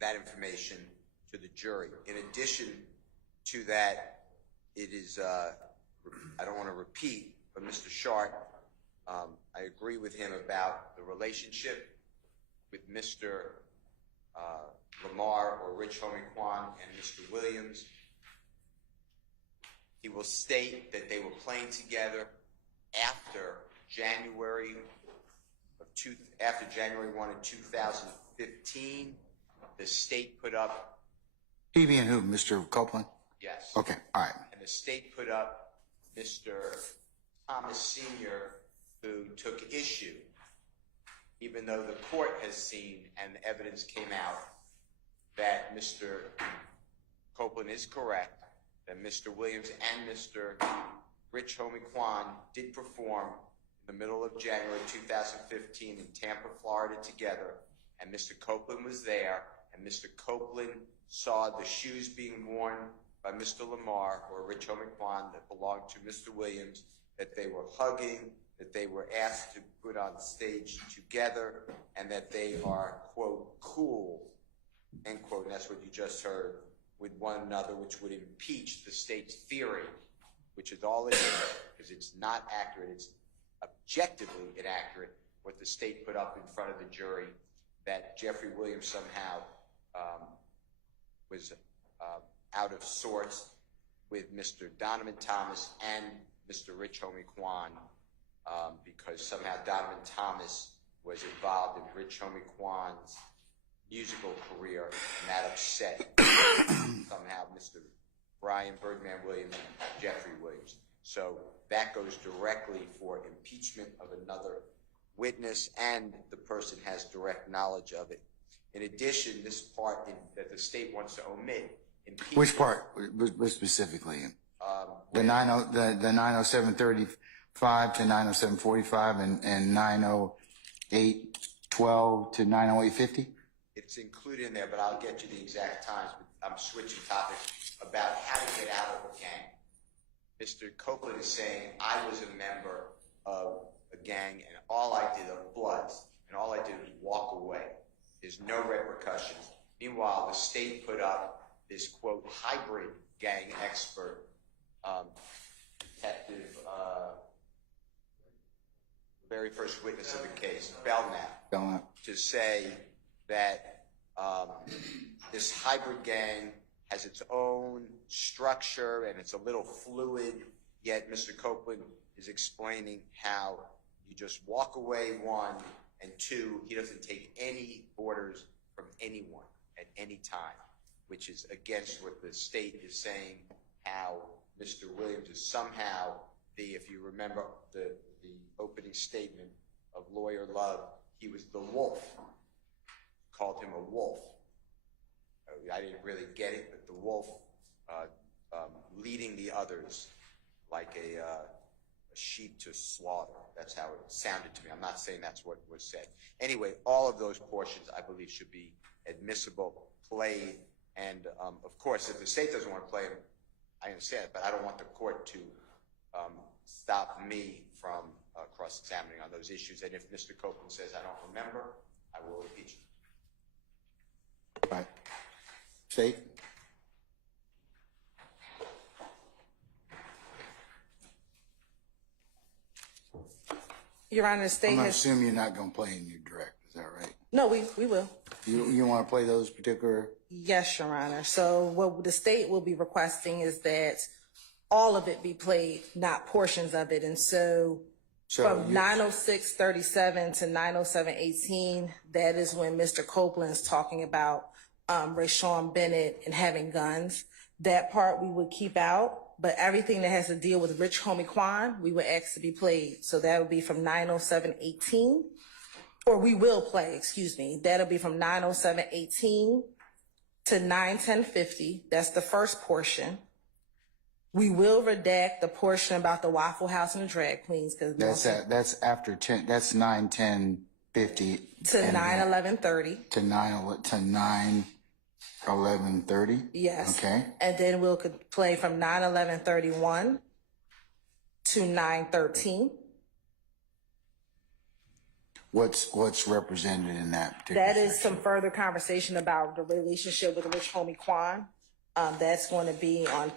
that information to the jury. In addition to that, it is, I don't want to repeat, but Mr. Shart, I agree with him about the relationship with Mr. Lamar or Rich Homie Kwan and Mr. Williams. He will state that they were playing together after January 1 of 2015. The state put up. He being who, Mr. Copeland? Yes. Okay, all right. And the state put up Mr. Thomas Sr., who took issue, even though the court has seen and the evidence came out that Mr. Copeland is correct, that Mr. Williams and Mr. Rich Homie Kwan did perform in the middle of January 2015 in Tampa, Florida together, and Mr. Copeland was there, and Mr. Copeland saw the shoes being worn by Mr. Lamar or Rich Homie Kwan that belonged to Mr. Williams, that they were hugging, that they were asked to put on stage together, and that they are, quote, cool, end quote, and that's what you just heard, with one another, which would impeach the state's theory, which is all it is, because it's not accurate, it's objectively inaccurate, what the state put up in front of the jury, that Jeffrey Williams somehow was out of sorts with Mr. Donovan Thomas and Mr. Rich Homie Kwan, because somehow Donovan Thomas was involved in Rich Homie Kwan's musical career, and that upset somehow Mr. Brian Birdman Williams and Jeffrey Williams. So that goes directly for impeachment of another witness, and the person has direct knowledge of it. In addition, this part that the state wants to omit. Which part specifically? The 90735 to 90745 and 90812 to 90850? It's included in there, but I'll get you the exact times. I'm switching topics about how to get out of a gang. Mr. Copeland is saying, I was a member of a gang, and all I did of Bloods, and all I did was walk away. There's no repercussions. Meanwhile, the state put up this, quote, hybrid gang expert, Detective, very first witness of the case, Belknap, to say that this hybrid gang has its own structure and it's a little fluid, yet Mr. Copeland is explaining how you just walk away, one, and two, he doesn't take any orders from anyone at any time, which is against what the state is saying, how Mr. Williams is somehow if you remember the opening statement of Lawyer Love, he was the wolf, called him a wolf. I didn't really get it, but the wolf leading the others like a sheep to slaughter. That's how it sounded to me. I'm not saying that's what was said. Anyway, all of those portions, I believe, should be admissible, played, and of course, if the state doesn't want to play them, I understand it, but I don't want the court to stop me from cross-examining on those issues. And if Mr. Copeland says I don't remember, I will impeach him. All right. State? Your Honor, the state I'm going to has... assume you're not going to play in your direct. Is that right? No, we will. You want to play those particular? Yes, Your Honor. So what the state will be requesting is that all of it be played, not portions of it. And so from 906:37 to 907:18, that is when Mr. Copeland's talking about Rayshawn Bennett and having guns. That part we would keep out, but everything that has to deal with Rich Homie Quan, we would ask to be played. So that would be from 907:18, or we will play, excuse me. That'll be from 907:18 to 910:50. That's the first portion. We will redact the portion about the Waffle House and the drag queens because That's after 10. That's 9:10:50 to 9:11:30. to 9:11:30. Yes. Okay. And then we'll play from 9:11:31 to 9:13. What's represented in that particular That is section? some further conversation about the relationship with Rich Homie Quan. That's going to be on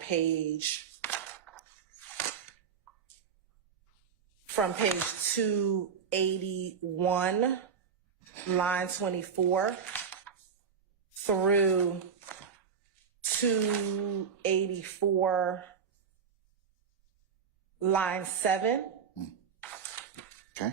from page 281, line 24, through 284, line 7. Okay.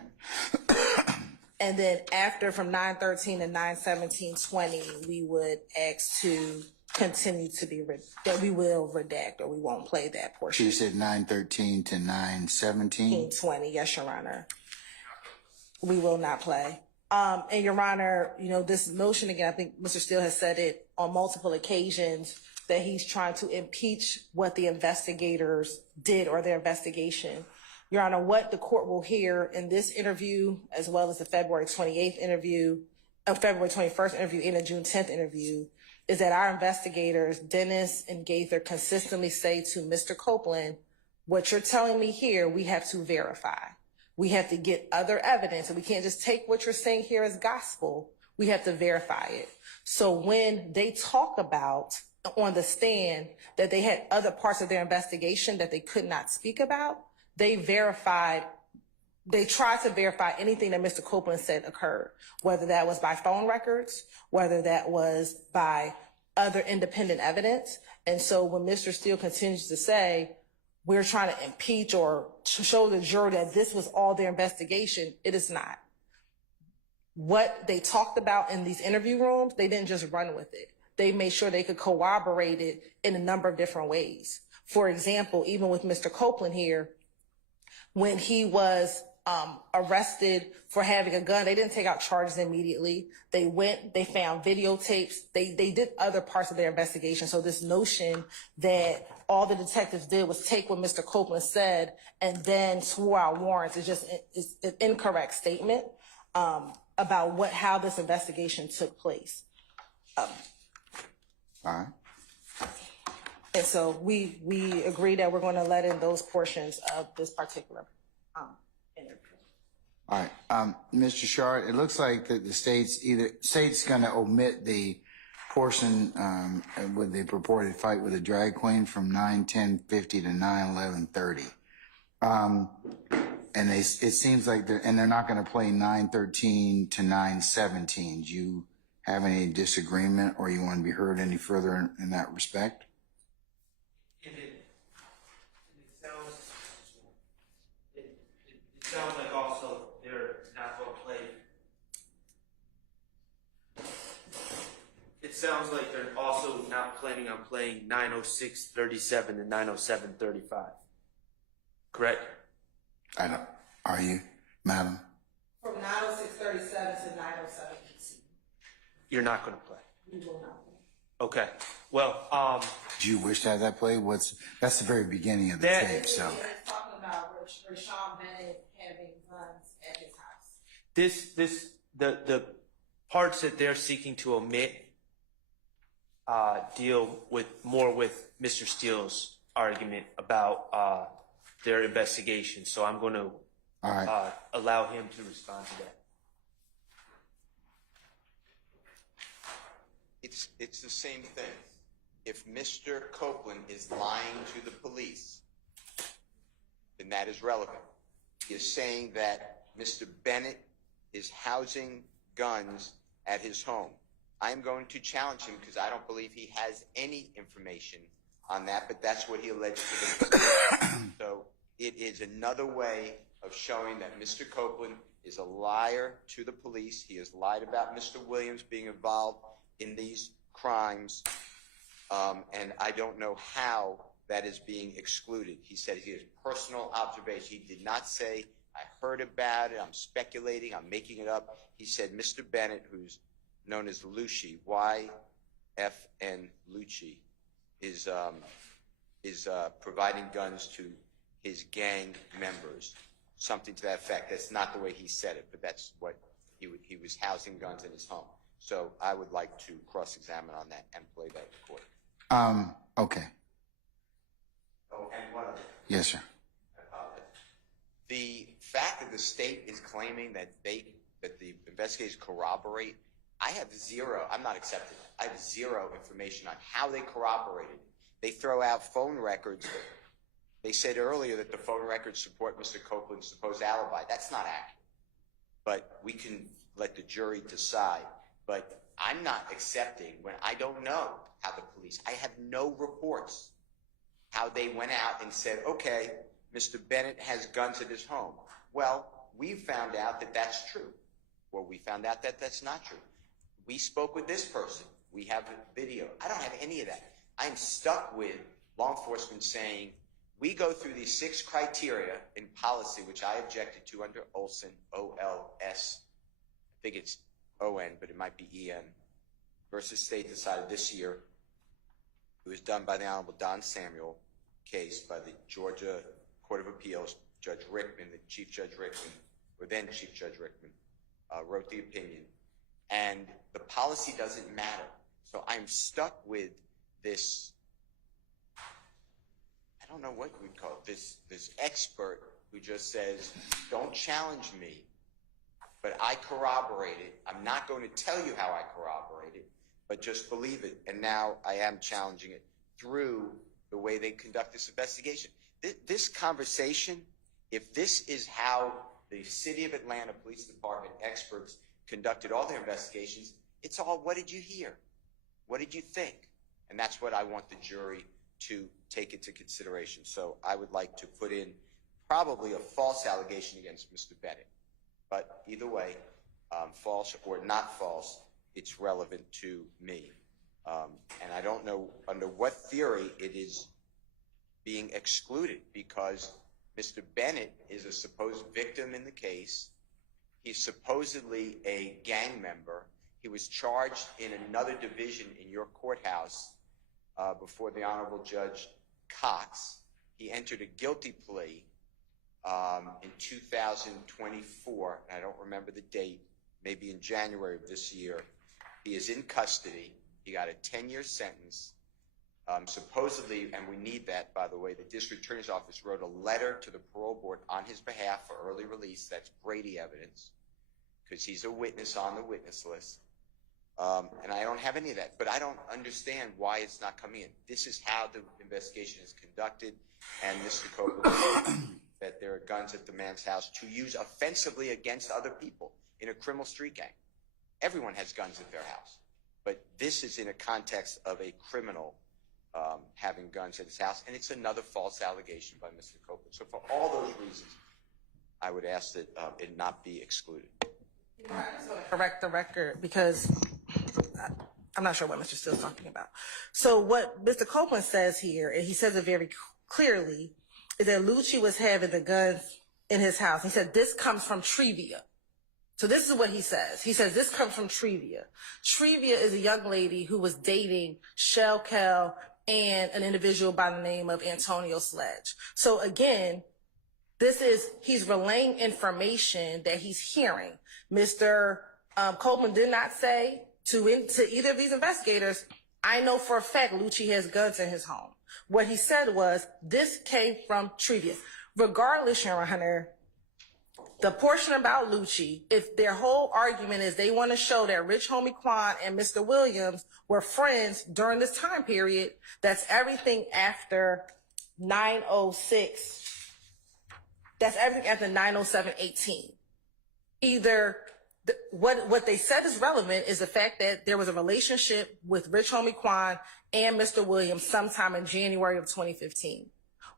And then after from 913 to 917:20, we would ask to continue to be that we will redact, or we won't play that portion. She said 9:13 to 9:17. 20, yes, Your Honor. We will not play. And Your Honor, this notion again, I think Mr. Steele has said it on multiple occasions that he's trying to impeach what the investigators did or their investigation. Your Honor, what the court will hear in this interview, as well as the February 28th interview, February 21st interview, and the June 10th interview, is that our investigators, Dennis and Gaither, consistently say to Mr. Copeland, what you're telling me here, we have to verify. We have to get other evidence, and we can't just take what you're saying here as gospel. We have to verify it. So when they talk about on the stand that they had other parts of their investigation that they could not speak about, they tried to verify anything that Mr. Copeland said occurred, whether that was by phone records, whether that was by other independent evidence. And so when Mr. Steele continues to say, we're trying to impeach or to show the jury that this was all their investigation, it is not. What they talked about in these interview rooms, they didn't just run with it. They made sure they could corroborate it in a number of different ways. For example, even with Mr. Copeland here, when he was arrested for having a gun, they didn't take out charges immediately. They found videotapes. They did other parts of their investigation. So this notion that all the detectives did was take what Mr. Copeland said and then swore out warrants is just an incorrect statement about how this investigation took place. All right. And so we agree that we're going to let in those portions of this particular interview. All right. Mr. Shard, it looks like that the state's going to omit the portion with the purported fight with a drag queen from 9:10:50 to 9:11:30. And it seems like they're not going to play 9:13 to 9:17. Do you have any disagreement, or you want to be heard any further in that respect? It sounds like also they're not going to play. It sounds like they're also not planning on playing 906:37 and 907:35. Correct? I don't. Are you, madam? From 906:37 to 907:18. You're not going to play. We will not. Okay. Well, Do you wish to have that played? That's the very beginning of the tape. So It's talking about Rayshawn Bennett having guns at his house. the parts that they're seeking to omit deal more with Mr. Steele's argument about their investigation. So I'm going to allow him to respond to that. It's the same thing. If Mr. Copeland is lying to the police, then that is relevant. He is saying that Mr. Bennett is housing guns at his home. I'm going to challenge him because I don't believe he has any information on that, but that's what he alleged to the So it is another way of showing that Mr. Copeland is a liar to the police. He has lied about Mr. Williams being involved in these crimes, and I don't know how that is being excluded. He said he has personal observation. He did not say, I heard about it, I'm speculating, I'm making it up. He said Mr. Bennett, who's known as Lucci, YFN Lucci, is providing guns to his gang members, something to that effect. That's not the way he said it, but that's what he was housing guns in his home. So I would like to cross-examine on that and play that recording. Okay. Oh, and one other. Yes, sir. I apologize. The fact that the state is claiming that the investigators corroborate, I'm not accepting it. I have zero information on how they corroborated. They throw out phone records. They said earlier that the phone records support Mr. Copeland's supposed alibi. That's not accurate. But we can let the jury decide. But I'm not accepting when I don't know how the police, I have no reports how they went out and said, okay, Mr. Bennett has guns at his home. Well, we found out that that's true. Well, we found out that that's not true. We spoke with this person. We have a video. I don't have any of that. I'm stuck with law enforcement saying, we go through these 6 criteria in policy, which I objected to under Olson, O-L-S. I think it's O-N, but it might be E-N, versus state decided this year. It was done by the Honorable Don Samuel case by the Georgia Court of Appeals. Judge Rickman, the Chief Judge Rickman, or then Chief Judge Rickman, wrote the opinion. And the policy doesn't matter. So I'm stuck with this, I don't know what we'd call it, this expert who just says, don't challenge me, but I corroborate it. I'm not going to tell you how I corroborate it, but just believe it. And now I am challenging it through the way they conduct this investigation. This conversation, if this is how the City of Atlanta Police Department experts conducted all their investigations, it's all, what did you hear? What did you think? And that's what I want the jury to take into consideration. So I would like to put in probably a false allegation against Mr. Bennett. But either way, false or not false, it's relevant to me. And I don't know under what theory it is being excluded, because Mr. Bennett is a supposed victim in the case. He's supposedly a gang member. He was charged in another division in your courthouse before the Honorable Judge Cox. He entered a guilty plea in 2024. I don't remember the date, maybe in January of this year. He is in custody. He got a 10-year sentence. Supposedly, and we need that, by the way, the district attorney's office wrote a letter to the parole board on his behalf for early release. That's Brady evidence, because he's a witness on the witness list. And I don't have any of that, but I don't understand why it's not coming in. This is how the investigation is conducted, and Mr. Copeland that there are guns at the man's house to use offensively against other people in a criminal street gang. Everyone has guns at their house, but this is in a context of a criminal having guns at his house, and it's another false allegation by Mr. Copeland. So for all those reasons, I would ask that it not be excluded. I just want to correct the record, because I'm not sure what Mr. Steele's talking about. So what Mr. Copeland says here, and he says it very clearly, is that Lucci was having the guns in his house. He said, this comes from Trevia. So this is what he says. He says, this comes from Trevia. Trevia is a young lady who was dating Shell Kell and an individual by the name of Antonio Sledge. So again, he's relaying information that he's hearing. Mr. Copeland did not say to either of these investigators, I know for a fact Lucci has guns in his home. What he said was, this came from Trevia. Regardless, Your Honor, the portion about Lucci, if their whole argument is they want to show that Rich Homie Quan and Mr. Williams were friends during this time period, that's everything after 906. That's everything after 907-18. Either what they said is relevant is the fact that there was a relationship with Rich Homie Quan and Mr. Williams sometime in January of 2015.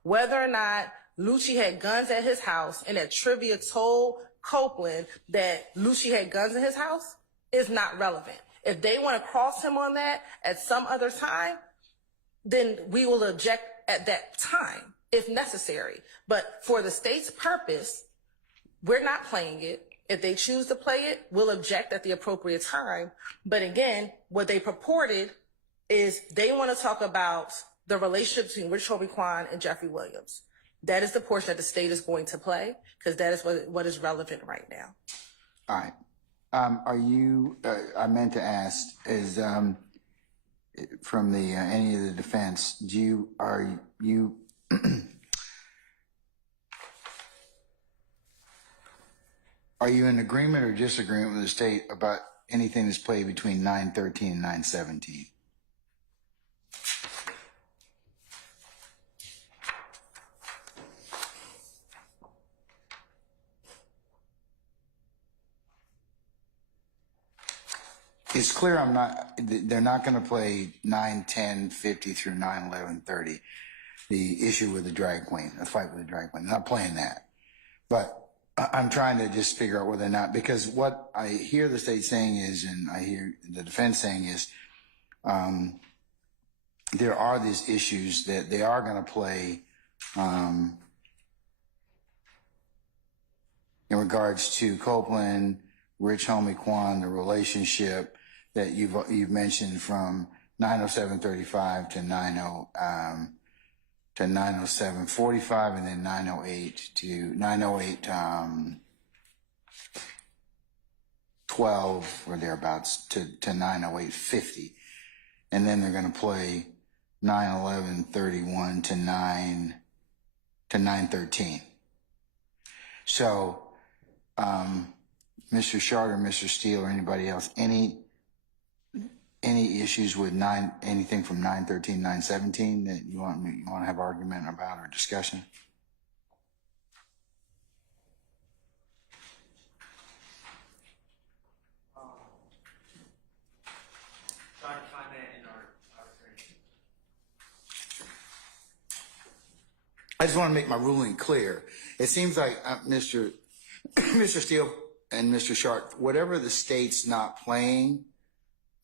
Whether or not Lucci had guns at his house and that trivia told Copeland that Lucci had guns in his house is not relevant. If they want to cross him on that at some other time, then we will object at that time if necessary. But for the state's purpose, we're not playing it. If they choose to play it, we'll object at the appropriate time. But again, what they purported is they want to talk about the relationship between Rich Homie Quan and Jeffrey Williams. That is the portion that the state is going to play because that is what is relevant right now. All right. Are you, I meant to ask, is from the any of the defense, are you are you in agreement or disagreement with the state about anything that's played between 9/13 and 9/17? It's clear they're not going to play 9/10/50 through 9/11/30. The issue with the drag queen, the fight with the drag queen. They're not playing that. But I'm trying to just figure out whether or not, because what I hear the state saying is, and I hear the defense saying is, there are these issues that they are going to play in regards to Copeland, Rich Homie Quan, the relationship that you've mentioned from 907:35 to 907:45, and then 908 to 908:12 or thereabouts to 908:50, and then they're going to play 911:31 to 913. So, Mr. Shard or Mr. Steele or anybody else, any issues with anything from 913, 917 that you want to have argument about or discussion? Trying to find that in our training. I just want to make my ruling clear. It seems like Mr. Steele and Mr. Sharp, whatever the state's not playing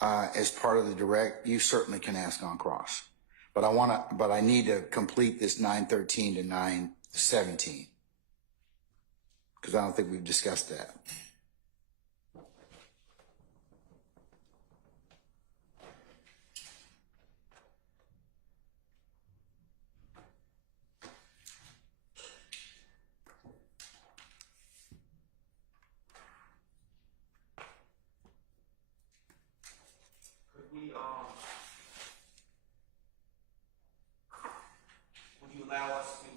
as part of the direct, you certainly can ask on cross. But I need to complete this 913 to 917 because I don't think we've discussed that. Would you allow us to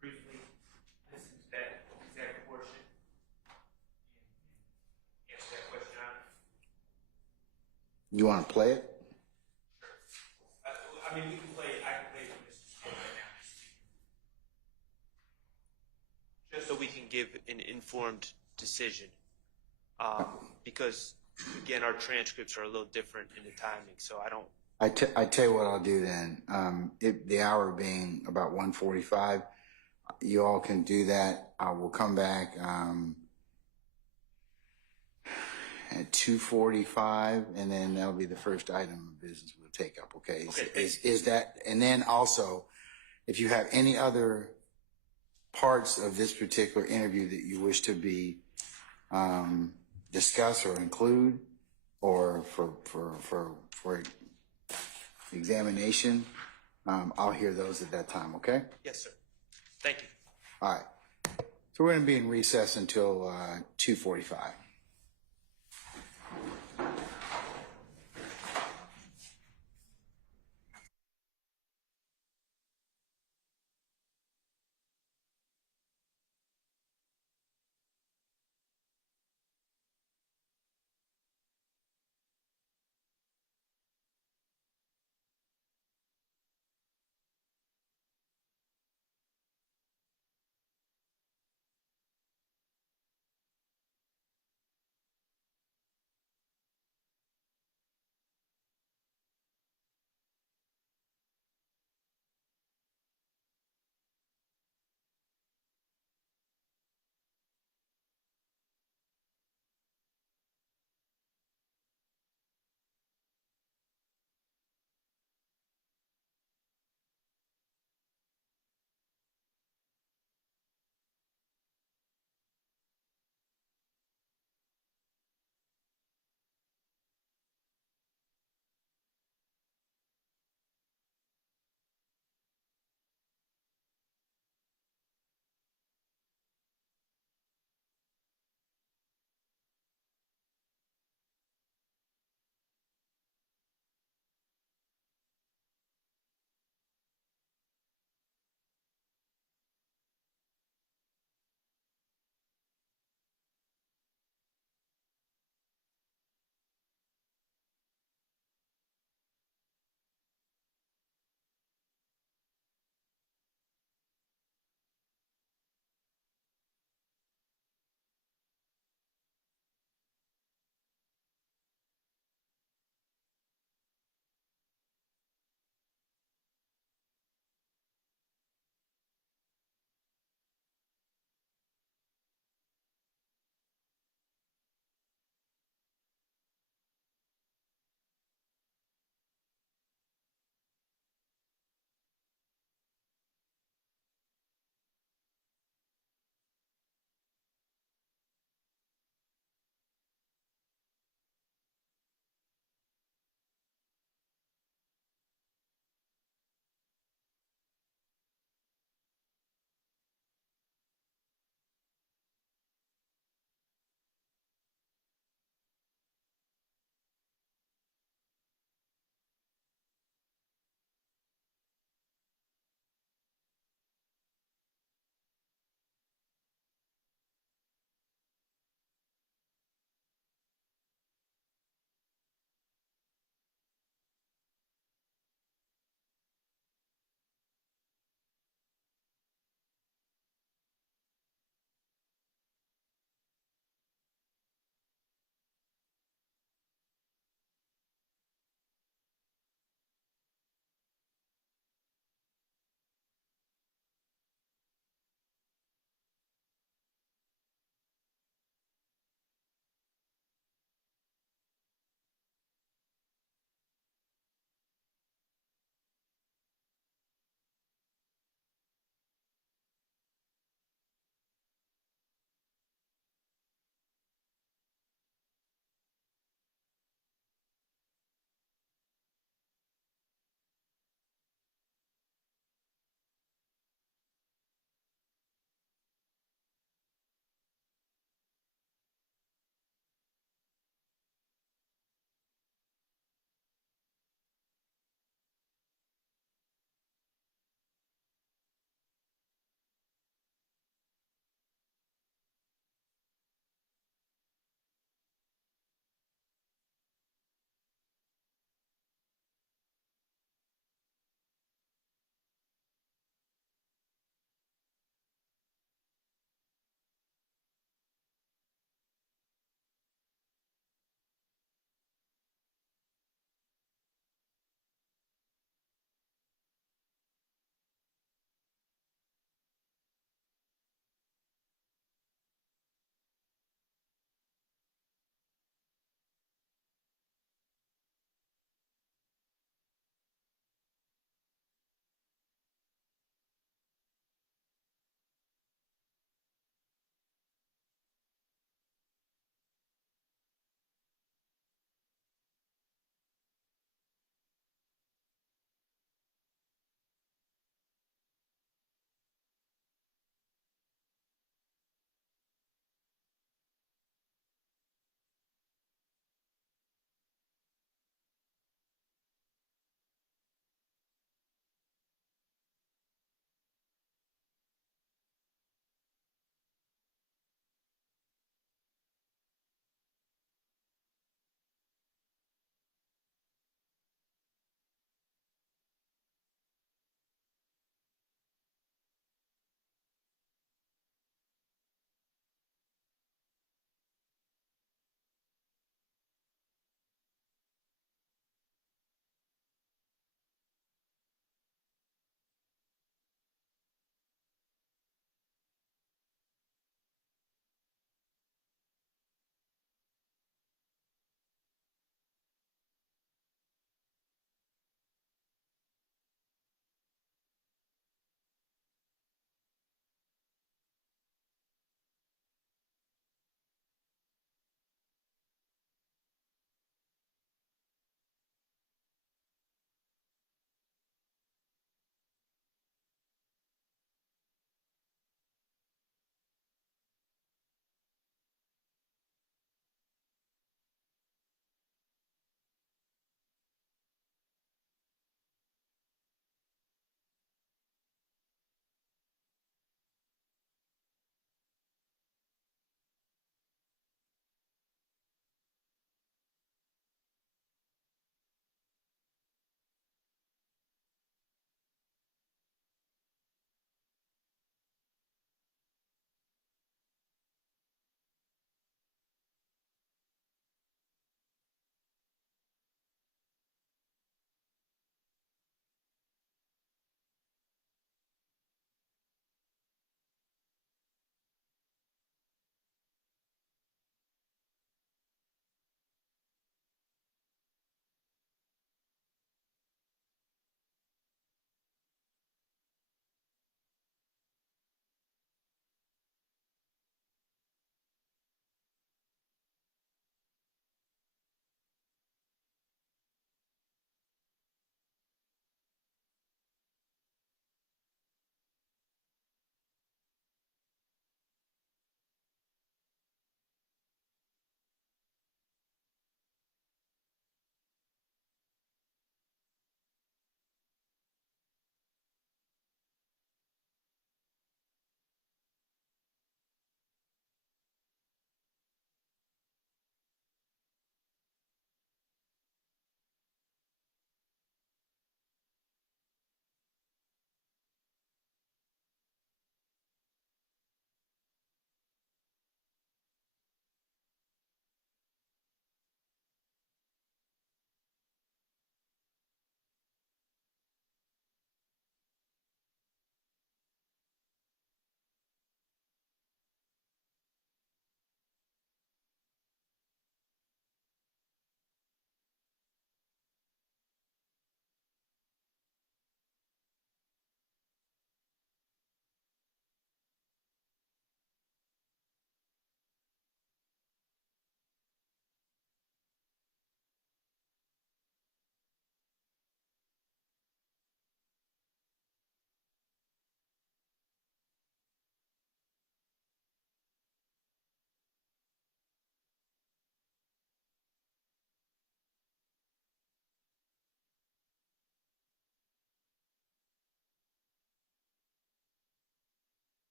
briefly listen to that exact portion and answer that question on it? You want to play it? Sure. I mean, we can play. I can play with Mr. Steele right now, just so we can give an informed decision. Because again, our transcripts are a little different in the timing, so I don't. I tell you what I'll do then. The hour being about 1:45, you all can do that. I will come back at 2:45, and then that'll be the first item of business we'll take up. Okay. Is that? And then also, if you have any other parts of this particular interview that you wish to be discuss or include, or for examination, I'll hear those at that time, okay? Yes, sir. Thank you. All right. So we're going to be in recess until 2:45.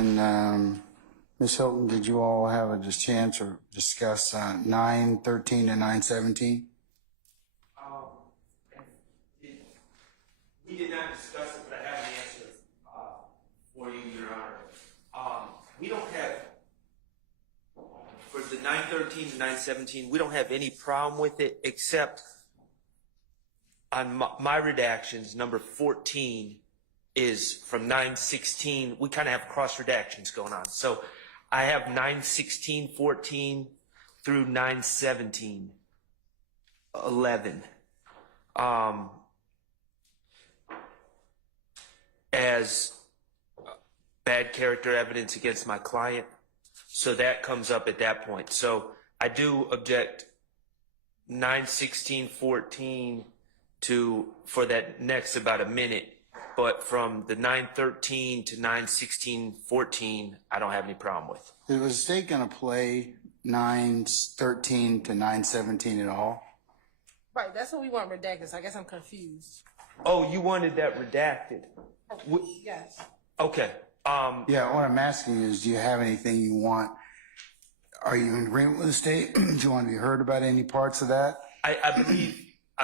And Ms. Hilton, did you all have a chance or discuss 913 and 917? We did not discuss it, but I have an answer for you, Your Honor. We don't have, for the 913 to 917, we don't have any problem with it, except on my redactions, number 14 is from 916. We kind of have cross redactions going on. So I have 916.14 through 917.11. As bad character evidence against my client. So that comes up at that point. So I do object 916.14 for that next about a minute, but from the 913 to 916.14, I don't have any problem with. Was the state going to play 913 to 917 at all? Right, that's what we want redacted. So I guess I'm confused. Oh, you wanted that redacted? Yes. Okay. Yeah, what I'm asking is, do you have anything you want? Are you in agreement with the state? Do you want to be heard about any parts of that? I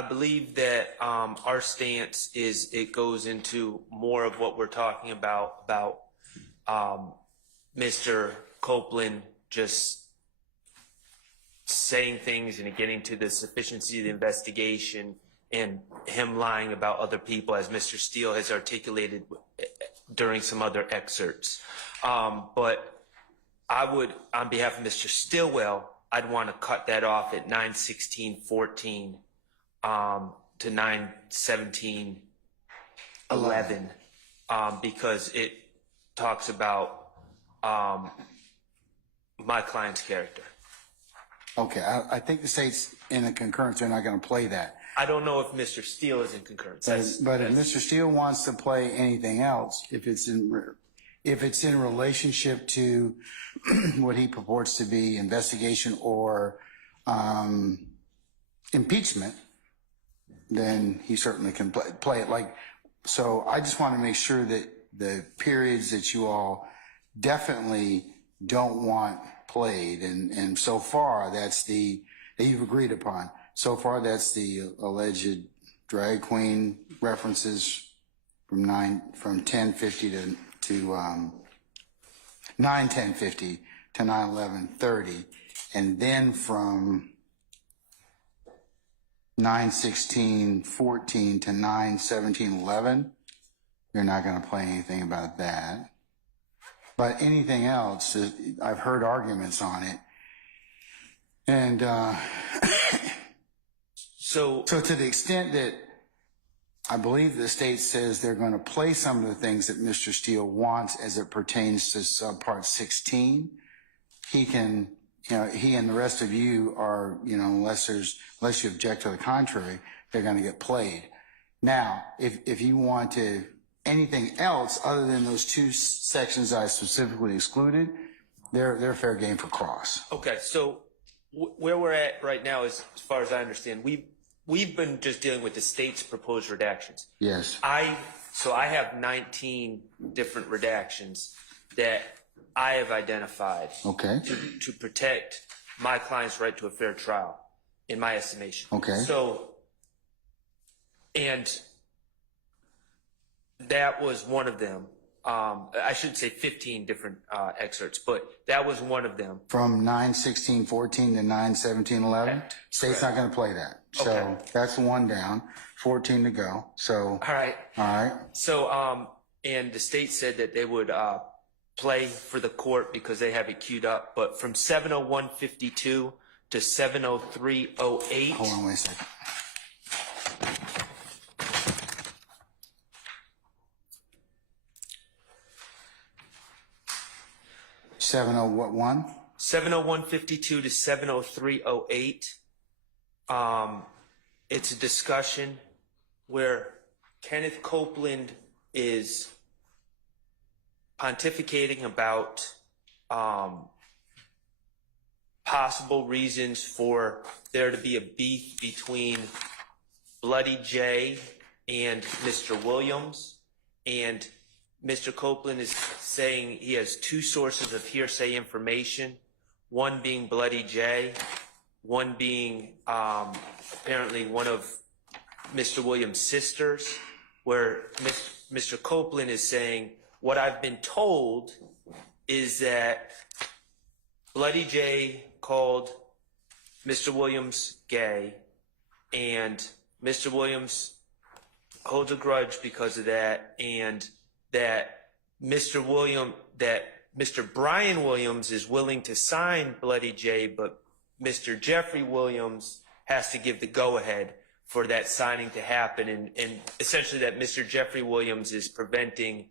believe that our stance is it goes into more of what we're talking about Mr. Copeland just saying things and getting to the sufficiency of the investigation and him lying about other people, as Mr. Steele has articulated during some other excerpts. But I would, on behalf of Mr. Stillwell, I'd want to cut that off at 916.14 to 917.11 because it talks about my client's character. Okay, I think the state's in a concurrence. They're not going to play that. I don't know if Mr. Steele is in concurrence. But if Mr. Steele wants to play anything else, if it's in relationship to what he purports to be investigation or impeachment, then he certainly can play it. So I just want to make sure that the periods that you all definitely don't want played, and so far that you've agreed upon. So far, that's the alleged drag queen references from 1050 to 9:10:50 to 9:11:30, and then from 9:16:14 to 9:17:11. You're not going to play anything about that. But anything else, I've heard arguments on it, and. So to the extent that I believe the state says they're going to play some of the things that Mr. Steele wants as it pertains to subpart 16, he can, he and the rest of you are, unless you object to the contrary, they're going to get played. Now, if you want to anything else other than those two sections I specifically excluded, they're fair game for cross. Okay, so where we're at right now is, as far as I understand, we've been just dealing with the state's proposed redactions. Yes. So I have 19 different redactions that I have identified to protect my client's right to a fair trial, in my estimation. Okay. So, and that was one of them. I should say 15 different excerpts, but that was one of them. From 9:16:14 to 9:17:11? State's not going to play that. So that's one down, 14 to go. So. All right. All right. So, and the state said that they would play for the court because they have it queued up, but from 701:52 to 703:08. Hold on, wait a second. What one? 701:52 to 703:08. It's a discussion where Kenneth Copeland is pontificating about possible reasons for there to be a beef between Bloody J and Mr. Williams, and Mr. Copeland is saying he has two sources of hearsay information, one being Bloody J, one being apparently one of Mr. Williams' sisters, where Mr. Copeland is saying, what I've been told is that Bloody J called Mr. Williams gay, and Mr. Williams holds a grudge because of that, and that Mr. Brian Williams is willing to sign Bloody J, but Mr. Jeffrey Williams has to give the go-ahead for that signing to happen, and essentially that Mr. Jeffrey Williams is preventing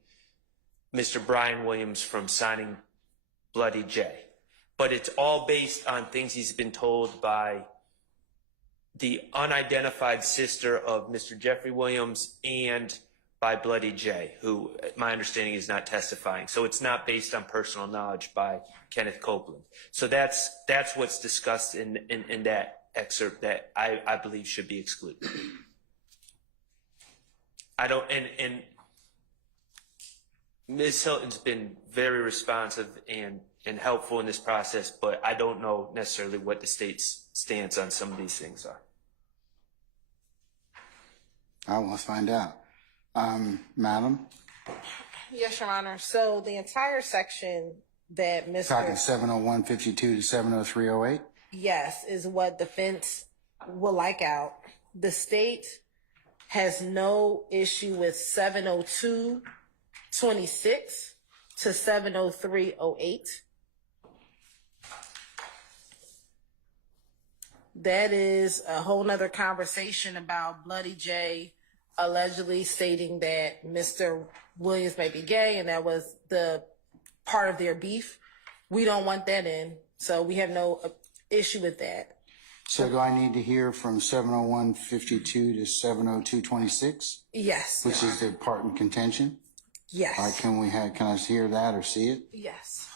Mr. Brian Williams from signing Bloody J. But it's all based on things he's been told by the unidentified sister of Mr. Jeffrey Williams and by Bloody J, who my understanding is not testifying. So it's not based on personal knowledge by Kenneth Copeland. So that's what's discussed in that excerpt that I believe should be excluded. And Ms. Hilton's been very responsive and helpful in this process, but I don't know necessarily what the state's stance on some of these things are. I will find out. Madam? Yes, Your Honor. So the entire section that Mr. Talking 701.52 to 703.08? Yes, is what defense will like out. The state has no issue with 702.26 to 703.08. That is a whole nother conversation about Bloody J allegedly stating that Mr. Williams may be gay, and that was the part of their beef. We don't want that in, so we have no issue with that. So do I need to hear from 701.52 to 702.26? Yes. Which is the part in contention? Yes. All right, can I hear that or see it? Yes.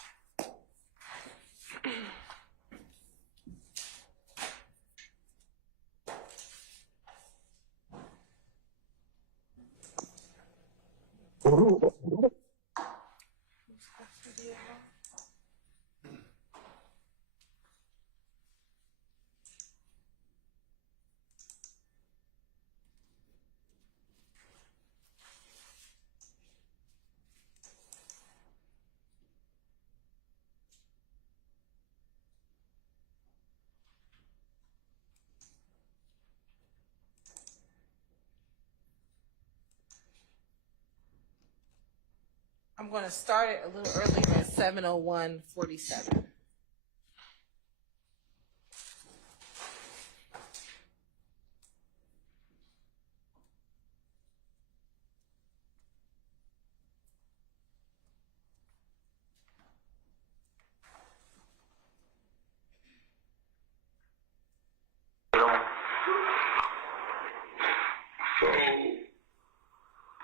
I'm going to start it a little earlier at 7:01:47. So,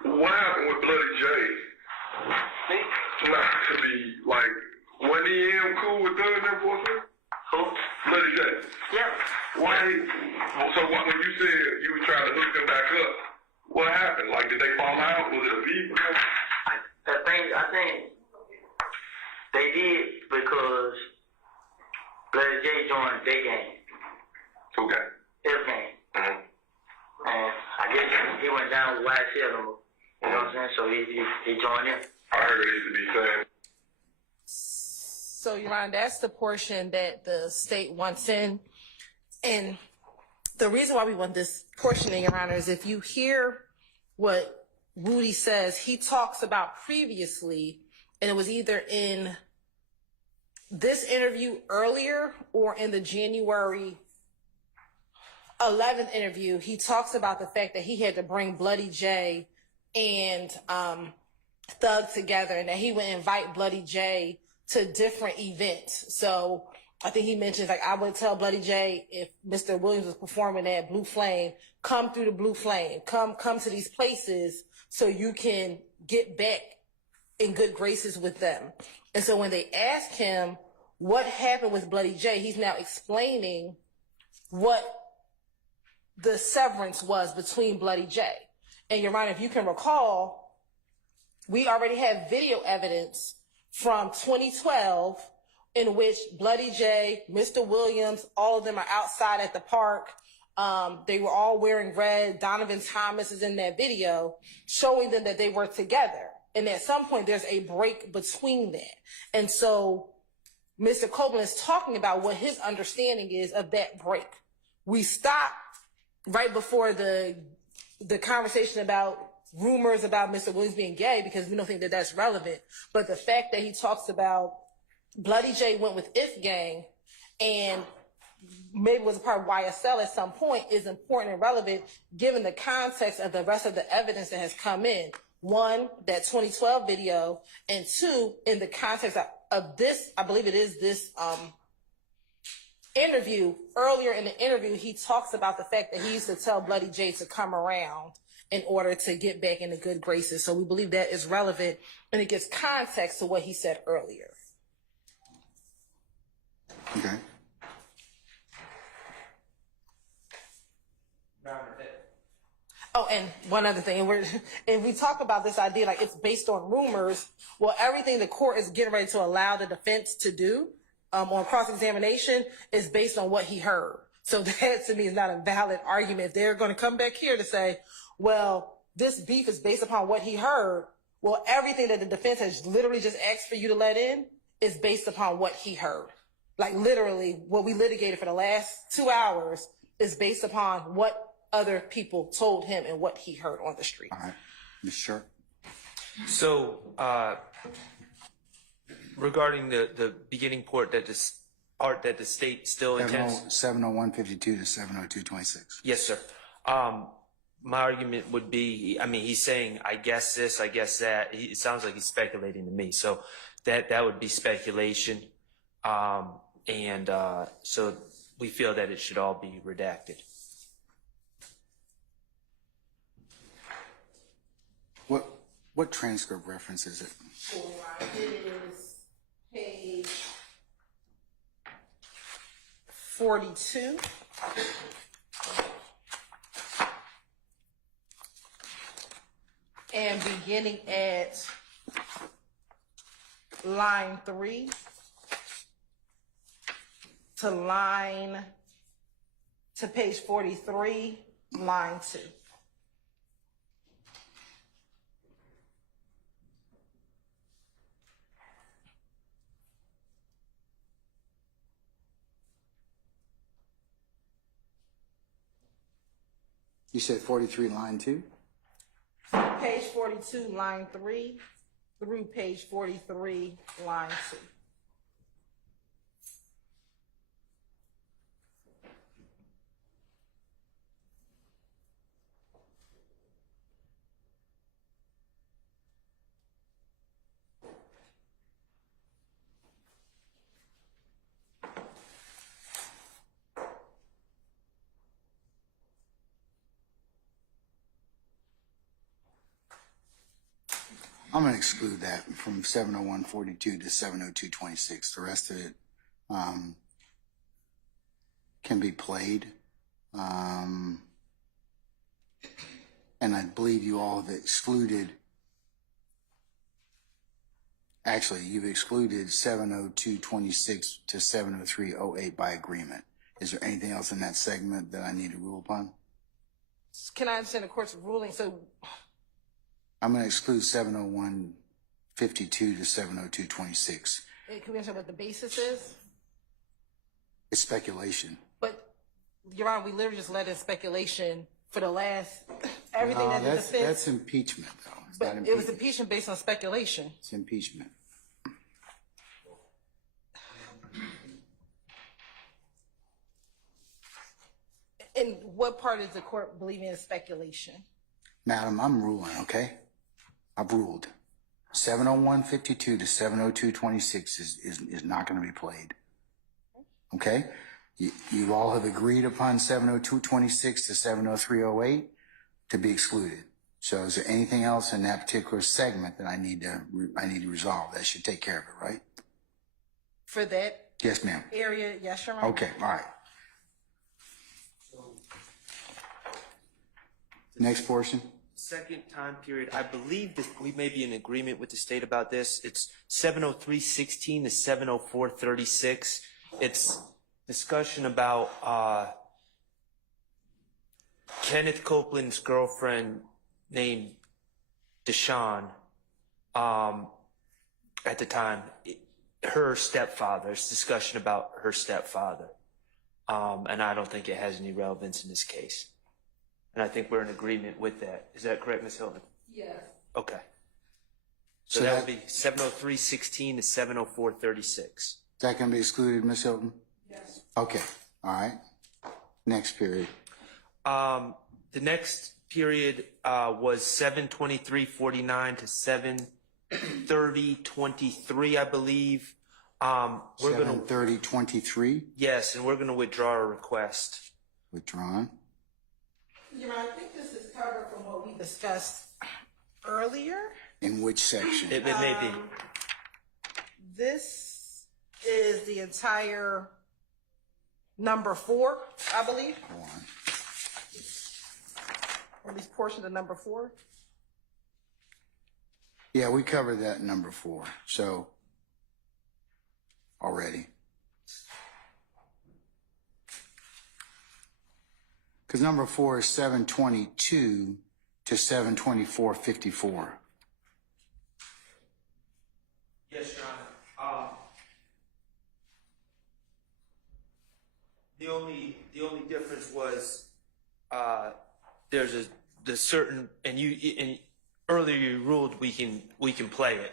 what happened with Bloody J? Not to be like, when he cool with Doug and enforcement? Who? Bloody J. Yeah. Why? So what, when you said you were trying to hook them back up, what happened? Like, did they fall out? Was it a beef? I think they did because Bloody J joined their game. Okay. His game. Mm-hmm. And I guess he went down with YSL. You know what I'm saying? So he joined in. I heard it used to be saying. So, Your Honor, that's the portion that the state wants in. And the reason why we want this portion in, Your Honor, is if you hear what Woody says, he talks about previously, and it was either in this interview earlier or in the January 11th interview, he talks about the fact that he had to bring Bloody J and Thug together, and that he would invite Bloody J to different events. So I think he mentions, like, I would tell Bloody J, if Mr. Williams was performing at Blue Flame, come through the Blue Flame, come to these places so you can get back in good graces with them. And so when they ask him what happened with Bloody J, he's now explaining what the severance was between Bloody J. And Your Honor, if you can recall, we already have video evidence from 2012 in which Bloody J, Mr. Williams, all of them are outside at the park. They were all wearing red. Donovan Thomas is in that video showing them that they were together. And at some point, there's a break between that. And so Mr. Copeland is talking about what his understanding is of that break. We stopped right before the conversation about rumors about Mr. Williams being gay because we don't think that that's relevant. But the fact that he talks about Bloody J went with If Gang and maybe was a part of YSL at some point is important and relevant given the context of the rest of the evidence that has come in. One, that 2012 video, and two, in the context of this, I believe it is this interview. Earlier in the interview, he talks about the fact that he used to tell Bloody J to come around in order to get back into good graces. So we believe that is relevant and it gives context to what he said earlier. Okay. Oh, and one other thing, and we talk about this idea like it's based on rumors. Well, everything the court is getting ready to allow the defense to do on cross-examination is based on what he heard. So that to me is not a valid argument. If they're going to come back here to say, well, this beef is based upon what he heard. Well, everything that the defense has literally just asked for you to let in is based upon what he heard. Like literally what we litigated for the last 2 hours is based upon what other people told him and what he heard on the street. All right. Ms. Sharp. So, regarding the beginning part that the state still intends. 701.52 to 702.26. Yes, sir. My argument would be, I mean, he's saying, I guess this, I guess that. It sounds like he's speculating to me. So that would be speculation. So we feel that it should all be redacted. What transcript reference is it? It is page 42. And beginning at line 3 to page 43, line 2. You said 43, line 2? Page 42, line 3 through page 43, line 2. I'm going to exclude that from 701.42 to 702.26. The rest of it can be played. And I believe you all have excluded, actually, you've excluded 702.26 to 703.08 by agreement. Is there anything else in that segment that I need to rule upon? Can I understand the court's ruling? So I'm going to exclude 701.52 to 702.26. can we understand what the basis is? It's speculation. But, Your Honor, we literally just let in speculation for the last, everything that the defense. That's impeachment, though. It's But not it was impeachment based on speculation. It's impeachment. And what part is the court believing is speculation? Madam, I'm ruling, okay? I've ruled. 701.52 to 702.26 is not going to be played. Okay? You all have agreed upon 702.26 to 703.08 to be excluded. So is there anything else in that particular segment that I need to resolve? That should take care of it, right? For that Yes, ma'am. area, yes, Your Honor. Okay, all right. Next portion. second time period, I believe that we may be in agreement with the state about this. It's 703.16 to 704.36. It's discussion about Kenneth Copeland's girlfriend named Deshawn, at the time, her stepfather. It's discussion about her stepfather. And I don't think it has any relevance in this case. And I think we're in agreement with that. Is that correct, Ms. Hilton? Yes. Okay. So that would be 703.16 to 704.36. Is that going to be excluded, Ms. Hilton? Yes. Okay, all right. Next period. The next period was 723.49 to 730.23, I believe. We're going to 730.23, yes, and we're going to withdraw our request. withdrawn. Your Honor, I think this is covered from what we discussed earlier. In which section? It may be. This is the entire number 4, I believe, One. or at least portion of number 4. Yeah, we covered that in number 4, so already. Because number 4 is 722 to 724.54. Yes, Your Honor. The only difference was there's the certain, and earlier you ruled we can play it.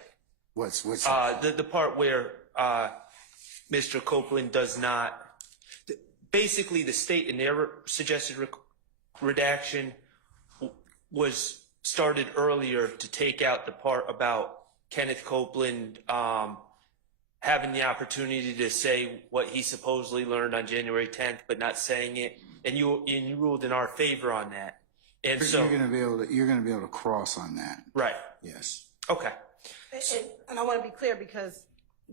What's The part where Mr. Copeland does not. Basically, the state in their suggested redaction was started earlier to take out the part about Kenneth Copeland having the opportunity to say what he supposedly learned on January 10th, but not saying it, and you ruled in our favor on that. And so you're going to be able to cross on that. right. Yes. Okay. And I want to be clear because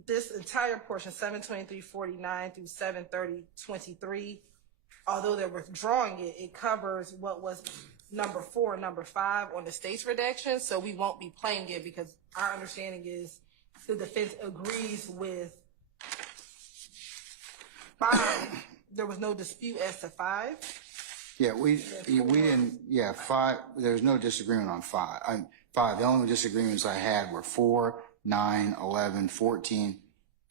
this entire portion, 723.49 through 730.23, although they're withdrawing it, it covers what was number 4 and number 5 on the state's redaction. So we won't be playing it because our understanding is the defense agrees with 5. There was no dispute as to 5. Yeah, we didn't. Yeah, 5. There's no disagreement on 5. 5. The only disagreements I had were 4, 9, 11, 14,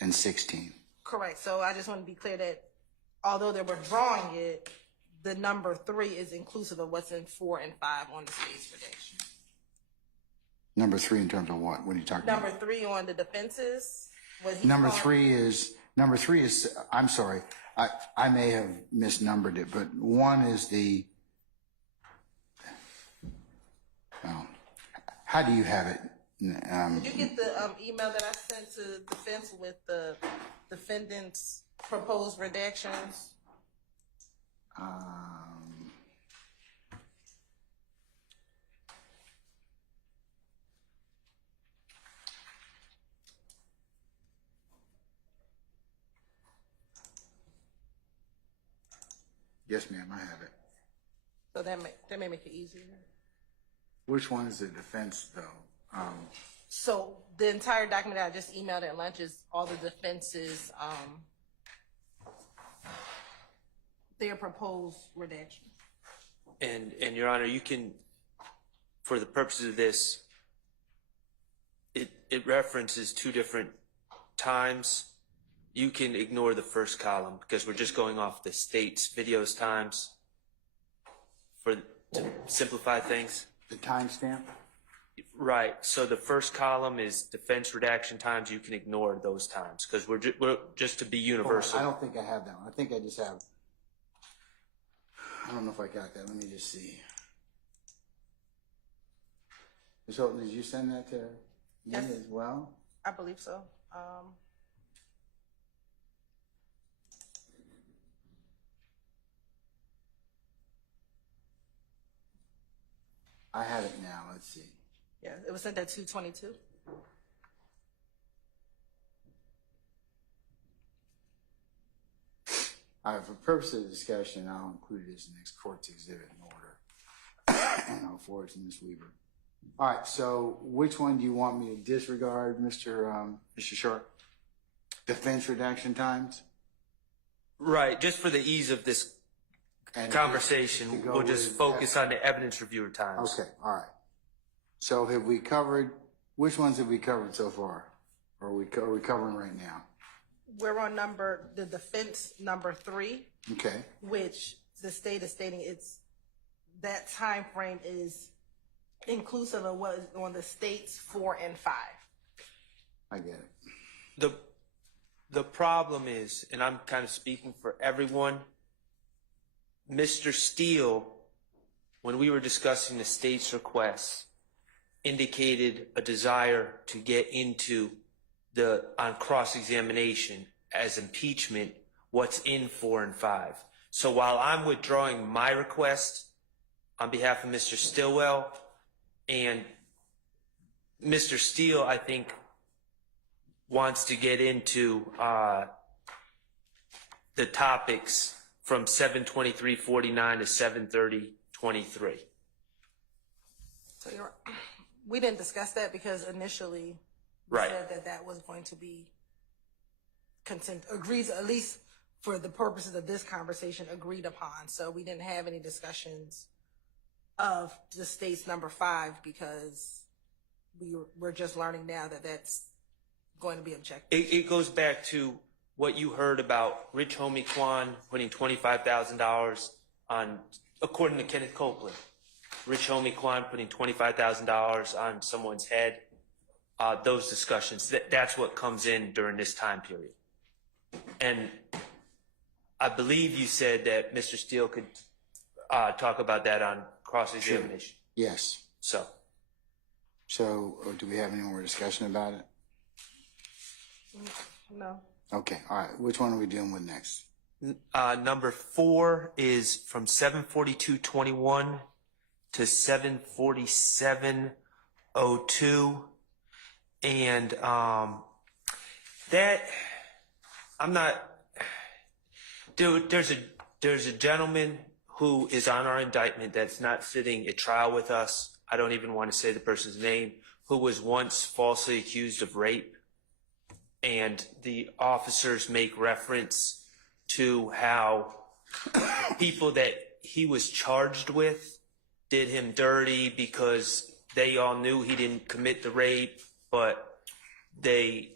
and 16. Correct. So I just want to be clear that although they're withdrawing it, the number 3 is inclusive of what's in 4 and 5 on the state's redaction. Number 3 in terms of what? What are you talking Number about? 3 on the defenses. Number 3 is. I'm sorry. I may have misnumbered it, but 1 is the. Well, how do you have it? Did you get the email that I sent to defense with the defendant's proposed redactions? Yes, ma'am, I have it. So that may make it easier. Which one is the defense, though? So the entire document that I just emailed at lunch is all the defenses, their proposed redaction. And Your Honor, you can, for the purposes of this, it references 2 different times. You can ignore the first column because we're just going off the state's videos times to simplify things. The timestamp? Right. So the first column is defense redaction times. You can ignore those times because we're just to be universal. I don't think I have that one. I think I just have. I don't know if I got that. Let me just see. Ms. Holton, did you send that to me Yes. as well? I believe so. I have it now. Let's see. Yeah, it was sent at 2:22. For purposes of discussion, I'll include this in next court's exhibit in order. And I'll forward to Ms. Weaver. All right, so which one do you want me to disregard, Mr. Sharp? Defense redaction times? Right, just for the ease of this And conversation, to go we'll just with- focus on the evidence reviewer times. Okay, all right. So have we covered, which ones have we covered so far? Or are we covering right now? We're on the defense number 3, Okay, which the state is stating that time frame is inclusive of what is on the states 4 and 5. I get it. The problem is, and I'm kind of speaking for everyone, Mr. Steele, when we were discussing the state's requests, indicated a desire to get into on cross-examination as impeachment what's in 4 and 5. So while I'm withdrawing my request on behalf of Mr. Stillwell, and Mr. Steele, I think, wants to get into the topics from 723.49 to 730.23. So we didn't discuss that because initially we Right. said that was going to be agrees, at least for the purposes of this conversation, agreed upon. So we didn't have any discussions of the state's number 5 because we're just learning now that that's going to be objective. It goes back to what you heard about Rich Homie Kwan putting $25,000 on, according to Kenneth Copeland, Rich Homie Kwan putting $25,000 on someone's head. Those discussions, that's what comes in during this time period. And I believe you said that Mr. Steele could talk about that on cross-examination. Sure. Yes. So do we have any more discussion about it? No. Okay, all right. Which one are we dealing with next? number 4 is from 742.21 to 747.02. And that I'm not. There's a gentleman who is on our indictment that's not sitting at trial with us. I don't even want to say the person's name, who was once falsely accused of rape. And the officers make reference to how people that he was charged with did him dirty because they all knew he didn't commit the rape, but they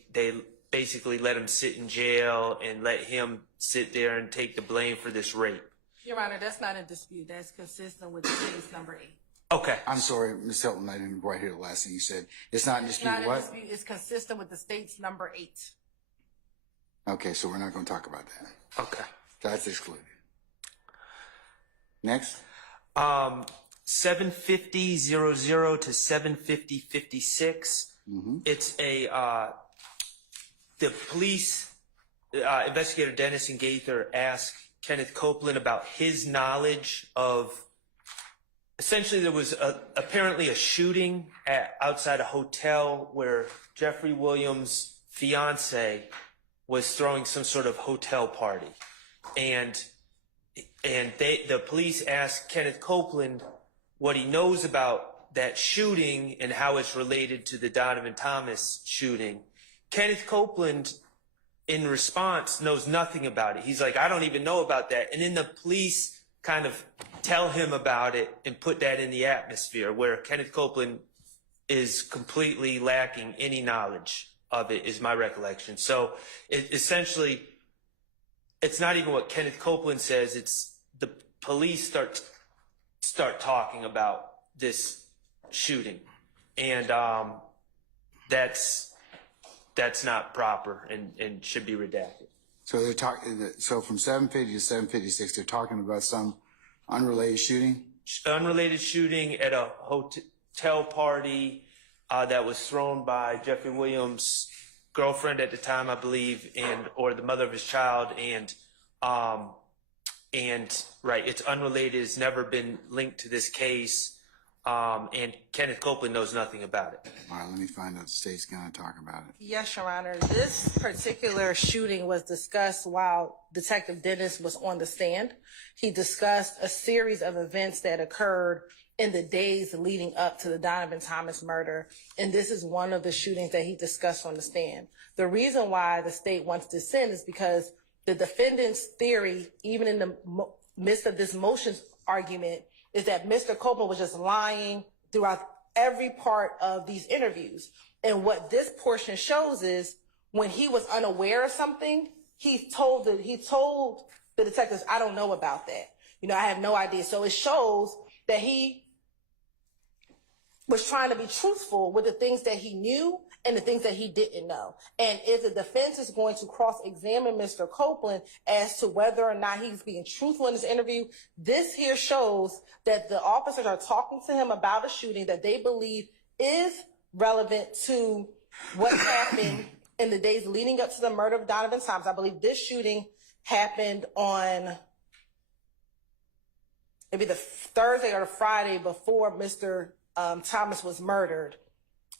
basically let him sit in jail and let him sit there and take the blame for this rape. Your Honor, that's not in dispute. That's consistent with the case number 8. Okay. I'm sorry, Ms. Hilton, I didn't quite hear the last thing you said. It's not in dispute. Not in What? dispute. It's consistent with the state's number 8. Okay, so we're not going to talk about that. Okay. That's excluded. Next. 750.00 to 750.56. It's the police investigator Dennis and Gaither asked Kenneth Copeland about his knowledge of. Essentially, there was apparently a shooting outside a hotel where Jeffrey Williams' fiance was throwing some sort of hotel party, and the police asked Kenneth Copeland what he knows about that shooting and how it's related to the Donovan Thomas shooting. Kenneth Copeland, in response, knows nothing about it. He's like, I don't even know about that. And then the police kind of tell him about it and put that in the atmosphere, where Kenneth Copeland is completely lacking any knowledge of it, is my recollection. So essentially, it's not even what Kenneth Copeland says. It's the police start talking about this shooting, and that's not proper and should be redacted. So they're talking. So from 750 to 756, they're talking about some unrelated shooting. Unrelated shooting at a hotel party that was thrown by Jeffrey Williams' girlfriend at the time, I believe, or the mother of his child, and right, it's unrelated. It's never been linked to this case, and Kenneth Copeland knows nothing about it. All right, let me find out the state's going to talk about it. Yes, Your Honor. This particular shooting was discussed while Detective Dennis was on the stand. He discussed a series of events that occurred in the days leading up to the Donovan Thomas murder. And this is one of the shootings that he discussed on the stand. The reason why the state wants to send is because the defendant's theory, even in the midst of this motions argument, is that Mr. Copeland was just lying throughout every part of these interviews. And what this portion shows is when he was unaware of something, he told the detectives, I don't know about that. You know, I have no idea. So it shows that he was trying to be truthful with the things that he knew and the things that he didn't know. And if the defense is going to cross-examine Mr. Copeland as to whether or not he's being truthful in this interview, this here shows that the officers are talking to him about a shooting that they believe is relevant to what happened in the days leading up to the murder of Donovan Thomas. I believe this shooting happened on maybe the Thursday or the Friday before Mr. Thomas was murdered.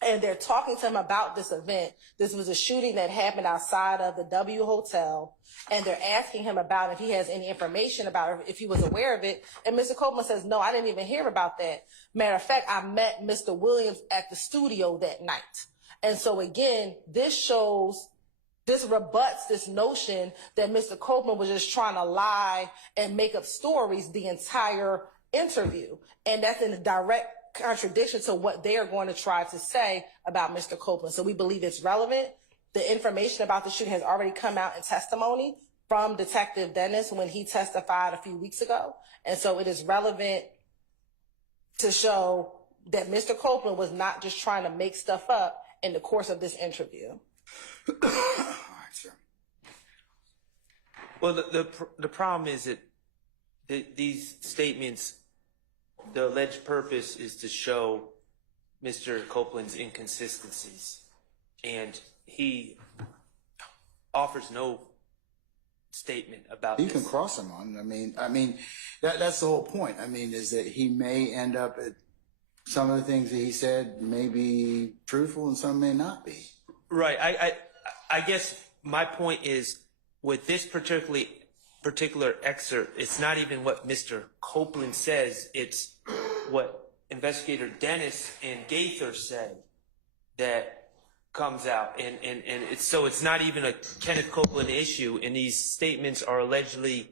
And they're talking to him about this event. This was a shooting that happened outside of the W Hotel. And they're asking him about if he has any information about it, if he was aware of it. And Mr. Copeland says, no, I didn't even hear about that. Matter of fact, I met Mr. Williams at the studio that night. And so again, this rebuts this notion that Mr. Copeland was just trying to lie and make up stories the entire interview. And that's in a direct contradiction to what they are going to try to say about Mr. Copeland. So we believe it's relevant. The information about the shooting has already come out in testimony from Detective Dennis when he testified a few weeks ago. And so it is relevant to show that Mr. Copeland was not just trying to make stuff up in the course of this interview. All right, sir. Well, the problem is that these statements, the alleged purpose is to show Mr. Copeland's inconsistencies, and he offers no statement about You this. can cross him on. I mean, that's the whole point. I mean, is that he may end up at some of the things that he said may be truthful and some may not be. Right. I guess my point is with this particular excerpt, it's not even what Mr. Copeland says. It's what Investigator Dennis and Gaither said that comes out. And it's not even a Kenneth Copeland issue. And these statements are allegedly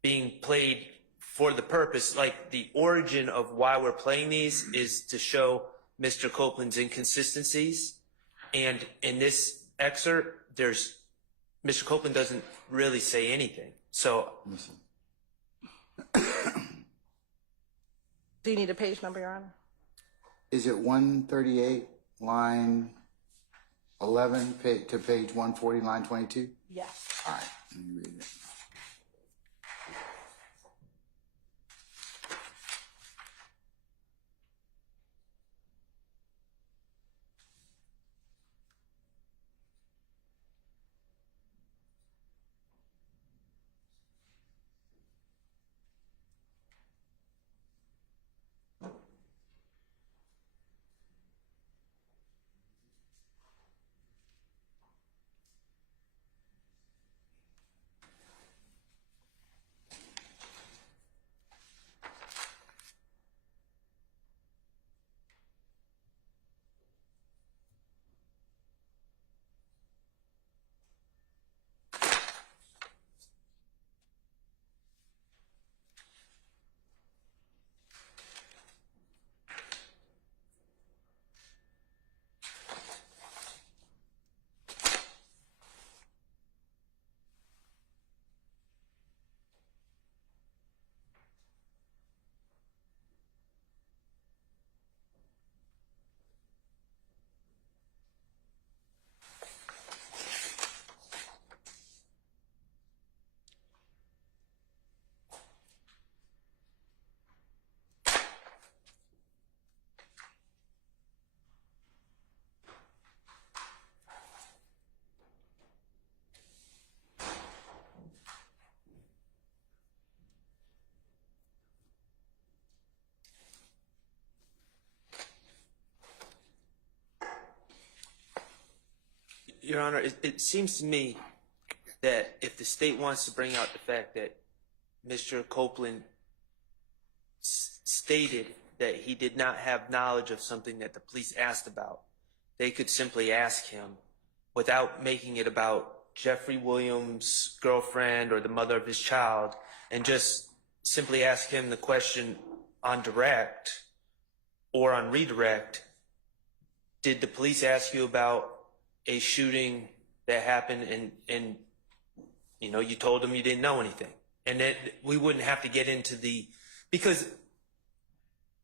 being played for the purpose, like the origin of why we're playing these is to show Mr. Copeland's inconsistencies. And in this excerpt, Mr. Copeland doesn't really say anything. So, Do you need a page number, Your Honor? Is it 138, line 11 to page 140, line 22? Yes. All right, let me read it. Your Honor, it seems to me that if the state wants to bring out the fact that Mr. Copeland stated that he did not have knowledge of something that the police asked about, they could simply ask him without making it about Jeffrey Williams' girlfriend or the mother of his child, and just simply ask him the question on direct or on redirect. Did the police ask you about a shooting that happened and you know, you told them you didn't know anything? And that we wouldn't have to get into because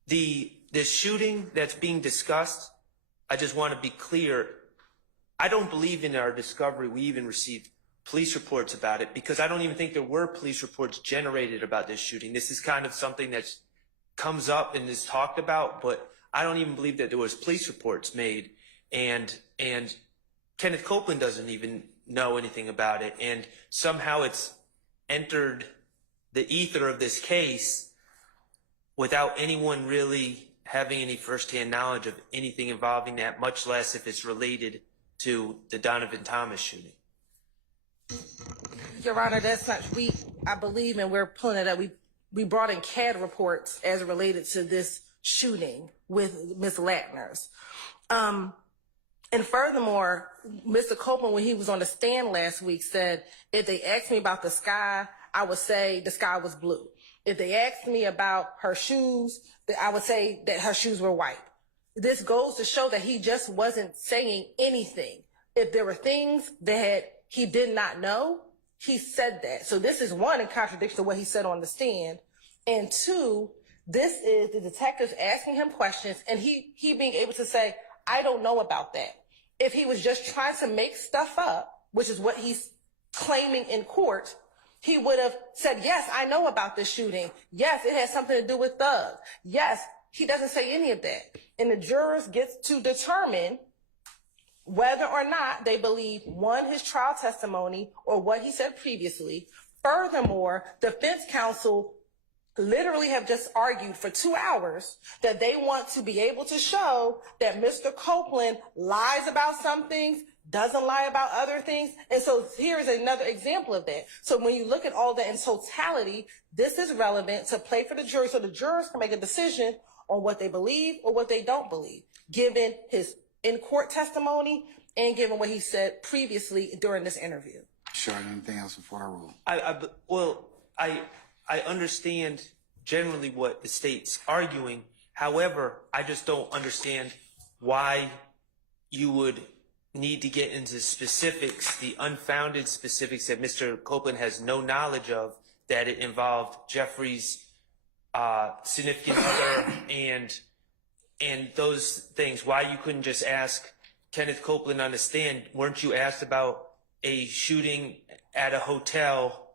the shooting that's being discussed, I just want to be clear, I don't believe in our discovery we even received police reports about it, because I don't even think there were police reports generated about this shooting. This is kind of something that comes up and is talked about, but I don't even believe that there was police reports made, and Kenneth Copeland doesn't even know anything about it, and somehow it's entered the ether of this case without anyone really having any firsthand knowledge of anything involving that, much less if it's related to the Donovan Thomas shooting. Your Honor, that's not, I believe, and we're pulling it up, we brought in CAD reports as related to this shooting with Ms. Lackner's. And furthermore, Mr. Copeland, when he was on the stand last week, said, if they asked me about the sky, I would say the sky was blue. If they asked me about her shoes, I would say that her shoes were white. This goes to show that he just wasn't saying anything. If there were things that he did not know, he said that. So this is one, in contradiction to what he said on the stand. And two, this is the detectives asking him questions and he being able to say, I don't know about that. If he was just trying to make stuff up, which is what he's claiming in court, he would have said, yes, I know about this shooting. Yes, it has something to do with thugs. Yes, he doesn't say any of that. And the jurors get to determine whether or not they believe, one, his trial testimony or what he said previously. Furthermore, defense counsel literally have just argued for 2 hours that they want to be able to show that Mr. Copeland lies about some things, doesn't lie about other things. And so here's another example of that. So when you look at all that in totality, this is relevant to play for the jury so the jurors can make a decision on what they believe or what they don't believe, given his in-court testimony and given what he said previously during this interview. Sure, anything else before I rule? Well, I understand generally what the state's arguing. However, I just don't understand why you would need to get into specifics, the unfounded specifics that Mr. Copeland has no knowledge of, that it involved Jeffrey's significant other and those things. Why you couldn't just ask Kenneth Copeland on the stand, weren't you asked about a shooting at a hotel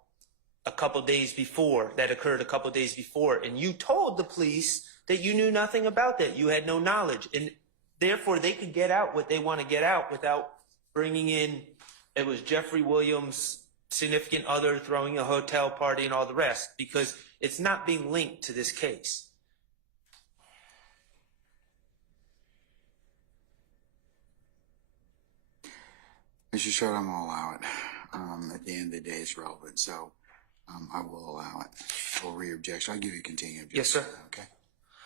a couple days before, that occurred a couple days before, and you told the police that you knew nothing about that, you had no knowledge, and therefore they could get out what they want to get out without bringing in, it was Jeffrey Williams' significant other throwing a hotel party and all the rest, because it's not being linked to this case. Mr. Short, I'm gonna allow it. At the end of the day, it's relevant, so I will allow it. For re-objection, I'll give you a continued objection. Yes, sir. Okay.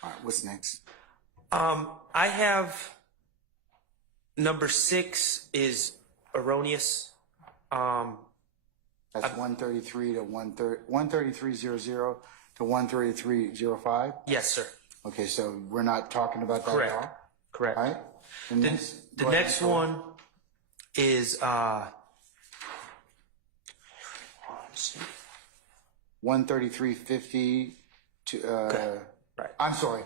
All right, what's next? I have number 6 is erroneous. That's 133 to 133.00 to 133.05? Yes, sir. Okay, so we're not talking about that Correct. at all? Correct. All right. The next one is 133.50 to right. I'm sorry,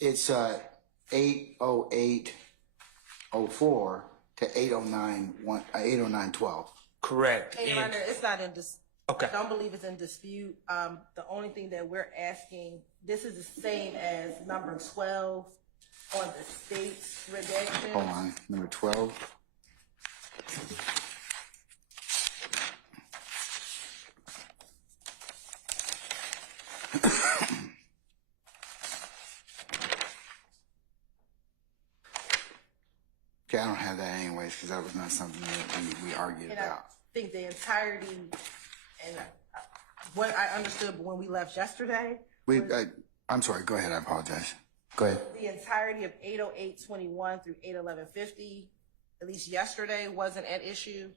it's 808.04 to 809.12. correct. Hey, Your Honor, it's not in dispute. Okay. I don't believe it's in dispute. The only thing that we're asking, this is the same as number 12 on the state's redaction. Hold on, number 12. Okay, I don't have that anyways because that was not something that we argued And about. I think the entirety, and what I understood when we left yesterday, I'm sorry, go ahead, I apologize. Go ahead. The entirety of 80821 through 81150, at least yesterday, wasn't at issue.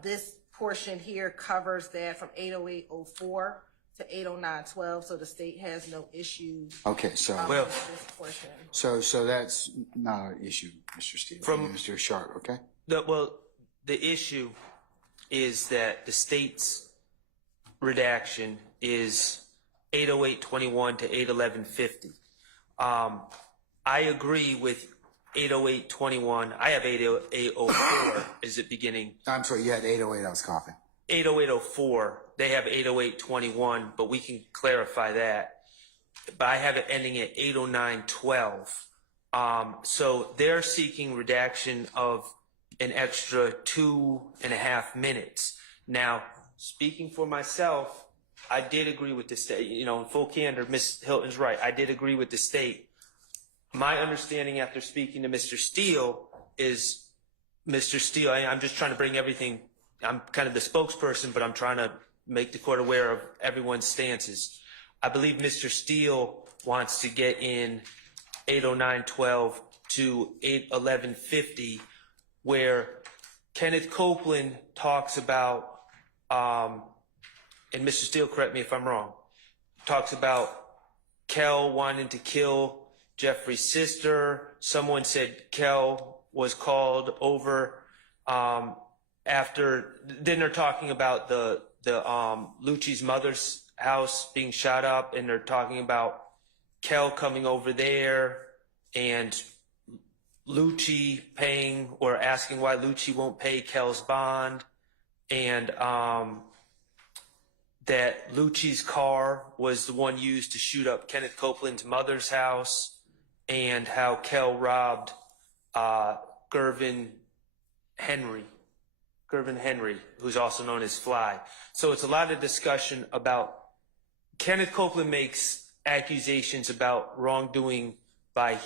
This portion here covers that from 80804 to 80912, so the state has no issue. Okay, so Well, with this portion. so that's not an issue, Mr. Steele. Mr. Sharp, okay? The issue is that the state's redaction is 80821 to 81150. I agree with 80821. I have 80804 is it beginning. I'm sorry, you had 808, I was coughing. 80804, they have 80821, but we can clarify that. But I have it ending at 80912. So they're seeking redaction of an extra 2.5 minutes. Now, speaking for myself, I did agree with the state. You know, in full candor, Ms. Hilton's right. I did agree with the state. My understanding after speaking to Mr. Steele is, Mr. Steele, I'm just trying to bring everything. I'm kind of the spokesperson, but I'm trying to make the court aware of everyone's stances. I believe Mr. Steele wants to get in 80912 to 81150, where Kenneth Copeland talks about, and Mr. Steele, correct me if I'm wrong, talks about Kel wanting to kill Jeffrey's sister. Someone said Kel was called over after. Then they're talking about the Lucci's mother's house being shot up, and they're talking about Kel coming over there and Lucci paying or asking why Lucci won't pay Kel's bond, and that Lucci's car was the one used to shoot up Kenneth Copeland's mother's house, and how Kel robbed Gervin Henry, who's also known as Fly. So it's a lot of discussion about Kenneth Copeland makes accusations about wrongdoing by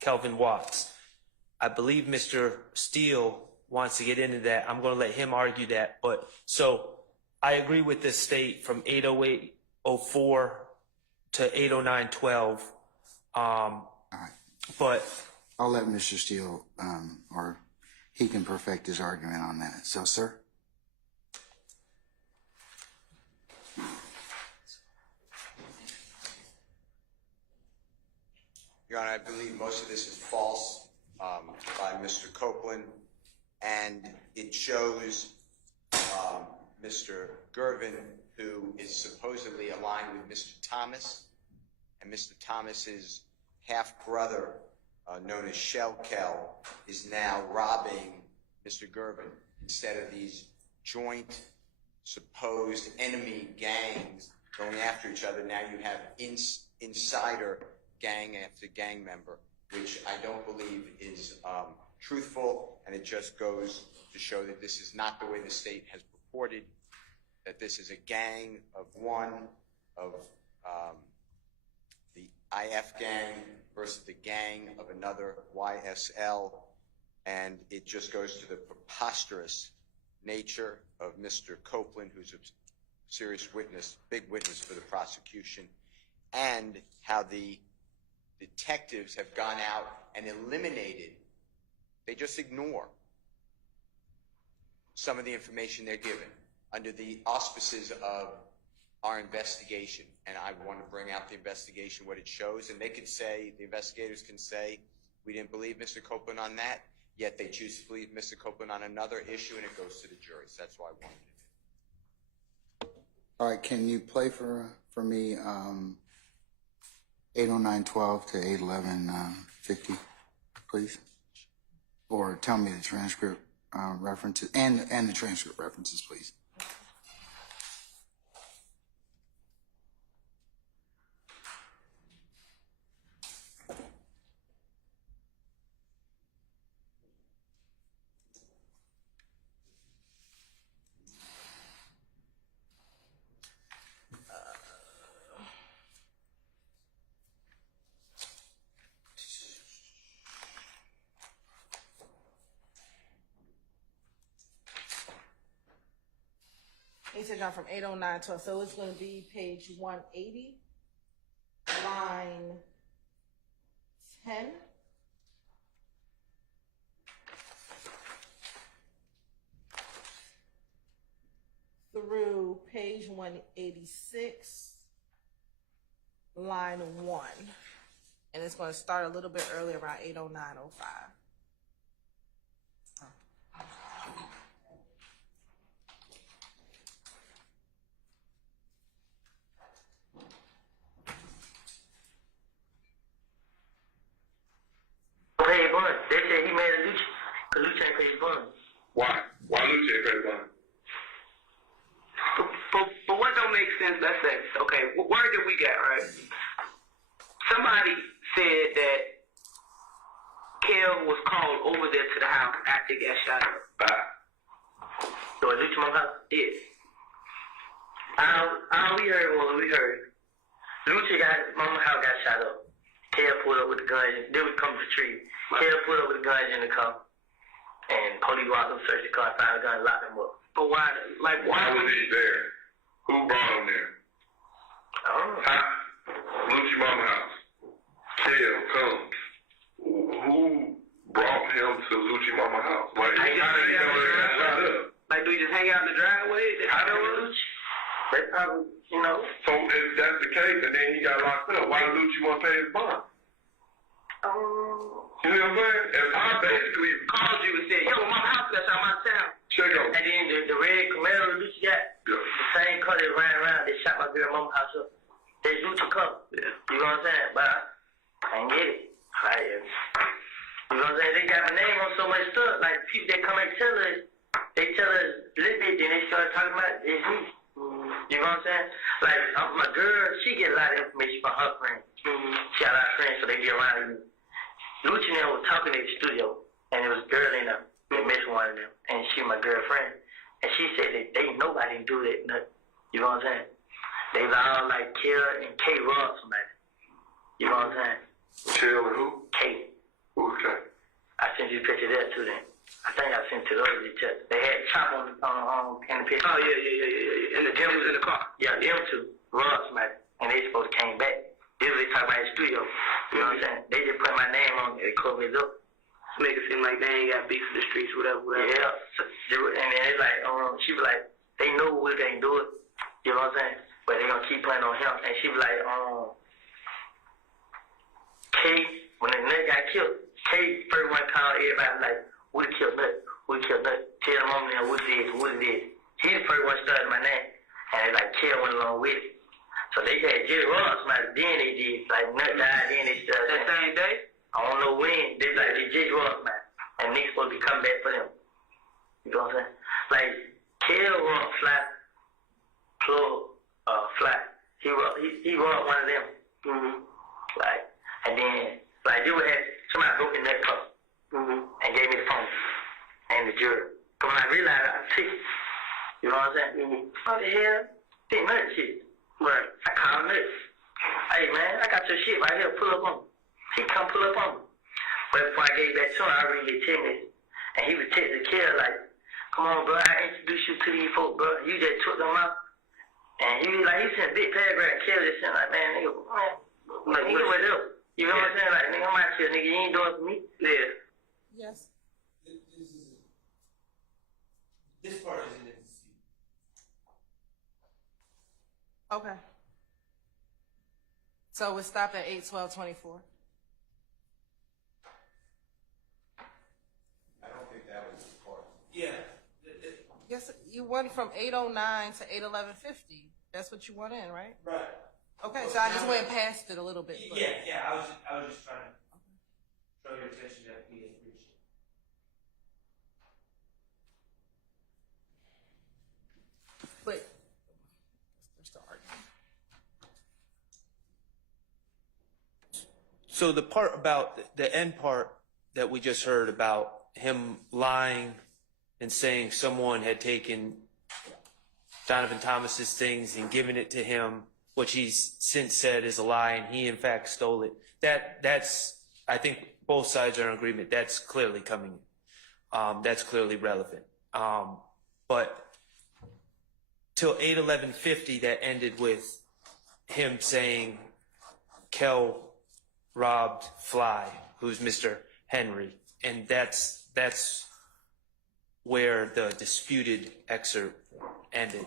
Kelvin Watts. I believe Mr. Steele wants to get into that. I'm going to let him argue that. But so I agree with the state from 80804 to 80912. But I'll let Mr. Steele, or he can perfect his argument on that. So, sir? Your Honor, I believe most of this is false by Mr. Copeland, and it shows Mr. Gervin, who is supposedly aligned with Mr. Thomas, and Mr. Thomas's half-brother, known as Shell Kel, is now robbing Mr. Gervin. Instead of these joint, supposed enemy gangs going after each other, now you have insider gang after gang member, which I don't believe is truthful, and it just goes to show that this is not the way the state has purported, that this is a gang of one, of the IF gang versus the gang of another, YSL, and it just goes to the preposterous nature of Mr. Copeland, who's a serious witness, big witness for the prosecution, and how the detectives have gone out and eliminated, they just ignore some of the information they're given under the auspices of our investigation. And I want to bring out the investigation, what it shows, and they could say, the investigators can say, we didn't believe Mr. Copeland on that, yet they choose to believe Mr. Copeland on another issue, and it goes to the jury. So that's why I wanted to do. All right, can you play for me 80912 to 81150, please? Or tell me the transcript references and the transcript references, please. He said John from 80912, so it's going to be page 180, line 10 through page 186, line 1. And it's going to start a little bit earlier, around 8:09:05. Pay his bond. They said he made a Lucci, because Lucci ain't pay his bond. Why? Why Lucci ain't pay the bond? But what don't make sense, let's say, okay, word that we got, right? Somebody said that Kel was called over there to the house after he got shot up. So at Lucci Mama's house? Yes. All we heard was Lucci got Mama's house got shot up. Kel pulled up with the guns. They would come to the tree. Kel pulled up with the guns in the car. And police walked up, searched the car, found the gun, locked him up. But why, Why was he there? Who brought him there? I don't know. Huh? Lucci Mama house. Kel comes. Who brought him to Lucci Mama house? Like, how did he know he got shot up? like, do you just hang out in the driveway? I know Lucci. They probably, you know. So if that's the case, and then he got locked up, why did Lucci want to pay his bond? You know what I'm saying? If I basically Called you and said, yo, my house got shot my town. check out. And then the red Camaro Lucci got, Yeah. the same car that ran around, they shot my girl Mama's house up. They Lucci car. Yeah. You know what I'm saying? But I ain't get it. Like, you know what I'm saying? They got my name on so much stuff. Like, people that come and tell us, they tell us a little bit, then they start talking about it's me. You know what I'm saying? Like, my girl, she get a lot of information from her friends. She got a lot of friends, so they be around you. Lucci and them was talking in the studio, and there was a girl in there that missed one of them, and she my girlfriend. And she said that they nobody do that nothing. You know what I'm saying? They was all like Kel and K Ross, somebody. You know what I'm saying? Kel and who? K. Who's K? I sent you a picture there too then. I think I sent it to those pictures. They had Chop on in the picture. Oh, yeah. And the gym was in the car. Yeah, them two. Ross, somebody. And they supposed to came back. They was talking about the studio. You know what I'm saying? They just put my name on it. They covered it up. Make it seem like they ain't got beef in the streets, whatever. Yeah. So, and then it's like, she was like, they know we can't do it. You know what I'm saying? But they gonna keep playing on him. And she was like, K, when the nut got killed, K first one called everybody like, we killed Nut. We killed Nut. Tell the mom now what it is. He the first one started my name. And it's like, Kel went along with it. So they had Jerry Ross, like, then they did, like, Nut died, then they started. That same day? I don't know when. They like they Jerry Ross, man. And Nick's supposed to be coming back for them. You know what I'm saying? Like, Kel Ross flat, plug, flat. He robbed one of them. Like, and then, like, they would have somebody broke in that car. And gave me the phone. And the jury. But when I realized, I see. You know what I'm saying? What the hell? Think nothing shit. Right. I called Nut. Hey, man, I got your shit right here. Pull up on me. He come pull up on me. But before I gave back to him, I really text me. And he was texting Kel like, come on, bro, I introduced you to these folks, bro. You just took them out. And he was like, he sent a big paragraph. Kel just sent like, man, nigga, nigga, what up? You know what I'm saying? Like, nigga, I'm out here, nigga. You ain't doing it for me. Yeah. Yes. This part isn't in the dispute. Okay. So we stopped at 8:12:24. I don't think that was the part. Yeah. Yes, you went from 8:09 to 8:11:50. That's what you want in, right? Right. Okay, so I just went past it a little bit. But. Yeah. I was just trying to draw your attention that we didn't reach it. But they're still arguing. So the part about the end part that we just heard about him lying and saying someone had taken Donovan Thomas's things and given it to him, which he's since said is a lie, and he in fact stole it. That's I think both sides are in agreement. That's clearly coming. That's clearly relevant. But till 8:11:50, that ended with him saying Kel robbed Fly, who's Mr. Henry, and that's where the disputed excerpt ended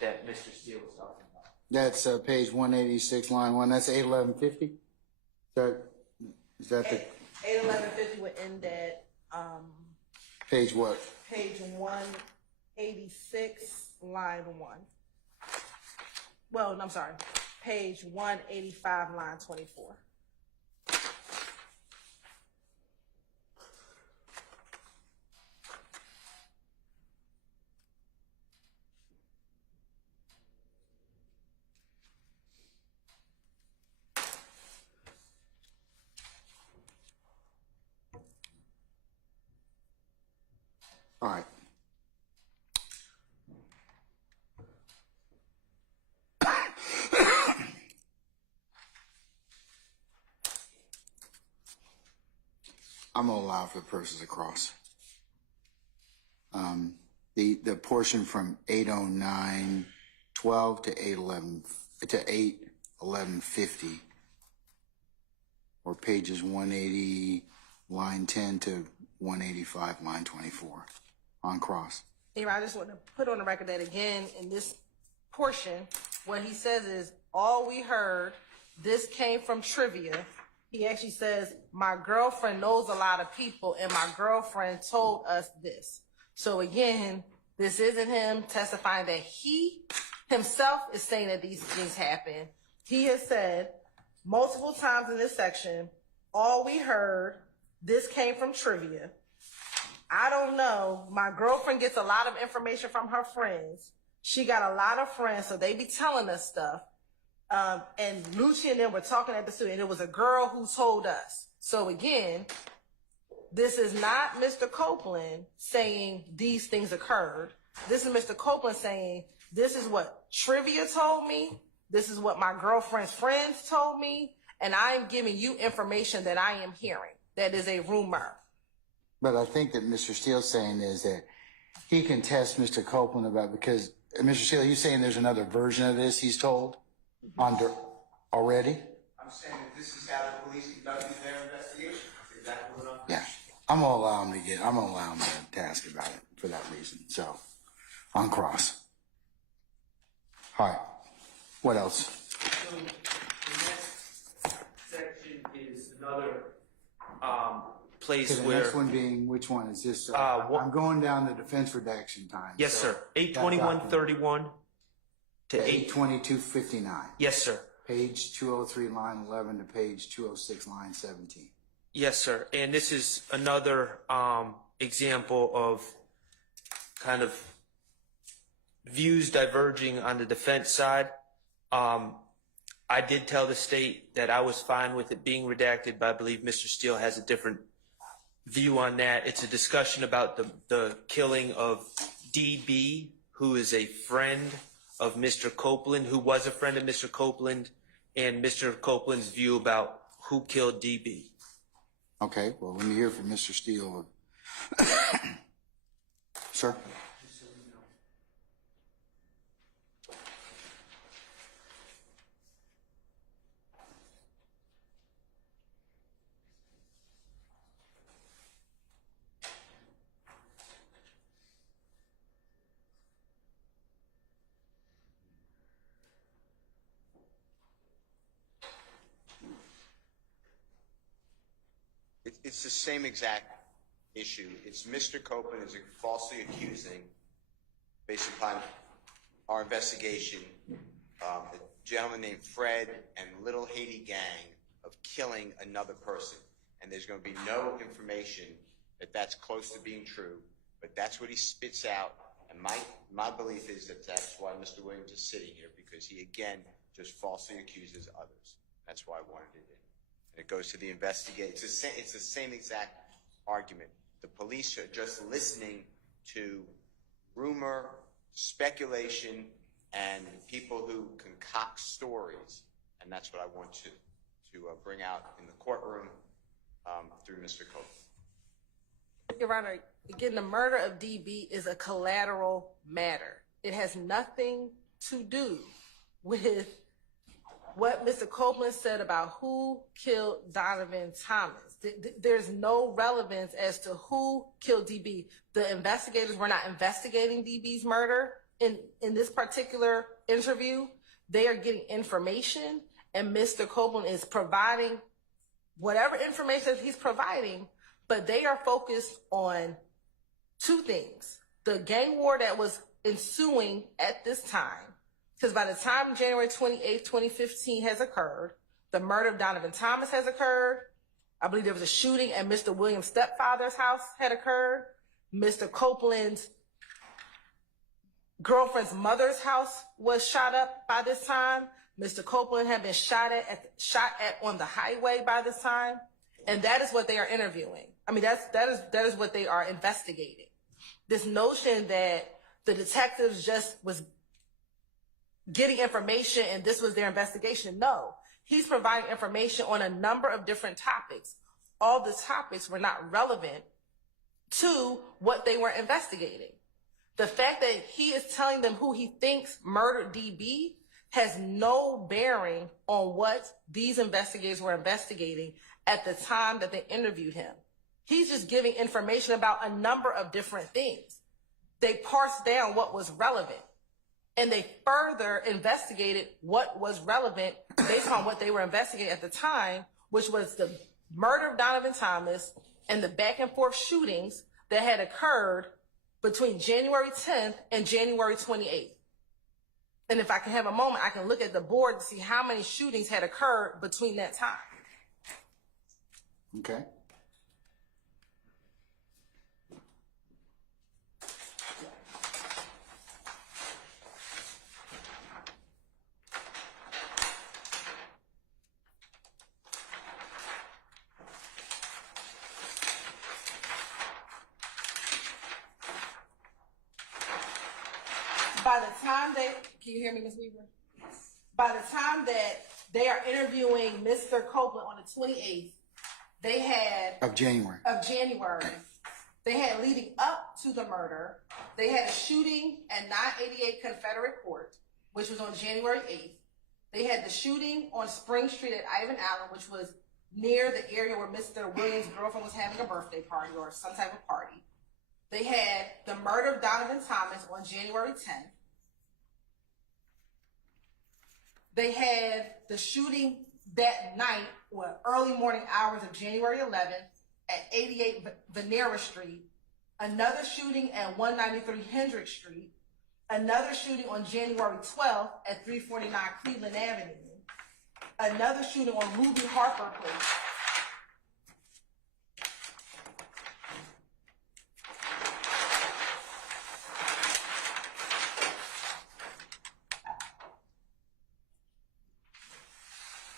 that Mr. Steele was talking about. That's page 186, line 1. That's 81150? Is that the 81150 would end at page what? page 186, line 1. Well, no, I'm sorry. Page 185, line 24. All right. I'm gonna allow for the persons across. The portion from 809:12 to 811:50, or pages 180 line 10 to 185 line 24 on cross. Anyway, I just want to put on the record that again, in this portion, what he says is, all we heard, this came from trivia. He actually says, my girlfriend knows a lot of people and my girlfriend told us this. So again, this isn't him testifying that he himself is saying that these things happen. He has said multiple times in this section, all we heard, this came from trivia. I don't know. My girlfriend gets a lot of information from her friends. She got a lot of friends, so they be telling us stuff. And Lucy and them were talking at the studio, and it was a girl who told us. So again, this is not Mr. Copeland saying these things occurred. This is Mr. Copeland saying, this is what trivia told me. This is what my girlfriend's friends told me. And I am giving you information that I am hearing. That is a rumor. But I think that Mr. Steele's saying is that he can test Mr. Copeland about, because Mr. Steele, you saying there's another version of this he's told under already? I'm saying that this is how the police conducted their investigation. That's exactly what I'm saying. Yeah. I'm gonna allow him to ask about it for that reason. So, on cross. All right. What else? So the next section is another place The where next one being, which one is this? what- I'm going down the defense redaction time. yes, so sir. 821:31 to 822:59. Yes, sir. Page 203, line 11 to page 206, line 17. Yes, sir. And this is another example of kind of views diverging on the defense side. I did tell the state that I was fine with it being redacted, but I believe Mr. Steele has a different view on that. It's a discussion about the killing of DB, who is a friend of Mr. Copeland, who was a friend of Mr. Copeland, and Mr. Copeland's view about who killed DB. Okay, well, let me hear from Mr. Steele. Sir? It's the same exact issue. It's Mr. Copeland is falsely accusing, based upon our investigation, a gentleman named Fred and Little Haiti Gang of killing another person. And there's going to be no information that that's close to being true, but that's what he spits out. And my belief is that that's why Mr. Williams is sitting here, because he, again, just falsely accuses others. That's why I wanted it in. And it goes to the investigation. It's the same exact argument. The police are just listening to rumor, speculation, and people who concoct stories. And that's what I want to bring out in the courtroom through Mr. Copeland. Your Honor, again, the murder of DB is a collateral matter. It has nothing to do with what Mr. Copeland said about who killed Donovan Thomas. There's no relevance as to who killed DB. The investigators were not investigating DB's murder in this particular interview. They are getting information, and Mr. Copeland is providing whatever information he's providing, but they are focused on two things. The gang war that was ensuing at this time, because by the time January 28th, 2015 has occurred, the murder of Donovan Thomas has occurred. I believe there was a shooting at Mr. Williams' stepfather's house had occurred. Mr. Copeland's girlfriend's mother's house was shot up by this time. Mr. Copeland had been shot at on the highway by this time. And that is what they are interviewing. I mean, that is what they are investigating. This notion that the detectives just was getting information and this was their investigation. No, he's providing information on a number of different topics. All the topics were not relevant to what they were investigating. The fact that he is telling them who he thinks murdered DB has no bearing on what these investigators were investigating at the time that they interviewed him. He's just giving information about a number of different things. They parsed down what was relevant, and they further investigated what was relevant based on what they were investigating at the time, which was the murder of Donovan Thomas and the back and forth shootings that had occurred between January 10th and January 28th. And if I can have a moment, I can look at the board to see how many shootings had occurred between that time. Okay. Can you hear me, Ms. Weaver? By the time that they are interviewing Mr. Copeland on the 28th, they had of January. They had leading up to the murder, they had a shooting at 988 Confederate Court, which was on January 8th. They had the shooting on Spring Street at Ivan Allen, which was near the area where Mr. Williams' girlfriend was having a birthday party or some type of party. They had the murder of Donovan Thomas on January 10th. They had the shooting that night, or early morning hours of January 11th at 88 Venera Street, another shooting at 193 Hendrick Street, another shooting on January 12th at 349 Cleveland Avenue, another shooting on Ruby Harper Place.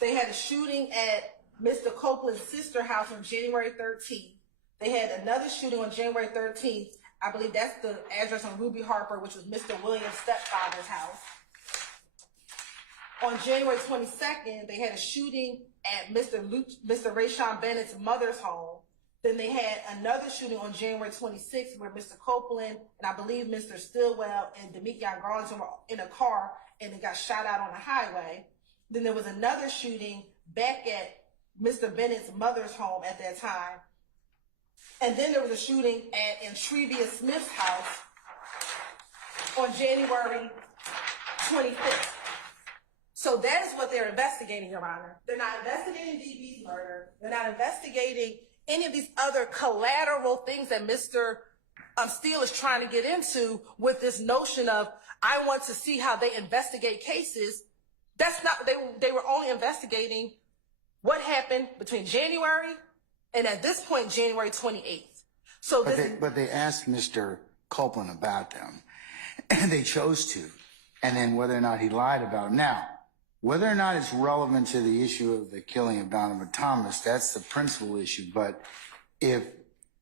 They had a shooting at Mr. Copeland's sister house on January 13th. They had another shooting on January 13th. I believe that's the address on Ruby Harper, which was Mr. Williams' stepfather's house. On January 22nd, they had a shooting at Mr. Rayshawn Bennett's mother's home. Then they had another shooting on January 26th where Mr. Copeland and I believe Mr. Stillwell and Demetrius Garlington were in a car and they got shot out on the highway. Then there was another shooting back at Mr. Bennett's mother's home at that time. And then there was a shooting at Intrevia Smith's house on January 25th. So that is what they're investigating, Your Honor. They're not investigating DB's murder. They're not investigating any of these other collateral things that Mr. Steele is trying to get into with this notion of, I want to see how they investigate cases. That's not, they were only investigating what happened between January and at this point, January 28th. So but they asked Mr. Copeland about them, and they chose to, and then whether or not he lied about them. Now, whether or not it's relevant to the issue of the killing of Donovan Thomas, that's the principal issue. But if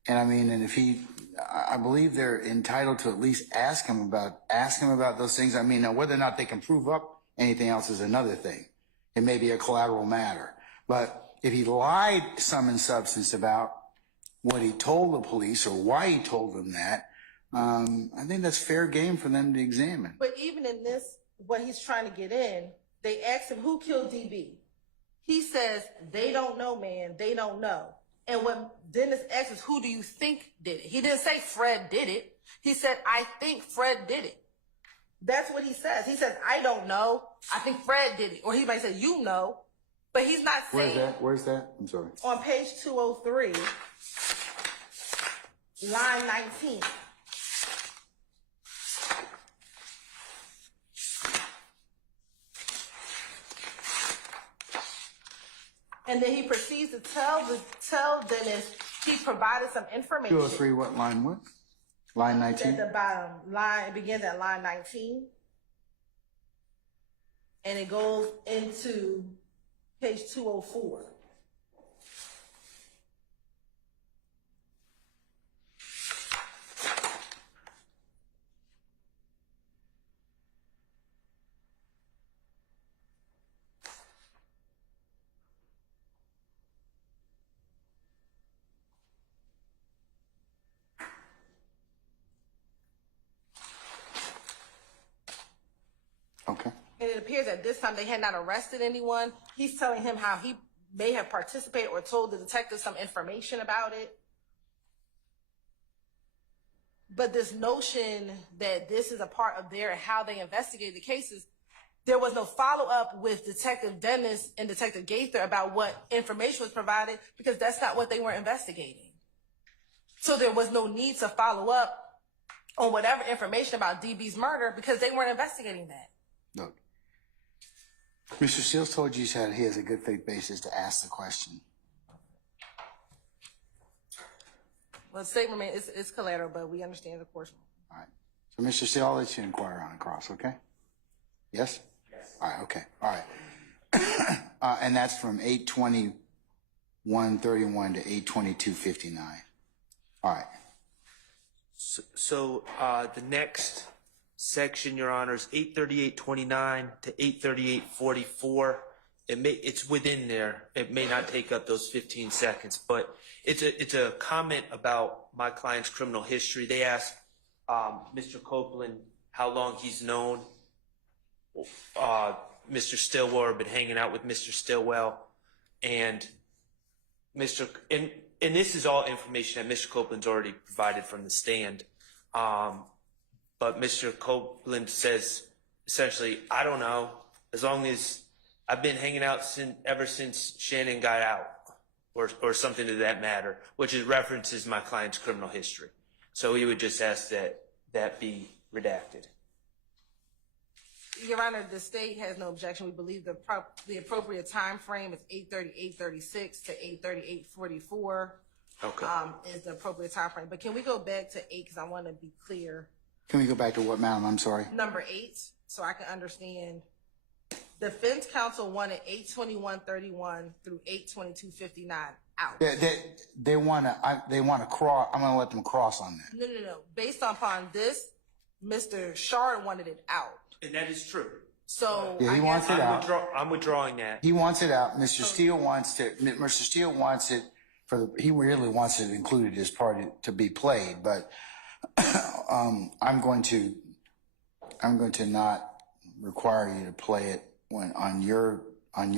he, I believe they're entitled to at least ask him about those things. I mean, now whether or not they can prove up anything else is another thing. It may be a collateral matter. But if he lied some in substance about what he told the police or why he told them that, I think that's fair game for them to examine. But even in this, what he's trying to get in, they asked him, who killed DB? He says, they don't know, man. They don't know. And what Dennis asks is, who do you think did it? He didn't say Fred did it. He said, I think Fred did it. That's what he says. He says, I don't know. I think Fred did it. Or he might say, you know. But he's not saying. Where's that? I'm sorry. On page 203, line 19. And then he proceeds to tell Dennis he provided some information. 203, what line? What? Line 19? At the bottom line, it begins at line 19. And it goes into page 204. Okay. And it appears at this time they had not arrested anyone. He's telling him how he may have participated or told the detective some information about it. But this notion that this is a part of how they investigated the cases, there was no follow-up with Detective Dennis and Detective Gaither about what information was provided, because that's not what they were investigating. So there was no need to follow up on whatever information about DB's murder because they weren't investigating that. Look, Mr. Steele told you that he has a good faith basis to ask the question. Well, the statement is collateral, but we understand the portion. All right. So, Mr. Steele, I'll let you inquire on the cross, okay? Yes? Yes. All right, okay. All right. And that's from 8:21:31 to 8:22:59. All right. So the next section, Your Honors, 838:29 to 838:44. It's within there. It may not take up those 15 seconds, but it's a comment about my client's criminal history. They asked Mr. Copeland how long he's known Mr. Stillwell, been hanging out with Mr. Stillwell, and and this is all information that Mr. Copeland's already provided from the stand. But Mr. Copeland says, essentially, I don't know, as long as I've been hanging out ever since Shannon got out, or something to that matter, which references my client's criminal history. So he would just ask that be redacted. Your Honor, the state has no objection. We believe the appropriate time frame is 8:30:8:36 to 8:30:8:44. Okay. Is the appropriate time frame. But can we go back to 8 because I want to be clear. Can we go back to what, madam? I'm sorry. Number 8, so I can understand. Defense counsel wanted 8:21:31 through 8:22:59 out. They want to cross. I'm going to let them cross on that. No. Based upon this, Mr. Shard wanted it out. And that is true. So Yeah, he wants it out. I'm withdrawing that. He wants it out. Mr. Steele wants it he really wants it included as part to be played, but I'm going to not require you to play it on your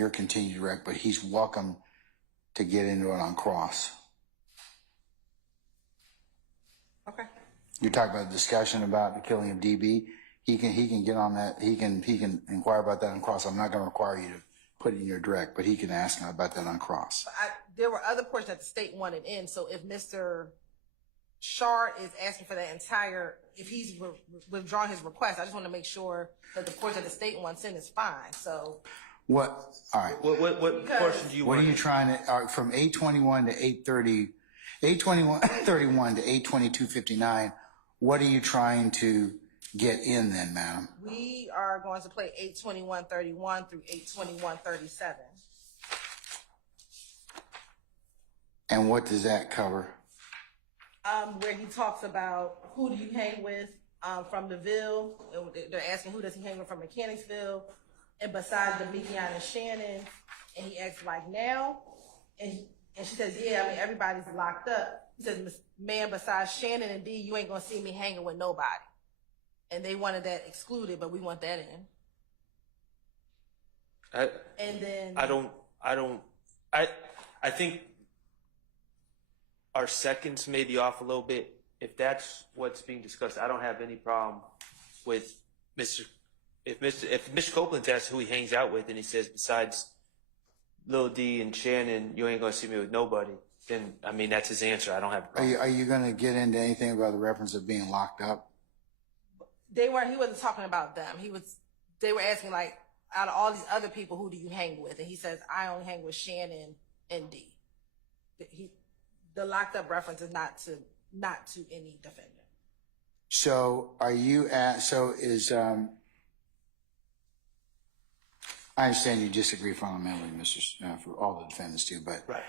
continued direct, but he's welcome to get into it on cross. Okay. You talk about the discussion about the killing of DB. He can get on that. He can inquire about that on cross. I'm not going to require you to put it in your direct, but he can ask him about that on cross. There were other portions that the state wanted in. So if Mr. Shard is asking for that entire, if he's withdrawing his request, I just want to make sure that the portion that the state wants in is fine. So what? All right. What portion do you want? What are you trying to? From 8:21 to 8:30, 8:21:31 to 8:22:59. What are you trying to get in then, madam? We are going to play 8:21:31 through 8:21:37. And what does that cover? Where he talks about who do you hang with from the Ville. They're asking who does he hang with from Mechanicsville. And besides Demekion and Shannon, and he asks like now, and she says, yeah, I mean, everybody's locked up. He says, man, besides Shannon and D, you ain't gonna see me hanging with nobody. And they wanted that excluded, but we want that in. And then I think our seconds may be off a little bit. If that's what's being discussed, I don't have any problem with if Mr. Copeland's asked who he hangs out with and he says besides Lil D and Shannon, you ain't gonna see me with nobody, then I mean that's his answer. I don't have a problem. Are you gonna get into anything about the reference of being locked up? he wasn't talking about them. They were asking, like, out of all these other people, who do you hang with? And he says, I only hang with Shannon and D. The locked up reference is not to any defendant. So I understand you disagree fundamentally, for all the defendants do, but Right.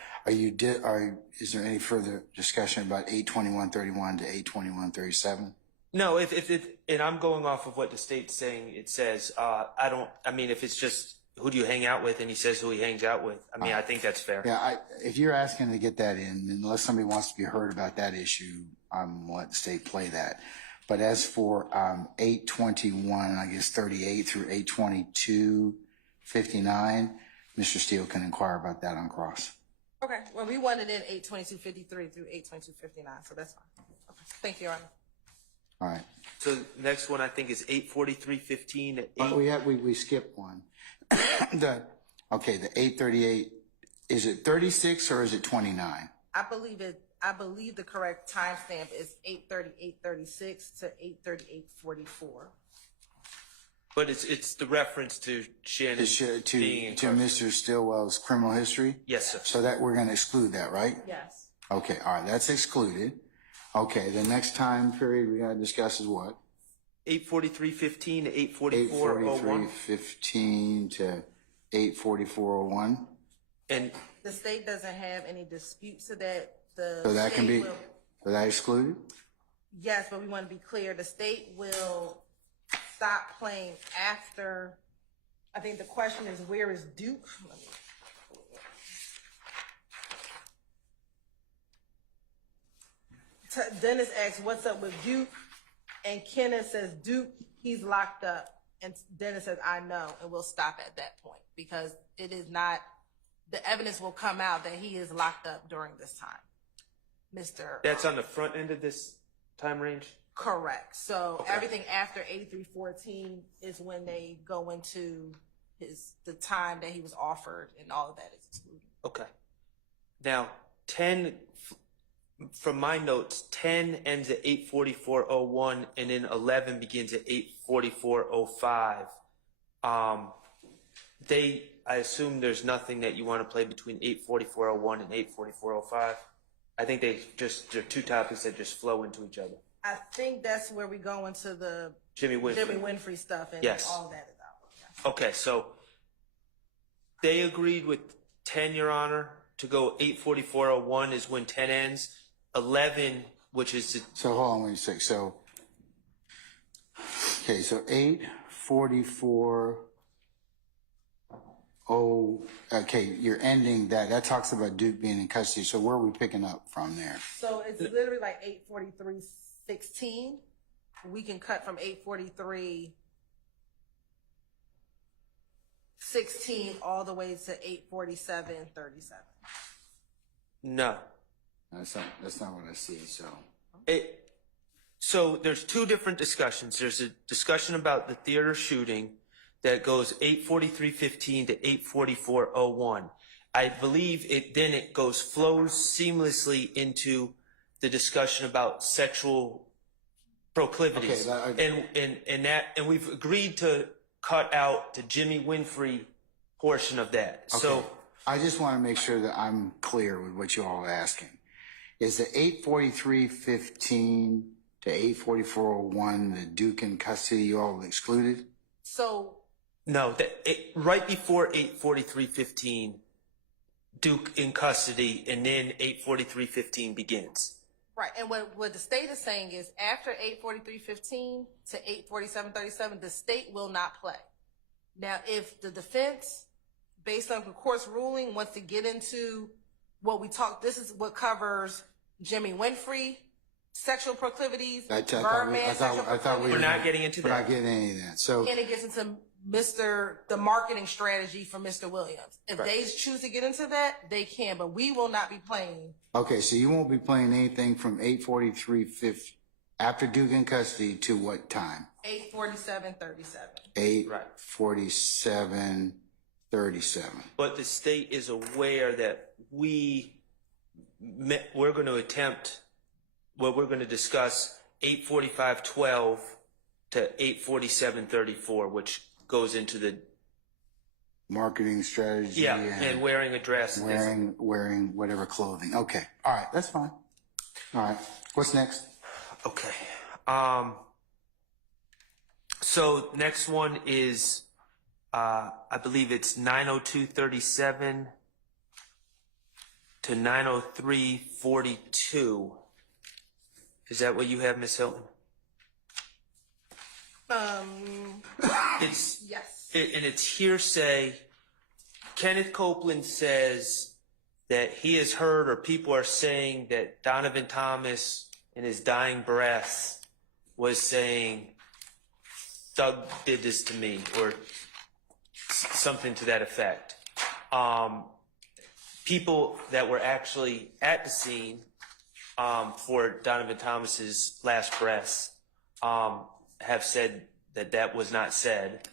Is there any further discussion about 821.31 to 821.37? No, and I'm going off of what the state's saying. It says, if it's just who do you hang out with and he says who he hangs out with, I think that's fair. Yeah, if you're asking to get that in, unless somebody wants to be heard about that issue, I'm gonna let the state play that. But as for 821, I guess 38 through 822.59, Mr. Steele can inquire about that on cross. Okay. Well, we wanted in 822.53 through 822.59, so that's fine. Okay. Thank you, Your Honor. All right. So the next one I think is 843.15 to 8. We skipped one. The 838, is it 36 or is it 29? I believe the correct timestamp is 8:38:36 to 8:38:44. But it's the reference to Shannon To being incarcerated. Mr. Stillwell's criminal history? Yes, sir. So that we're going to exclude that, right? Yes. Okay, all right, that's excluded. Okay, the next time period we got to discuss is what? 843.15 to 844.01. 843.15 to 844.01. And The state doesn't have any disputes to that. So that can be, so that excluded? Yes, but we want to be clear. The state will stop playing after. I think the question is, where is Duke? Dennis asks, what's up with Duke? And Kenneth says, Duke, he's locked up. And Dennis says, I know. And we'll stop at that point because it is not, the evidence will come out that he is locked up during this time. that's on the front end of this time range? Correct. So Okay. everything after 83:14 is when they go into the time that he was offered, and all of that is excluded. Okay. Now, 10, from my notes, 10 ends at 844.01, and then 11 begins at 844.05. I assume there's nothing that you want to play between 844.01 and 844.05. I think they're two topics that just flow into each other. I think that's where we go into the Jimmy Winfrey stuff and Yes. all that is out. Yes. Okay, so they agreed with 10, Your Honor, to go 844.01 is when 10 ends. 11, which is So hold on, wait a sec. So 844. You're ending that. That talks about Duke being in custody. So where are we picking up from there? So it's literally like 843:16. We can cut from 843:16 all the way to 847:37. no. That's not what I see. So there's two different discussions. There's a discussion about the theater shooting that goes 843.15 to 844.01. I believe it flows seamlessly into the discussion about sexual proclivities. Okay, and we've agreed to cut out the Jimmy Winfrey portion of that. Okay. So I just want to make sure that I'm clear with what you all are asking. Is the 843.15 to 844.01 the Duke in custody you all excluded? So no, right before 843.15, Duke in custody, and then 843.15 begins. right, and what the state is saying is after 843:15 to 847:37, the state will not play. Now, if the defense, based on the court's ruling, wants to get into what we talked, this is what covers Jimmy Winfrey, sexual proclivities, Birdman, sexual proclivities. We're not getting into We're that. not getting any of that. So And it gets into the marketing strategy for Mr. Williams. If they choose to get into that, they can, but we will not be playing. Okay, so you won't be playing anything from 8:43:50 after Duke in custody to what time? 8:47:37. 8:47:37. But the state is aware that we're going to attempt, we're going to discuss 8:45:12 to 8:47:34, which goes into the Marketing strategy. and wearing a dress. Wearing whatever clothing. Okay. All right. That's fine. All right. What's next? Okay. So next one is, I believe it's 902:37 to 903:42. Is that what you have, Ms. Hilton? It's Yes. and it's hearsay. Kenneth Copeland says that he has heard, or people are saying, that Donovan Thomas in his dying breath was saying, Thug did this to me, or something to that effect. People that were actually at the scene for Donovan Thomas's last breath have said that that was not said.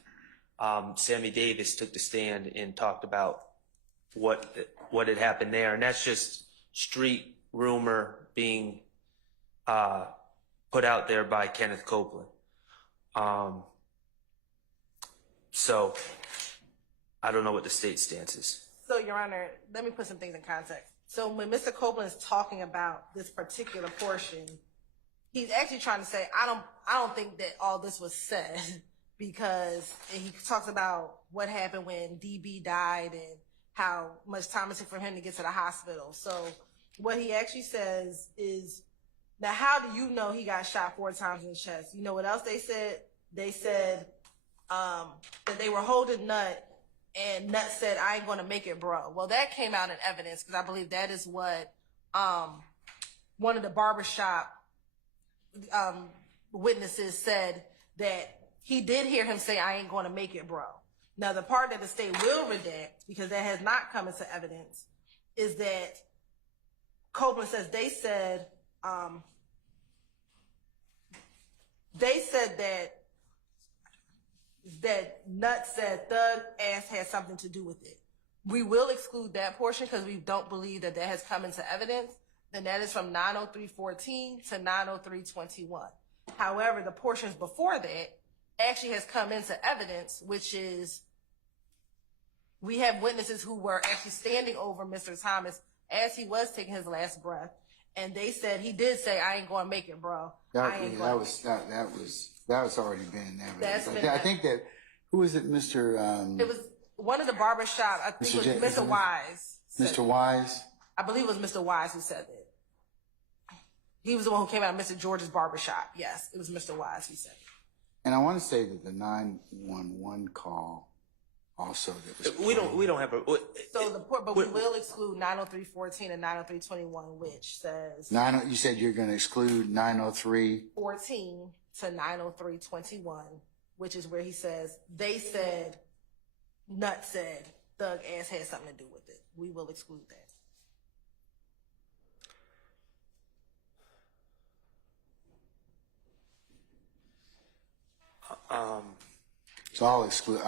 Sammy Davis took the stand and talked about what had happened there, and that's just street rumor being put out there by Kenneth Copeland. So I don't know what the state stance is. So, Your Honor, let me put some things in context. So when Mr. Copeland is talking about this particular portion, he's actually trying to say, I don't think that all this was said, because he talks about what happened when DB died and how much time it took for him to get to the hospital. So what he actually says is, now how do you know he got shot 4 times in the chest? You know what else they said? They said that they were holding Nut, and Nut said, I ain't gonna make it, bro. Well, that came out in evidence, because I believe that is what one of the barbershop witnesses said, that he did hear him say, I ain't gonna make it, bro. Now, the part that the state will redact, because that has not come into evidence, is that Copeland says they said that Nut said Thug ass had something to do with it. We will exclude that portion because we don't believe that that has come into evidence. Then that is from 903:14 to 903:21. However, the portions before that actually has come into evidence, which is we have witnesses who were actually standing over Mr. Thomas as he was taking his last breath, and they said he did say, I ain't gonna make it, bro. That was already been in evidence. I think that, who was it, Mr. It was one of the barbershop, I think it was Mr. Wise. Mr. Wise? I believe it was Mr. Wise who said that. He was the one who came out of Mr. George's barbershop. Yes, it was Mr. Wise who said it. And I want to say that the 911 call also, that was We don't have a. But we will exclude 903:14 and 903:21, which says you said you're going to exclude 903 14 to 903:21, which is where he says they said Nut said Thug ass had something to do with it. We will exclude that. So I'll exclude.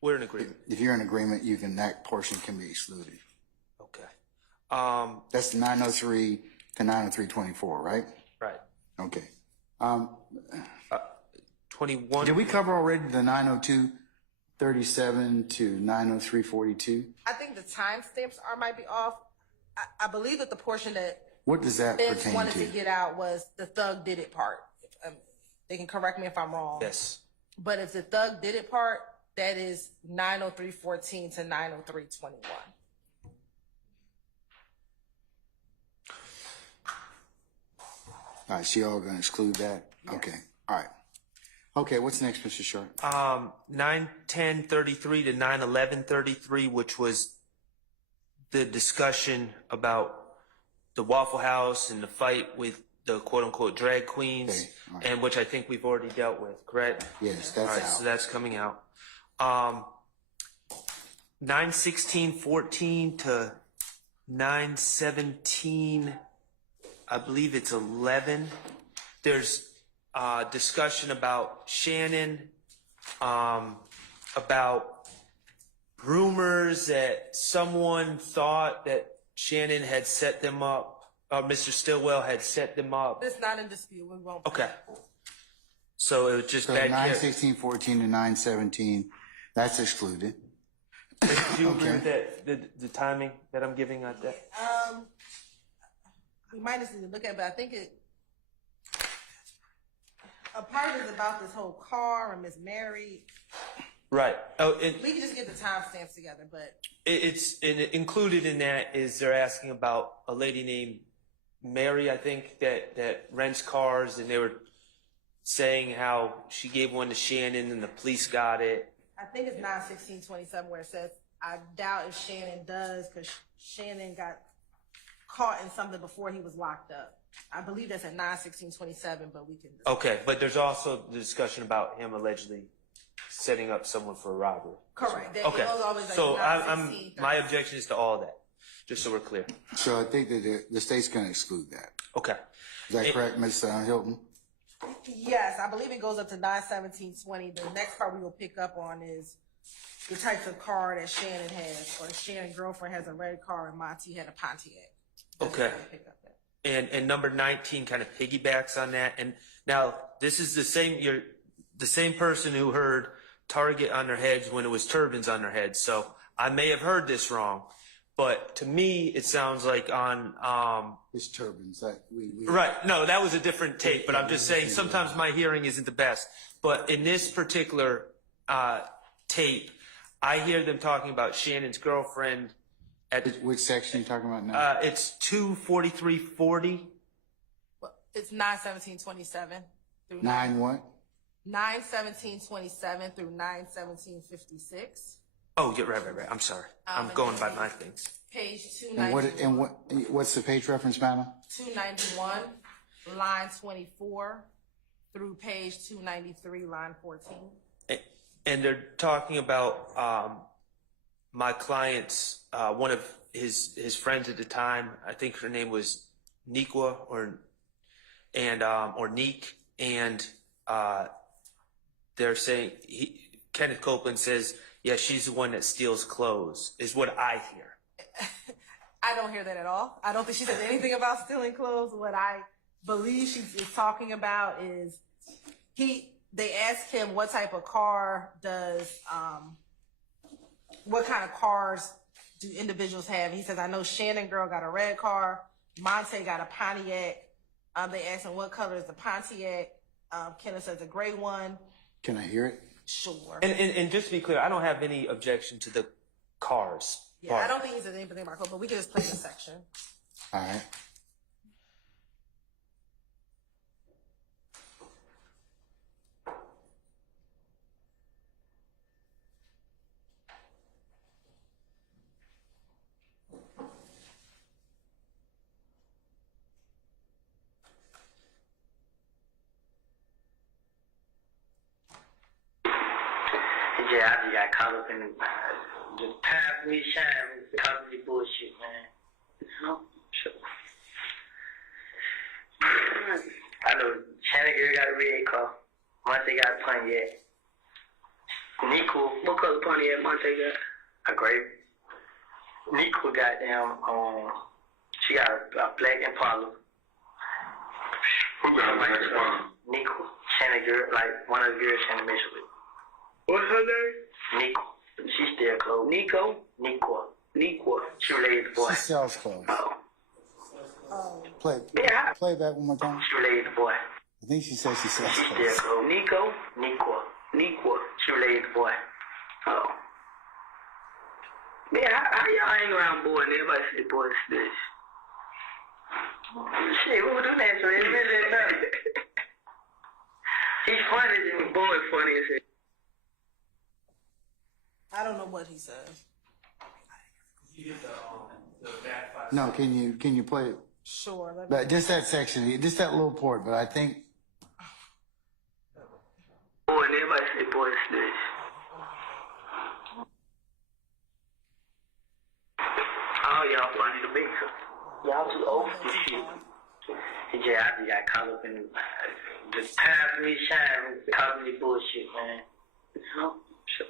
We're in agreement. If you're in agreement, that portion can be excluded. Okay. That's 903 to 903:24, right? Right. Okay. 21. Did we cover already the 902:37 to 903:42? I think the timestamps might be off. I believe that the portion that What does that Vince pertain wanted to to? get out was the Thug did it part. They can correct me if I'm wrong. Yes. But if the Thug did it part, that is 903:14 to 903:21. All right, so y'all going to exclude that? Yes. Okay. All right. Okay, what's next, Mr. Sharp? 9:10:33 to 9:11:33, which was the discussion about the Waffle House and the fight with the quote unquote drag queens, Okay, all right. and which I think we've already dealt with, correct? Yes, All that's right, out. so that's coming out. 916.14 to 917, I believe it's 11. There's discussion about Shannon, about rumors that someone thought that Shannon had set them up, Mr. Stillwell had set them up. It's not in dispute. We won't. Okay. So it was just So bad character. 916.14 to 917, that's excluded. Do you agree Okay. with that, the timing that I'm giving at that? We might just need to look at it, but I think a part of it is about this whole car and Miss Mary. Right. Oh, and We can just get the timestamps together, but it's included in that is they're asking about a lady named Mary, I think, that rents cars, and they were saying how she gave one to Shannon and the police got it. I think it's 91627 where it says, I doubt if Shannon does because Shannon got caught in something before he was locked up. I believe that's at 91627, but we can. Okay, but there's also the discussion about him allegedly setting up someone for a robbery. Correct. Okay, It was always like so I'm 916. my objection is to all that, just so we're clear. So I think that the state's going to exclude that. Okay. Is that correct, Ms. Hilton? Yes, I believe it goes up to 91720. The next part we will pick up on is the types of car that Shannon has, or Shannon's girlfriend has a red car and Monty had a Pontiac. That's Okay. where we'll pick up at. And number 19 kind of piggybacks on that. And now this is the same person who heard target on their heads when it was turbans on their heads. So I may have heard this wrong, but to me it sounds like on It's turbans. That we right. No, that was a different tape, but I'm just saying sometimes my hearing isn't the best. But in this particular tape, I hear them talking about Shannon's girlfriend at Which section are you talking about now? it's 24340. Well, it's 91727 through 9 what? 91727 through 91756. Oh, yeah, right. I'm sorry. I'm going by my things. Page And what's the page reference, madam? 291, line 24 through page 293, line 14. And they're talking about my client's one of his friends at the time. I think her name was Nikwa or Neek, and they're saying Kenneth Copeland says, yeah, she's the one that steals clothes, is what I hear. I don't hear that at all. I don't think she says anything about stealing clothes. What I believe she is talking about is they asked him what type of car what kind of cars do individuals have? He says, I know Shannon girl got a red car. Monte got a Pontiac. They asked him what color is the Pontiac. Kenneth says a gray one. Can I hear it? Sure. And just to be clear, I don't have any objection to the cars. Yeah, part. I don't think he says anything about clothes, but we can just play this section. All right. Yeah, I just got caught up in the time for me to shine because of the bullshit, man. Sure. I know Shannon girl got a red car. Monte got a Pontiac. Nico, what color Pontiac Monte got? A gray. Nico got she got a black Impala. Who got a black Impala? Nico, Shannon girl, like one of the girls Shannon messed with. What's her name? Nico. She still clothes. Nico? Nico. She related to boy. She sells clothes. Play that one more time. She related to boy. I think she says she sells She still clothes. clothes. Nico. She related to boy. Oh. Man, how y'all hang around boy and everybody see the boy snitch? Shit, who would do that to him? He's funny and boy funny as hell. I don't know what he says. No, can you play it Sure. Let me, But just that section, just that little part, but I think, Boy, and everybody say boy snitch. Oh, y'all funny to me. Y'all too old for this shit. Yeah, I just got caught up in the time for me to shine, caught up in the bullshit, man. You know? So.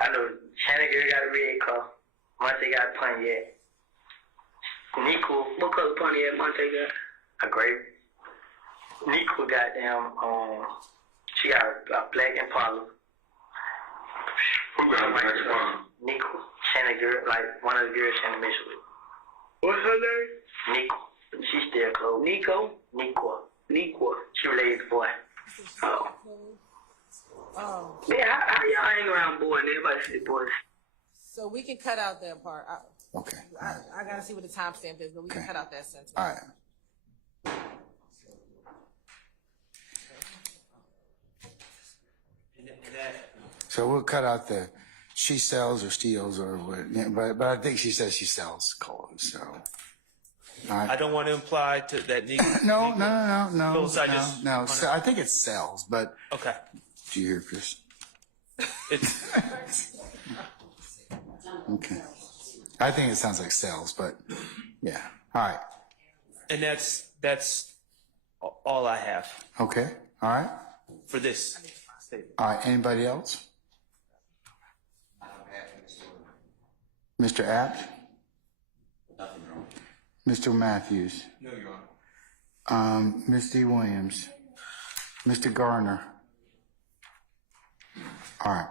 I know Shannon girl got a red car. Monte got a Pontiac. Nico, what color Pontiac Monte got? A gray. Nico goddamn, she got a black Impala. Who got a black Impala? Nico, Shannon girl, like one of the girls Shannon messed with. What's her name? Nico. She still close. Nico? Nico. She related to boy. Oh. oh, Man, how y'all hang around boy and everybody say boys? so we can cut out that part. okay. I gotta see what the timestamp is, but we can cut out that sentence. All right. So we'll cut out the she sells or steals or what, yeah, but I think she says she sells clothes. So, all right. I don't want to imply that. No. I So I think it sells, but Okay. do you hear, Chris? It's Okay. I think it sounds like sells, but yeah. All right. and that's all I have Okay. All right. for this statement. All right. Anybody else? Mr. Apt? Nothing wrong. Mr. Matthews? No, Your Honor. Ms. D. Williams? Mr. Garner? All right.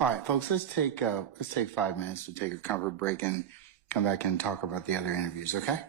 All right, folks, let's take 5 minutes to take a comfort break and come back and talk about the other interviews, okay?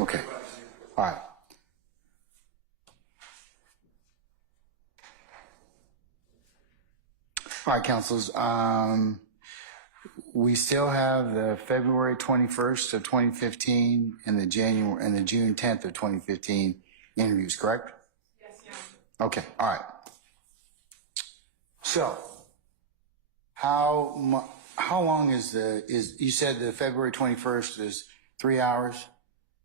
Okay. All right. All right, councils. We still have the February 21st of 2015 and the June 10th of 2015 interviews, correct? Yes, yeah. Okay. All right. So, how long is you said the February 21st is 3 hours?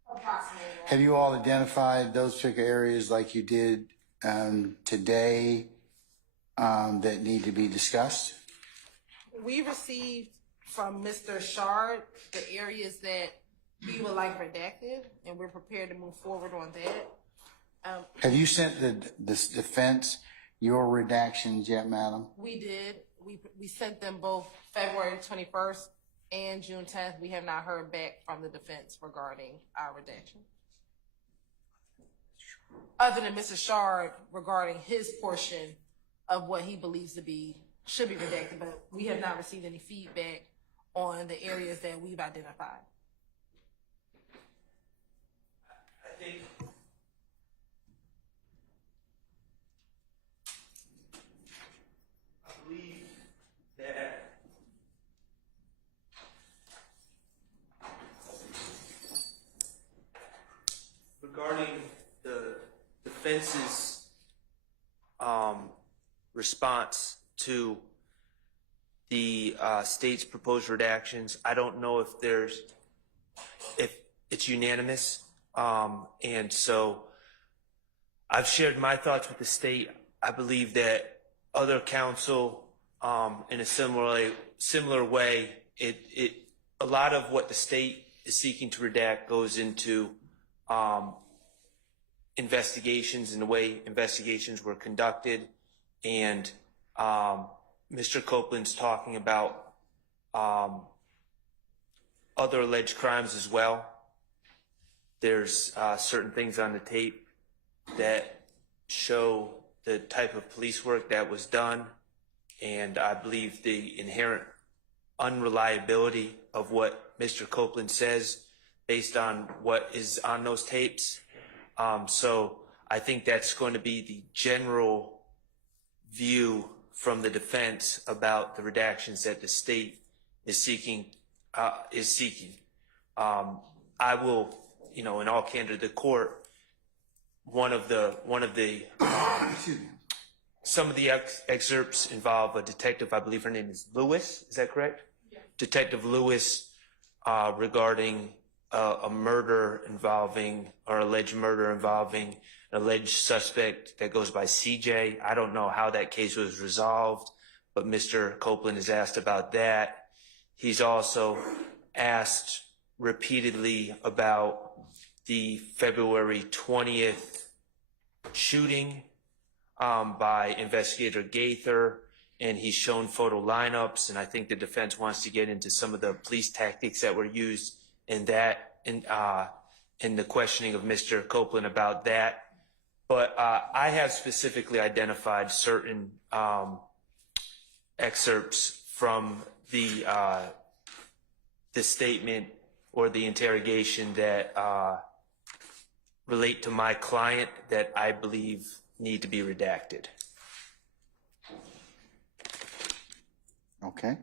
Approximately. Have you all identified those particular areas like you did today that need to be discussed? We received from Mr. Shard the areas that he would like redacted, and we're prepared to move forward on that. Have you sent this defense your redactions yet, madam? We did. We sent them both February 21st and June 10th. We have not heard back from the defense regarding our redaction. Other than Mr. Shard regarding his portion of what he believes to be should be redacted, but we have not received any feedback on the areas that we've identified. I think I believe that regarding the defense's response to the state's proposed redactions, I don't know if it's unanimous, and so I've shared my thoughts with the state. I believe that other counsel, in a similar way, a lot of what the state is seeking to redact goes into investigations and the way investigations were conducted, and Mr. Copeland's talking about other alleged crimes as well. There's certain things on the tape that show the type of police work that was done, and I believe the inherent unreliability of what Mr. Copeland says based on what is on those tapes. So I think that's going to be the general view from the defense about the redactions that the state is seeking. I will, in all candor to the court, some of the excerpts involve a detective. I believe her name is Lewis. Is that correct? Yeah. Detective Lewis, regarding a murder involving, or alleged murder involving an alleged suspect that goes by CJ. I don't know how that case was resolved, but Mr. Copeland has asked about that. He's also asked repeatedly about the February 20th shooting by investigator Gaither, and he's shown photo lineups, and I think the defense wants to get into some of the police tactics that were used in that, in the questioning of Mr. Copeland about that. But I have specifically identified certain excerpts from the statement or the interrogation that relate to my client that I believe need to be redacted. Okay.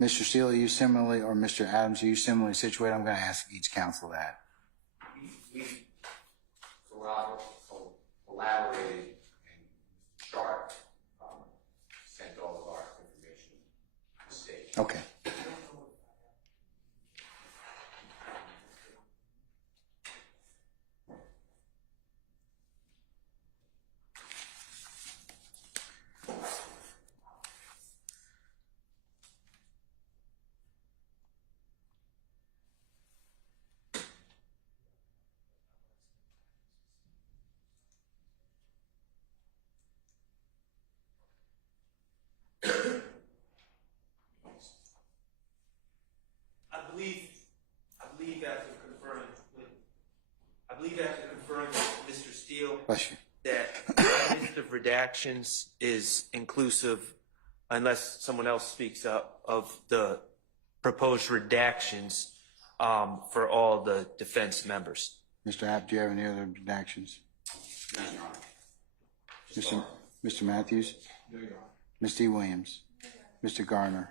Mr. Steele, are you similarly, or Mr. Adams, are you similarly situated? I'm going to ask each counsel that. We elaborated and sharp, sent all of our information to the state. Okay. I believe after conferring with Mr. Steele Bless you. that his redactions is inclusive, unless someone else speaks up, of the proposed redactions for all the defense members. Mr. App, do you have any other redactions? Mr. Matthews? Ms. D. Williams? Mr. Garner?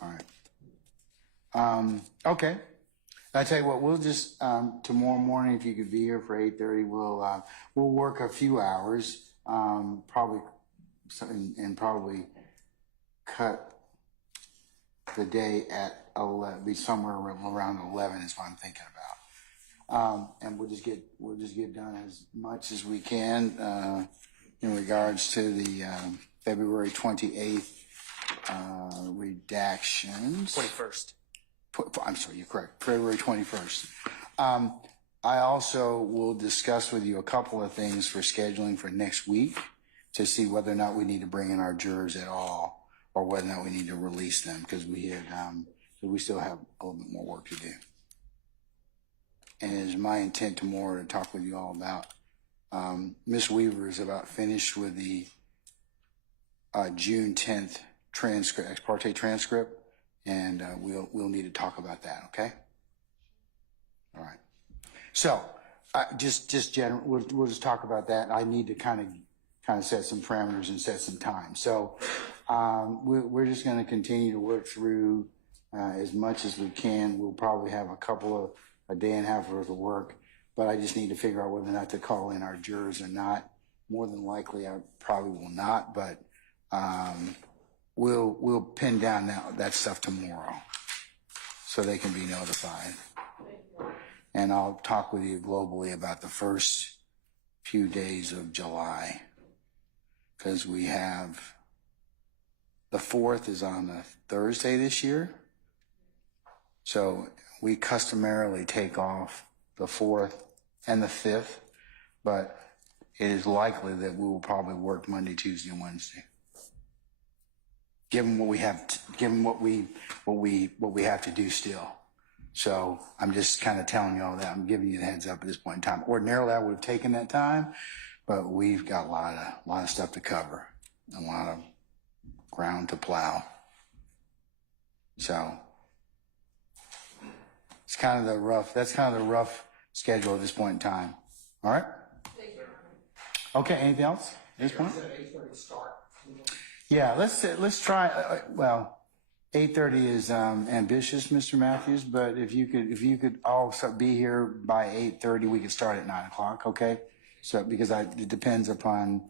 All right. Okay. I tell you what, we'll just tomorrow morning, if you could be here for 8:30, we'll work a few hours, probably cut the day at 11, be somewhere around 11 is what I'm thinking about. And we'll just get done as much as we can in regards to the February 28th redactions. 21st. I'm sorry, you're correct. February 21st. I also will discuss with you a couple of things for scheduling for next week to see whether or not we need to bring in our jurors at all, or whether or not we need to release them, because we still have a little bit more work to do. And it is my intent tomorrow to talk with you all about Ms. Weaver is about finished with the June 10th transcript, ex parte transcript, and we'll need to talk about that. Okay. All right. So just general, we'll just talk about that. I need to kind of set some parameters and set some time. So we're just going to continue to work through as much as we can. We'll probably have a day and a half worth of work, but I just need to figure out whether or not to call in our jurors or not. More than likely, I probably will not, but we'll pin down that stuff tomorrow so they can be notified. And I'll talk with you globally about the first few days of July, because we have the 4th is on a Thursday this year. So we customarily take off the 4th and the 5th, but it is likely that we will probably work Monday, Tuesday, and Wednesday, given what we have, given what we have to do still. So I'm just kind of telling you all that. I'm giving you the heads up at this point in time. Ordinarily, I would have taken that time, but we've got a lot of stuff to cover, a lot of ground to plow. So it's kind of the rough schedule at this point in time. All right. Okay. Anything else at this point? Yeah. Let's try. 8:30 is ambitious, Mr. Matthews. But if you could also be here by 8:30, we could start at 9 o'clock. Okay. So because it depends upon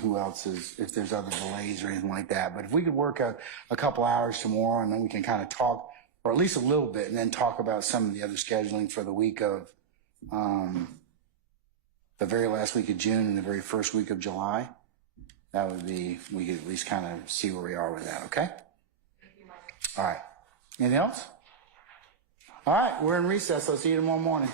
who else is, if there's other delays or anything like that. But if we could work a couple hours tomorrow, and then we can kind of talk, or at least a little bit, and then talk about some of the other scheduling for the week of the very last week of June and the very first week of July. That would be, we could at least kind of see where we are with that. Okay. All right. Anything else? All right. We're in recess. I'll see you tomorrow morning.